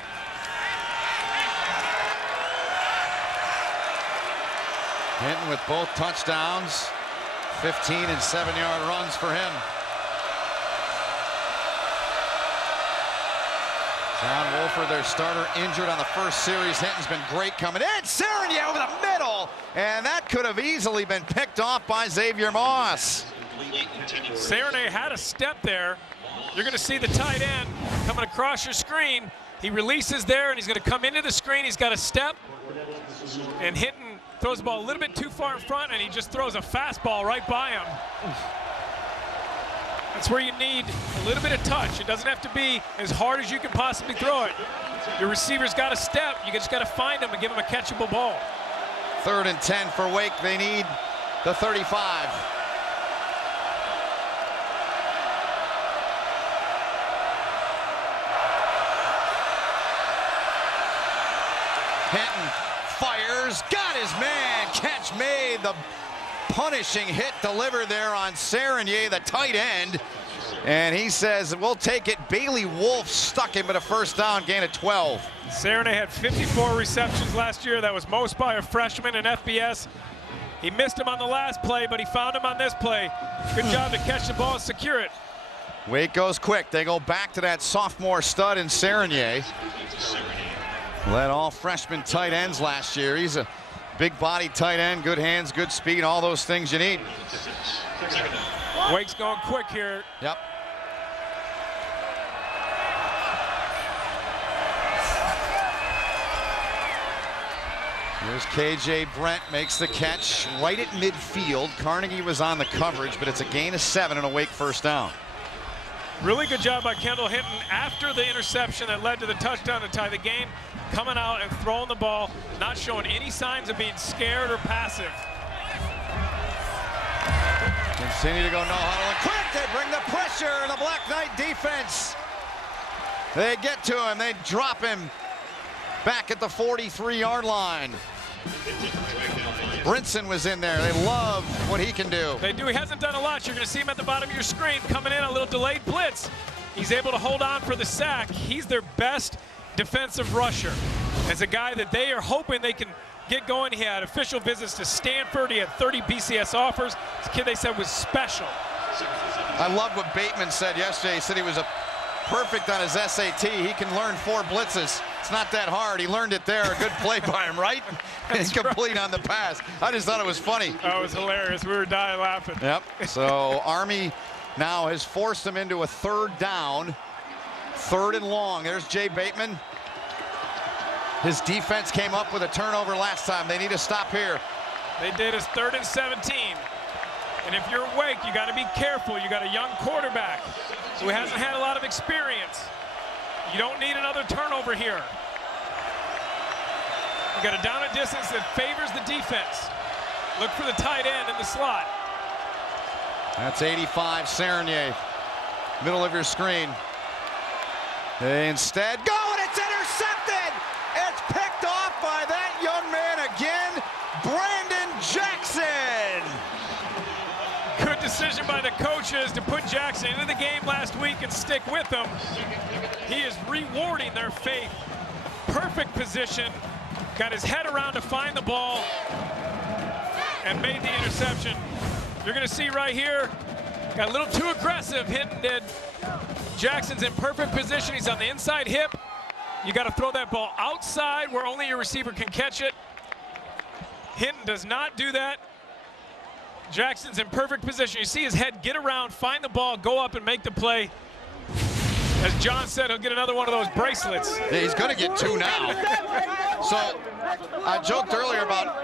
Hinton with both touchdowns, 15 and 7-yard runs for him. John Wolford, their starter, injured on the first series. Hinton's been great coming in. Serenier over the middle, and that could have easily been picked off by Xavier Moss. Serenier had a step there. You're going to see the tight end coming across your screen. He releases there, and he's going to come into the screen. He's got a step, and Hinton throws the ball a little bit too far in front, and he just throws a fastball right by him. That's where you need a little bit of touch. It doesn't have to be as hard as you can possibly throw it. Your receiver's got a step. You just got to find him and give him a catchable ball. 3rd and 10 for Wake. They need the 35. Hinton fires, got his man, catch made. The punishing hit delivered there on Serenier, the tight end. And he says, we'll take it. Bailey Wolf stuck him at a first down, gain of 12. Serenier had 54 receptions last year. That was most by a freshman in FBS. He missed him on the last play, but he found him on this play. Good job to catch the ball and secure it. Wake goes quick. They go back to that sophomore stud in Serenier. Led all freshman tight ends last year. He's a big body tight end, good hands, good speed, all those things you need. Wake's going quick here. Yep. Here's KJ Brent, makes the catch right at midfield. Carnegie was on the coverage, but it's a gain of 7 and a Wake first down. Really good job by Kendall Hinton after the interception that led to the touchdown to tie the game, coming out and throwing the ball, not showing any signs of being scared or passive. Continue to go no huddle, and quick, they bring the pressure, the Black Knight defense. They get to him, they drop him back at the 43-yard line. Brinson was in there. They love what he can do. They do. He hasn't done a lot. You're going to see him at the bottom of your screen coming in, a little delayed blitz. He's able to hold on for the sack. He's their best defensive rusher. As a guy that they are hoping they can get going. He had official visits to Stanford. He had 30 BCS offers. This kid they said was special. I love what Bateman said yesterday. He said he was perfect on his SAT. He can learn 4 blitzes. It's not that hard. He learned it there. A good play by him, right? And complete on the pass. I just thought it was funny. Oh, it was hilarious. We were dying laughing. Yep. So Army now has forced them into a 3rd down. 3rd and long. There's Jay Bateman. His defense came up with a turnover last time. They need to stop here. They did. It's 3rd and 17. And if you're Wake, you got to be careful. You got a young quarterback who hasn't had a lot of experience. You don't need another turnover here. You got a down and distance that favors the defense. Look for the tight end in the slot. That's 85, Serenier. Middle of your screen. They instead go, and it's intercepted! It's picked off by that young man again, Brandon Jackson! Good decision by the coaches to put Jackson into the game last week and stick with him. He is rewarding their faith. Perfect position. Got his head around to find the ball and made the interception. You're going to see right here, got a little too aggressive. Hinton did. Jackson's in perfect position. He's on the inside hip. You got to throw that ball outside where only your receiver can catch it. Hinton does not do that. Jackson's in perfect position. You see his head get around, find the ball, go up and make the play. As John said, he'll get another one of those bracelets. Yeah, he's going to get 2 now. So I joked earlier about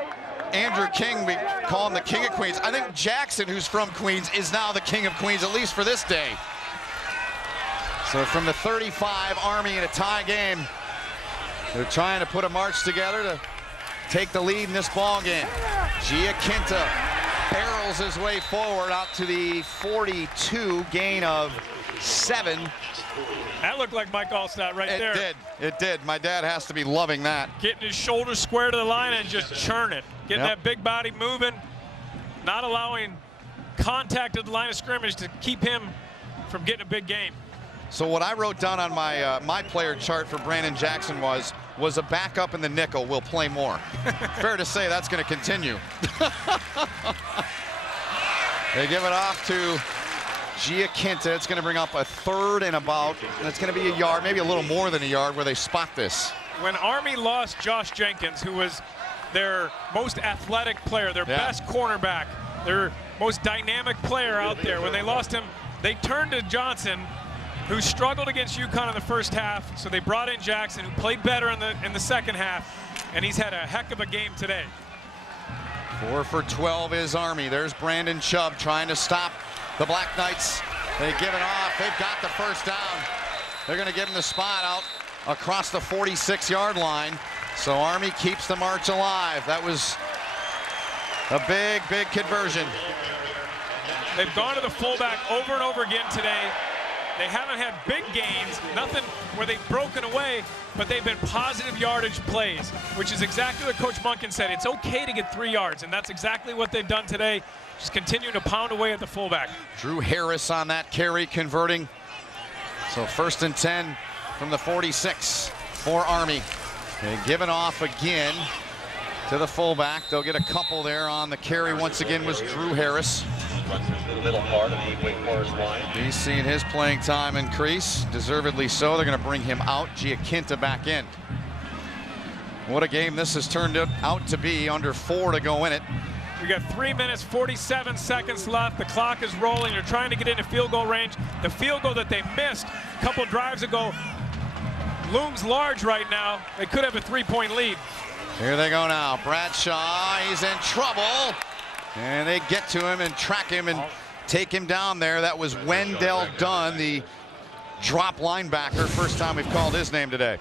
Andrew King. We call him the King of Queens. I think Jackson, who's from Queens, is now the King of Queens, at least for this day. So from the 35, Army in a tie game. They're trying to put a march together to take the lead in this ball game. Giaquinta barrels his way forward out to the 42, gain of 7. That looked like Mike Allstott right there. It did. My dad has to be loving that. Getting his shoulders square to the line and just churn it. Getting Yep. that big body moving, not allowing contact at the line of scrimmage to keep him from getting a big gain. So what I wrote down on my my player chart for Brandon Jackson was a backup in the nickel will play more. Fair to say that's going to continue. They give it off to Giaquinta. It's going to bring up a 3rd and about. And it's going to be a yard, maybe a little more than a yard, where they spot this. When Army lost Josh Jenkins, who was their most athletic player, their best cornerback, their most dynamic player out there, when they lost him, they turned to Johnson, who struggled against UConn in the first half. So they brought in Jackson, who played better in the second half, and he's had a heck of a game today. 4 for 12 is Army. There's Brandon Chubb trying to stop the Black Knights. They give it off. They've got the first down. They're going to give him the spot out across the 46-yard line. So Army keeps the march alive. That was a big, big conversion. They've gone to the fullback over and over again today. They haven't had big gains, nothing where they've broken away, but they've been positive yardage plays, which is exactly what Coach Munkin said. It's okay to get 3 yards, and that's exactly what they've done today, just continuing to pound away at the fullback. Drew Harris on that carry, converting. So 1st and 10 from the 46 for Army. They give it off again to the fullback. They'll get a couple there on the carry. Once again was Drew Harris. The middle part of the Wake Forest line. He's seeing his playing time increase, deservedly so. They're going to bring him out. Giaquinta back in. What a game this has turned out to be. Under 4 to go in it. We got 3 minutes, 47 seconds left. The clock is rolling. They're trying to get into field goal range. The field goal that they missed a couple drives ago looms large right now. They could have a 3-point lead. Here they go now. Bradshaw, he's in trouble. And they get to him and track him and take him down there. That was Wendell Dunn, the drop linebacker. First time we've called his name today.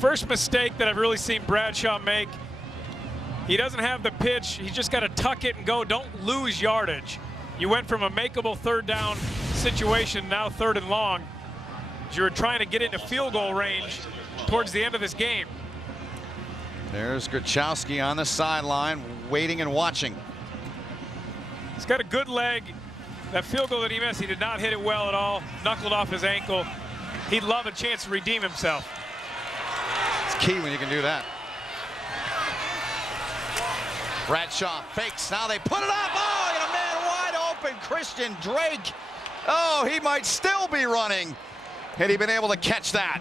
First mistake that I've really seen Bradshaw make. He doesn't have the pitch. He's just got to tuck it and go. Don't lose yardage. You went from a makeable 3rd down situation, now 3rd and long. You were trying to get into field goal range towards the end of this game. There's Gruchowski on the sideline, waiting and watching. He's got a good leg. That field goal that he missed, he did not hit it well at all. Knuckled off his ankle. He'd love a chance to redeem himself. It's key when you can do that. Bradshaw fakes. Now they put it up. Oh, and a man wide open. Christian Drake. Oh, he might still be running. Had he been able to catch that.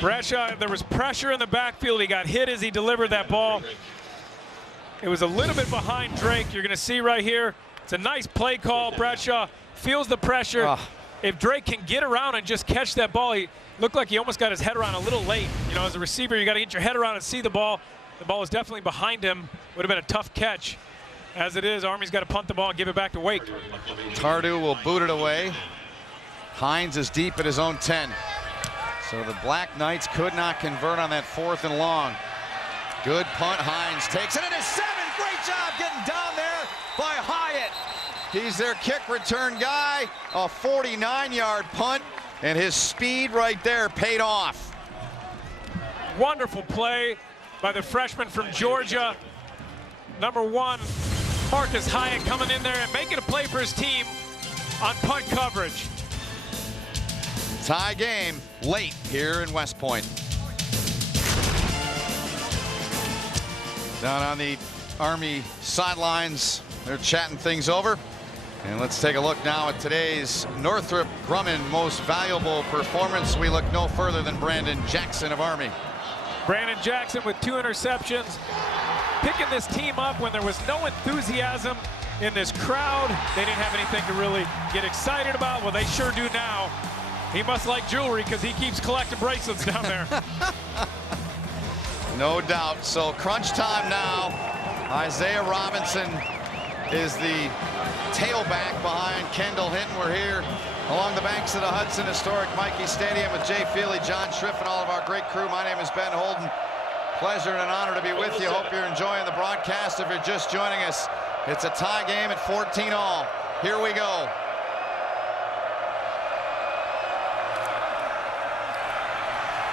Bradshaw, there was pressure in the backfield. He got hit as he delivered that ball. It was a little bit behind Drake. You're going to see right here. It's a nice play call. Bradshaw feels the pressure. If Drake can get around and just catch that ball, he looked like he almost got his head around a little late. You know, as a receiver, you got to get your head around and see the ball. The ball was definitely behind him. Would have been a tough catch. As it is, Army's got to punt the ball and give it back to Wake. Tardu will boot it away. Hines is deep at his own 10. So the Black Knights could not convert on that 4th and long. Good punt. Hines takes it. It is 7. Great job getting down there by Hyatt. He's their kick return guy. A 49-yard punt. And his speed right there paid off. Wonderful play by the freshman from Georgia. Number 1, Marcus Hyatt coming in there and making a play for his team on punt coverage. Tie game late here in West Point. Down on the Army sidelines, they're chatting things over. And let's take a look now at today's Northrop Grumman most valuable performance. We look no further than Brandon Jackson of Army. Brandon Jackson with 2 interceptions, picking this team up when there was no enthusiasm in this crowd. They didn't have anything to really get excited about. Well, they sure do now. He must like jewelry because he keeps collecting bracelets down there. No doubt. So crunch time now. Isaiah Robinson is the tailback behind Kendall Hinton. We're here along the banks of the Hudson historic Mikey Stadium with Jay Feely, John Schriff, and all of our great crew. My name is Ben Holden. Pleasure and an honor to be with you. Hope you're enjoying the broadcast. If you're just joining us, it's a tie game at 14-all. Here we go.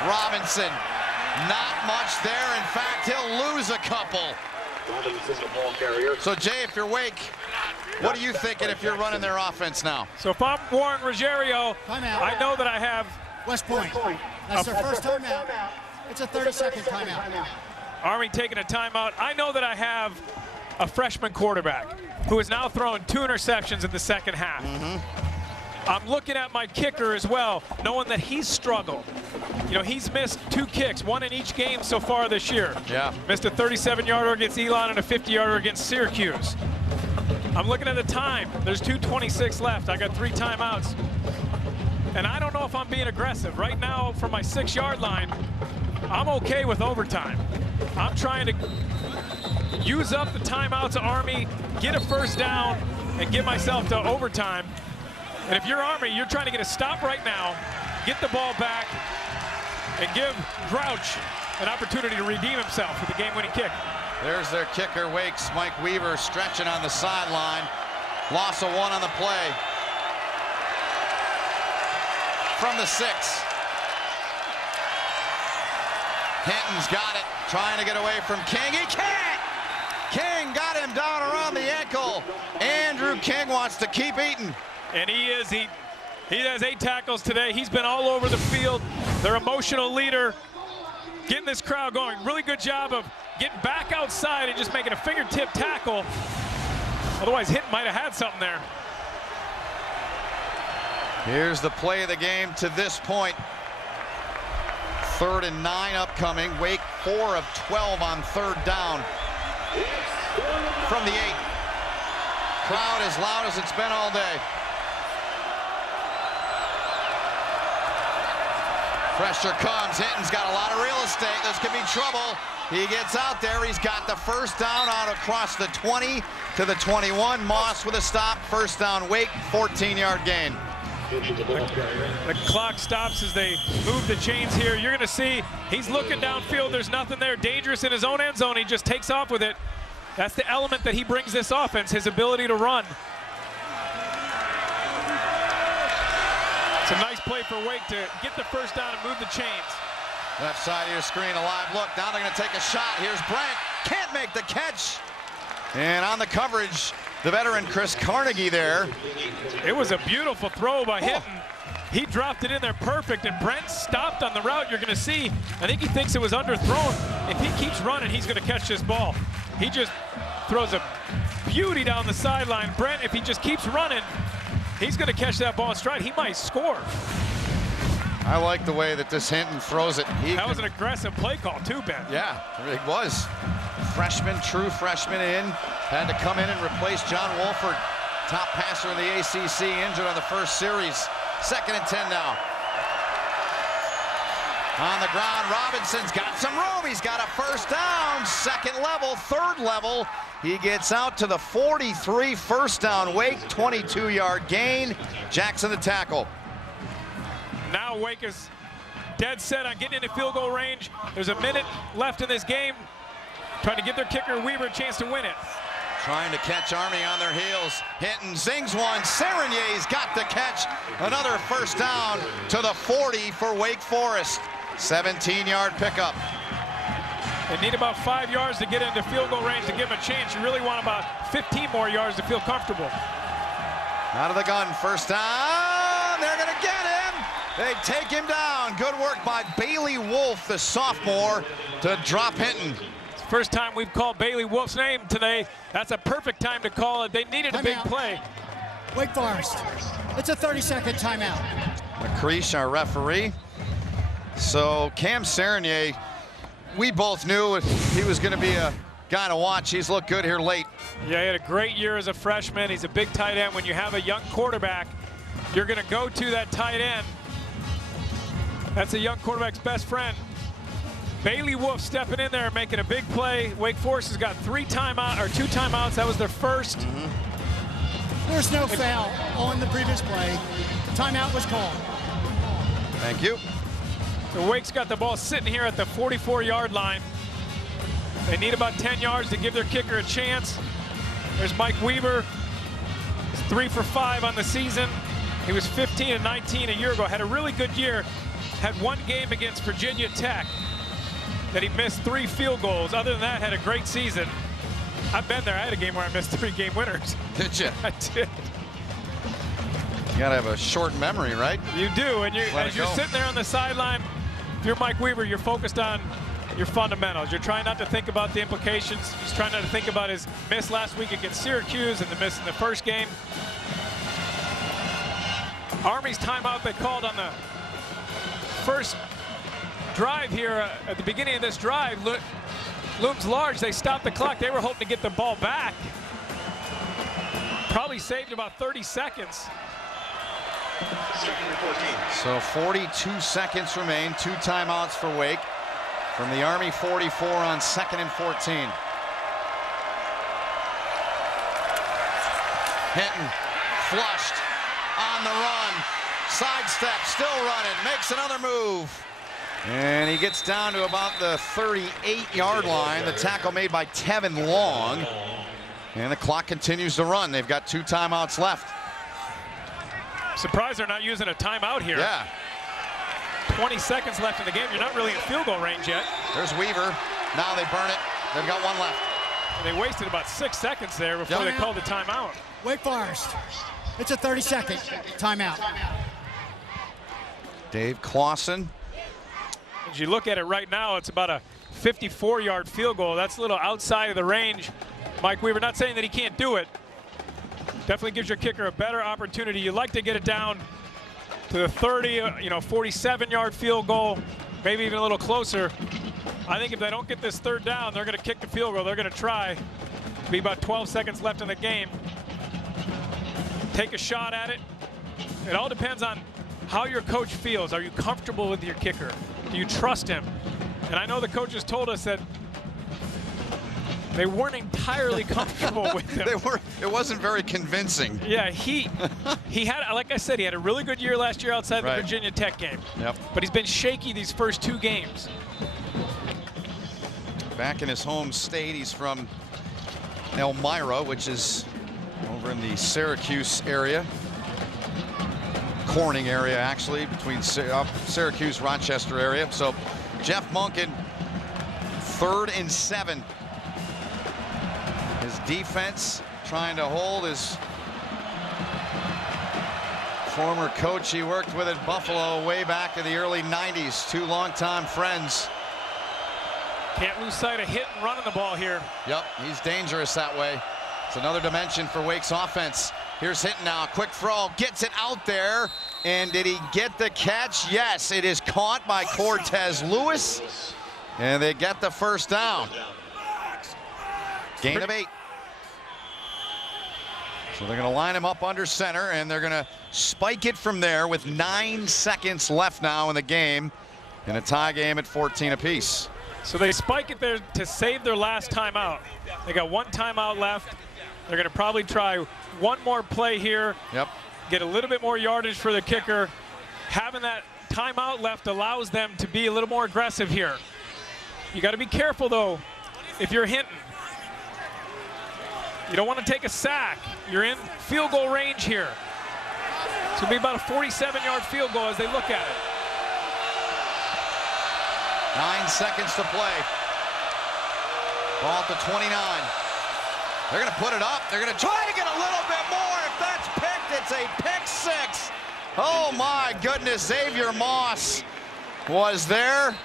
Robinson, not much there. In fact, he'll lose a couple. So, Jay, if you're Wake, what are you thinking if you're running their offense now? So if I'm Warren Ruggiero, I know that I have West Point. That's their first timeout. It's a 30-second timeout. Army taking a timeout. I know that I have a freshman quarterback who has now thrown 2 interceptions in the second half. I'm looking at my kicker as well, knowing that he's struggled. You know, he's missed 2 kicks, 1 in each game so far this year. Yeah. Missed a 37-yarder against Elon and a 50-yarder against Syracuse. I'm looking at the time. There's 2:26 left. I got 3 timeouts. And I don't know if I'm being aggressive. Right now, from my 6-yard line, I'm okay with overtime. I'm trying to use up the timeouts of Army, get a first down, and get myself to overtime. And if you're Army, you're trying to get a stop right now, get the ball back, and give Grouch an opportunity to redeem himself with the game-winning kick. There's their kicker, Wake's Mike Weaver, stretching on the sideline. Loss of 1 on the play. From the 6. Hinton's got it, trying to get away from King. He can't! King got him down around the ankle. Andrew King wants to keep eating. And he has 8 tackles today. He's been all over the field. Their emotional leader, getting this crowd going. Really good job of getting back outside and just making a fingertip tackle. Otherwise, Hinton might have had something there. Here's the play of the game to this point. 3rd and 9 upcoming. Wake 4 of 12 on 3rd down. From the 8. Crowd as loud as it's been all day. Pressure comes. Hinton's got a lot of real estate. This could be trouble. He gets out there. He's got the first down out across the 20 to the 21. Moss with a stop. First down, Wake, 14-yard gain. The clock stops as they move the chains here. You're going to see he's looking downfield. There's nothing there. Dangerous in his own end zone. He just takes off with it. That's the element that he brings this offense, his ability to run. It's a nice play for Wake to get the first down and move the chains. Left side of your screen, a live look. Now they're going to take a shot. Here's Brandt. Can't make the catch. And on the coverage, the veteran Chris Carnegie there. It was a beautiful throw by Hinton. He dropped it in there perfect, and Brent stopped on the route. You're going to see, I think he thinks it was underthrown. If he keeps running, he's going to catch this ball. He just throws a beauty down the sideline. Brent, if he just keeps running, he's going to catch that ball in stride. He might score. I like the way that this Hinton throws it. That was an aggressive play call too, Ben. Yeah, it was. Freshman, true freshman in. Had to come in and replace John Wolford, top passer in the ACC, injured on the first series. 2nd and 10 now. On the ground, Robinson's got some room. He's got a first down, 2nd level, 3rd level. He gets out to the 43, first down. Wake, 22-yard gain. Jackson the tackle. Now Wake is dead set on getting into field goal range. There's a minute left in this game. Trying to give their kicker Weaver a chance to win it. Trying to catch Army on their heels. Hinton zings one. Serenier's got the catch. Another first down to the 40 for Wake Forest. 17-yard pickup. They need about 5 yards to get into field goal range to give them a chance. You really want about 15 more yards to feel comfortable. Out of the gun, first down. They're going to get him. They take him down. Good work by Bailey Wolf, the sophomore, to drop Hinton. It's the first time we've called Bailey Wolf's name today. That's a perfect time to call it. They needed a big play. Wake Forest. It's a 30-second timeout. McCreesh, our referee. So Cam Serenier, we both knew he was going to be a guy to watch. He's looked good here late. Yeah, he had a great year as a freshman. He's a big tight end. When you have a young quarterback, you're going to go to that tight end. That's a young quarterback's best friend. Bailey Wolf stepping in there and making a big play. Wake Forest has got 2 timeouts. That was their first. There's no foul on the previous play. Timeout was called. Thank you. So Wake's got the ball sitting here at the 44-yard line. They need about 10 yards to give their kicker a chance. There's Mike Weaver. He's 3 for 5 on the season. He was 15 and 19 a year ago. Had a really good year. Had 1 game against Virginia Tech that he missed 3 field goals. Other than that, had a great season. I've been there. I had a game where I missed 3 game winners. Did you? I did. You gotta have a short memory, right? You do, and as you're sitting there on the sideline, if you're Mike Weaver, you're focused on your fundamentals. You're trying not to think about the implications. He's trying not to think about his miss last week against Syracuse and the miss in the first game. Army's timeout they called on the first drive here at the beginning of this drive looms large. They stopped the clock. They were hoping to get the ball back. Probably saved about 30 seconds. So 42 seconds remain. 2 timeouts for Wake from the Army 44 on 2nd and 14. Hinton flushed on the run. Sidestep, still running, makes another move. And he gets down to about the 38-yard line. The tackle made by Tevin Long. And the clock continues to run. They've got 2 timeouts left. Surprised they're not using a timeout here. Yeah. 20 seconds left in the game. You're not really in field goal range yet. There's Weaver. Now they burn it. They've got 1 left. They wasted about 6 seconds there before they called the timeout. Wake Forest. It's a 30-second timeout. Dave Clausen. As you look at it right now, it's about a 54-yard field goal. That's a little outside of the range. Mike Weaver, not saying that he can't do it. Definitely gives your kicker a better opportunity. You'd like to get it down to the 30, 47-yard field goal, maybe even a little closer. I think if they don't get this 3rd down, they're going to kick the field goal. They're going to try. Be about 12 seconds left in the game. Take a shot at it. It all depends on how your coach feels. Are you comfortable with your kicker? Do you trust him? And I know the coaches told us that they weren't entirely comfortable with him. It wasn't very convincing. Yeah, he had, like I said, he had a really good year last year outside the Virginia Tech game. Yep. But he's been shaky these first 2 games. Back in his home state, he's from Elmira, which is over in the Syracuse area. Corning area, actually, between Syracuse, Rochester area. So Jeff Monken, 3rd and 7. His defense trying to hold his former coach he worked with at Buffalo way back in the early 90s. 2 longtime friends. Can't lose sight of Hinton running the ball here. Yep, he's dangerous that way. It's another dimension for Wake's offense. Here's Hinton now, quick throw, gets it out there, and did he get the catch? Yes, it is caught by Cortez Lewis, and they get the first down. Gain of 8. So they're going to line him up under center, and they're going to spike it from there with 9 seconds left now in the game, in a tie game at 14 apiece. So they spike it there to save their last timeout. They got 1 timeout left. They're going to probably try one more play here. Yep. Get a little bit more yardage for the kicker. Having that timeout left allows them to be a little more aggressive here. You got to be careful, though, if you're Hinton. You don't want to take a sack. You're in field goal range here. It's going to be about a 47-yard field goal as they look at it. 9 seconds to play. Ball at the 29. They're going to put it up. They're going to try to get a little bit more. If that's picked, it's a pick 6. Oh my goodness, Xavier Moss was there.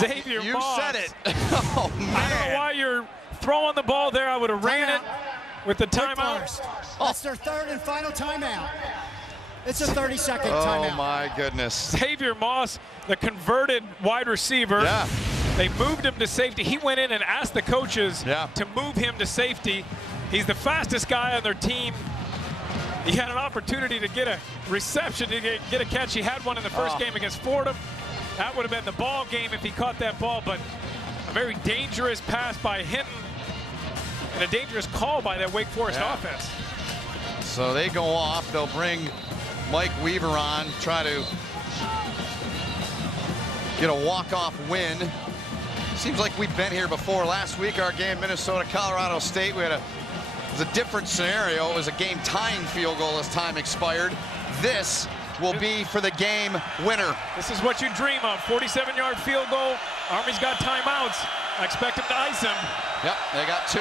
Xavier You Moss. said it. Oh man. I don't know why you're throwing the ball there. I would have ran it with the timeout. That's their 3rd and final timeout. It's a 30-second timeout. Oh my goodness. Xavier Moss, the converted wide receiver. Yeah. They moved him to safety. He went in and asked the coaches Yeah. to move him to safety. He's the fastest guy on their team. He had an opportunity to get a reception, to get a catch. He had one in the first game against Fordham. That would have been the ball game if he caught that ball, but a very dangerous pass by Hinton and a dangerous call by that Wake Forest offense. So they go off. They'll bring Mike Weaver on, try to get a walk-off win. Seems like we've been here before. Last week, our game, Minnesota-Colorado State, it was a different scenario. It was a game-tying field goal as time expired. This will be for the game winner. This is what you dream of, 47-yard field goal. Army's got timeouts. I expect him to ice him. Yep, they got 2.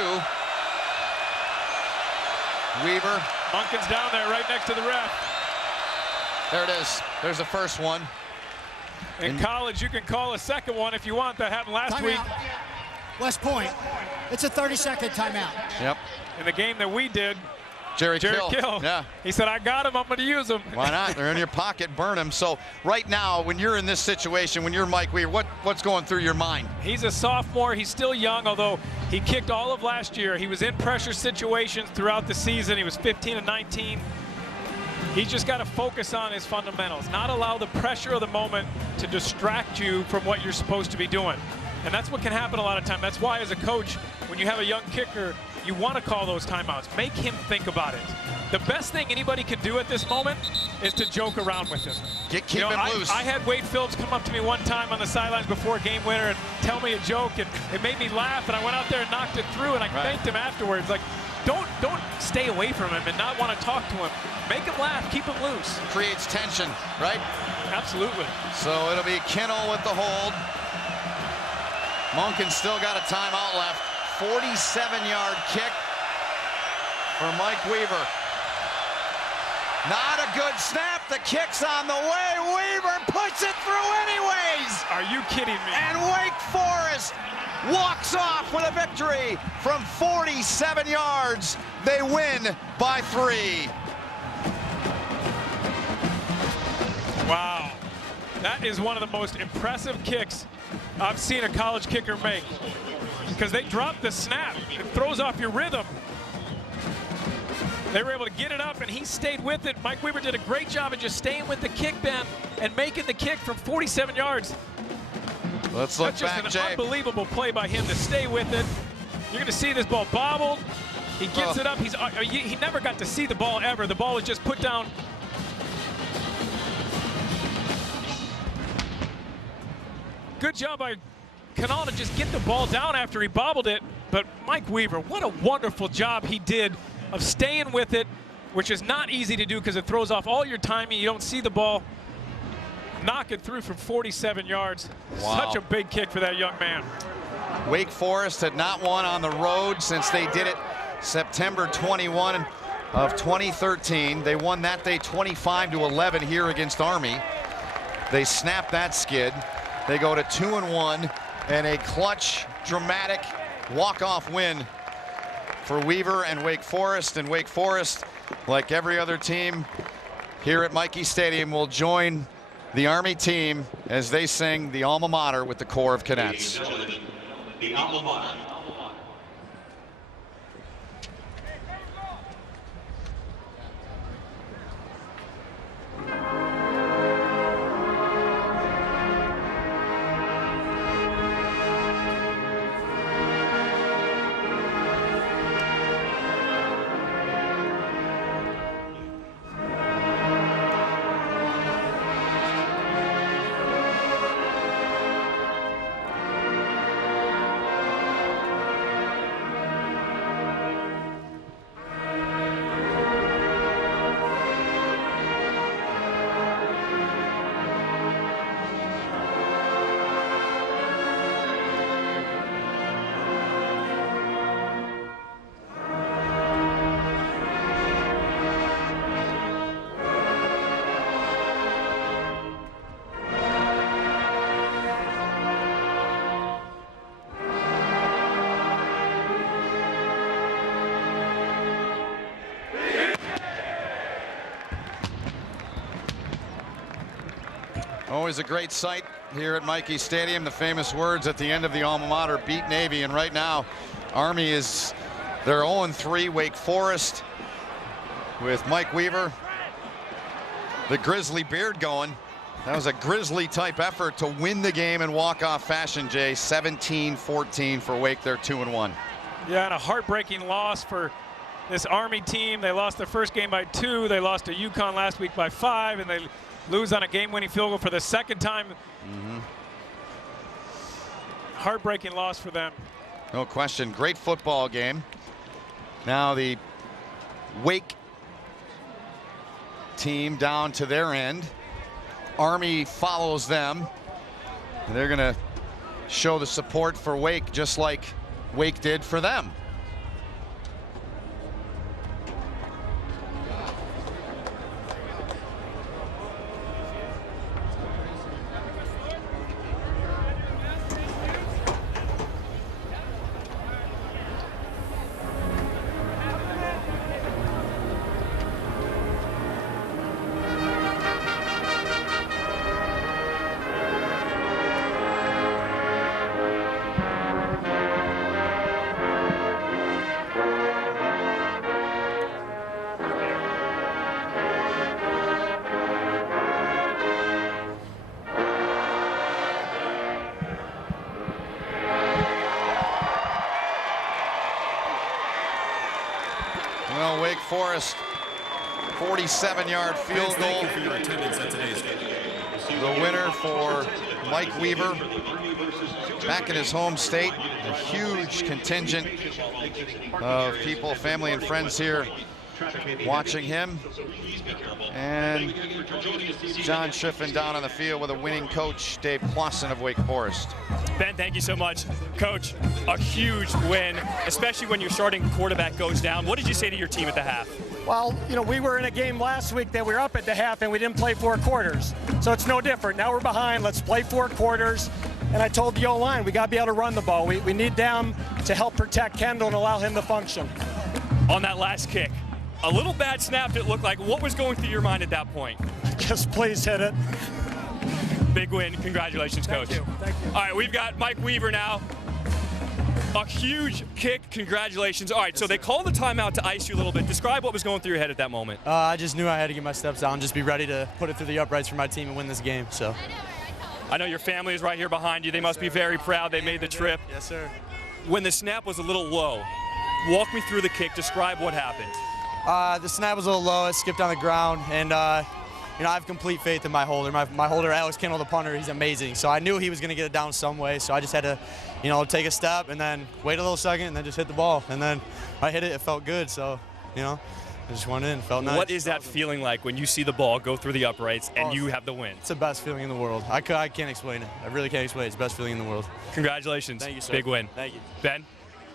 Weaver. Monken's down there right next to the ref. There it is. There's the first one. In college, you can call a second one if you want. That happened last week. West Point. It's a 30-second timeout. Yep. In the game that we did, Jerry Kill. Yeah. He said, I got him, I'm going to use him. Why not? They're in your pocket, burn them. So right now, when you're in this situation, when you're Mike Weaver, what's going through your mind? He's a sophomore. He's still young, although he kicked all of last year. He was in pressure situations throughout the season. He was 15 and 19. He's just got to focus on his fundamentals, not allow the pressure of the moment to distract you from what you're supposed to be doing. And that's what can happen a lot of times. That's why, as a coach, when you have a young kicker, you want to call those timeouts. Make him think about it. The best thing anybody can do at this moment is to joke around with him. Keep him loose. I had Wade Phillips come up to me one time on the sidelines before a game winner and tell me a joke, and it made me laugh, and I went out there and knocked it through, and I thanked him afterwards. Like, don't stay away from him and not want to talk to him. Make him laugh, keep him loose. Creates tension, right? Absolutely. So it'll be Kinnell with the hold. Monken still got a timeout left. 47-yard kick for Mike Weaver. Not a good snap. The kick's on the way. Weaver puts it through anyways. Are you kidding me? And Wake Forest walks off with a victory from 47 yards. They win by 3. Wow. That is one of the most impressive kicks I've seen a college kicker make, because they drop the snap. It throws off your rhythm. They were able to get it up, and he stayed with it. Mike Weaver did a great job of just staying with the kick, Ben, and making the kick from 47 yards. Let's look That's just back, an Jay. unbelievable play by him to stay with it. You're going to see this ball bobbled. He gets it up. He never got to see the ball ever. The ball was just put down. Good job by Kinnell to just get the ball down after he bobbled it. But Mike Weaver, what a wonderful job he did of staying with it, which is not easy to do because it throws off all your timing. You don't see the ball. Knock it through from 47 yards. Wow. Such a big kick for that young man. Wake Forest had not won on the road since they did it September 21 of 2013. They won that day 25-11 here against Army. They snapped that skid. They go to 2-1 and a clutch, dramatic walk-off win for Weaver and Wake Forest. And Wake Forest, like every other team here at Michie Stadium, will join the Army team as they sing the alma mater with the Corps of Cadets. The alma mater. Always a great sight here at Michie Stadium. The famous words at the end of the alma mater, beat Navy. And right now, Army is, they're 0-3. Wake Forest with Mike Weaver, the grizzly beard going. That was a grizzly type effort to win the game in walk-off fashion, Jay. 17-14 for Wake. They're 2-1. Yeah, and a heartbreaking loss for this Army team. They lost their first game by 2. They lost to UConn last week by 5, and they lose on a game-winning field goal for the second time. Heartbreaking loss for them. No question. Great football game. Now the Wake team down to their end. Army follows them. And they're going to show the support for Wake just like Wake did for them. Well, Wake Forest, 47-yard field goal. Thank you for your attendance at today's game. The winner for Mike Weaver, back in his home state. A huge contingent of people, family and friends here watching him. And John Schiffen down on the field with a winning coach, Dave Clausen of Wake Forest. Ben, thank you so much. Coach, a huge win, especially when your starting quarterback goes down. What did you say to your team at the half? Well, you know, we were in a game last week that we were up at the half and we didn't play 4 quarters. So it's no different. Now we're behind. Let's play 4 quarters. And I told the O-line, we got to be able to run the ball. We need them to help protect Kendall and allow him to function. On that last kick, a little bad snap, it looked like. What was going through your mind at that point? Just please hit it. Big win. Congratulations, Coach. Thank you. Thank you. All right, we've got Mike Weaver now. A huge kick. Congratulations. All right, so they called the timeout to ice you a little bit. Describe what was going through your head at that moment. I just knew I had to get my steps down, just be ready to put it through the uprights for my team and win this game. So. I know your family is right here behind you. They must be very proud they made the trip. Yes, sir. When the snap was a little low, walk me through the kick. Describe what happened. The snap was a little low. I skipped on the ground, and you know, I have complete faith in my holder. My holder, Alex Kendall, the punter, he's amazing. So I knew he was going to get it down some way. So I just had to, you know, take a step and then wait a little second and then just hit the ball. And then I hit it. It felt good. So, you know, I just went in. Felt nice. What is that feeling like when you see the ball go through the uprights and you have the win? It's the best feeling in the world. I can't explain it. I really can't explain it. It's the best feeling in the world. Congratulations. Thank you, sir. Big win. Thank you. Ben?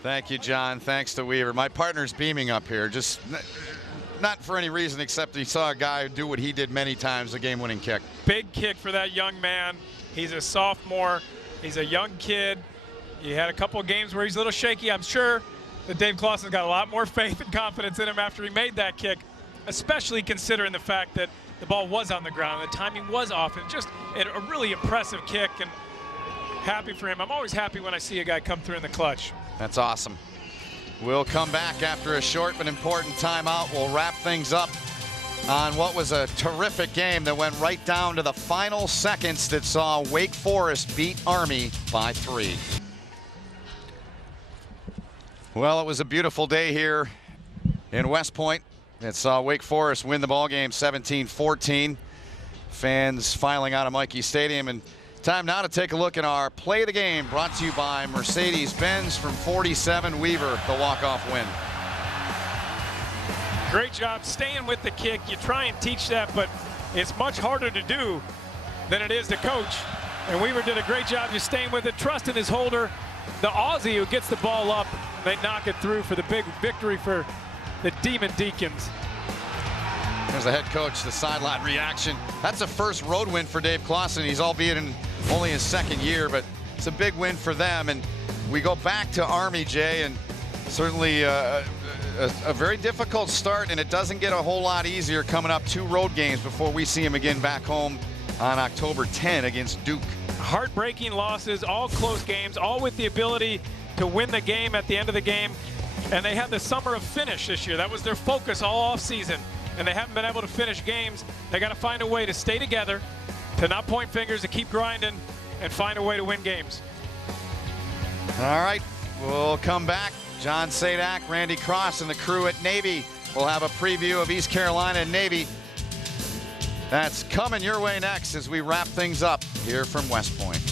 Thank you, John. Thanks to Weaver. My partner's beaming up here. Just not for any reason except he saw a guy do what he did many times, a game-winning kick. Big kick for that young man. He's a sophomore. He's a young kid. He had a couple of games where he's a little shaky, I'm sure, that Dave Clawson's got a lot more faith and confidence in him after he made that kick, especially considering the fact that the ball was on the ground and the timing was off, and just a really impressive kick, and happy for him. I'm always happy when I see a guy come through in the clutch. That's awesome. We'll come back after a short but important timeout. We'll wrap things up on what was a terrific game that went right down to the final seconds that saw Wake Forest beat Army by 3. Well, it was a beautiful day here in West Point. It saw Wake Forest win the ball game 17-14. Fans filing out of Michie Stadium. And time now to take a look at our play of the game, brought to you by Mercedes-Benz from 47 Weaver, the walk-off win. Great job staying with the kick. You try and teach that, but it's much harder to do than it is to coach. And Weaver did a great job just staying with it, trusting his holder. The Aussie who gets the ball up, they knock it through for the big victory for the Demon Deacons. There's the head coach, the sideline reaction. That's a first road win for Dave Clawson. He's albeit in only his second year, but it's a big win for them. And we go back to Army, Jay, and certainly a very difficult start, and it doesn't get a whole lot easier coming up 2 road games before we see him again back home on October 10 against Duke. Heartbreaking losses, all close games, all with the ability to win the game at the end of the game. And they had the summer of finish this year. That was their focus all off season. And they haven't been able to finish games. They got to find a way to stay together, to not point fingers, to keep grinding, and find a way to win games. All right, we'll come back. John Sadak, Randy Cross, and the crew at Navy will have a preview of East Carolina and Navy. That's coming your way next as we wrap things up here from West Point.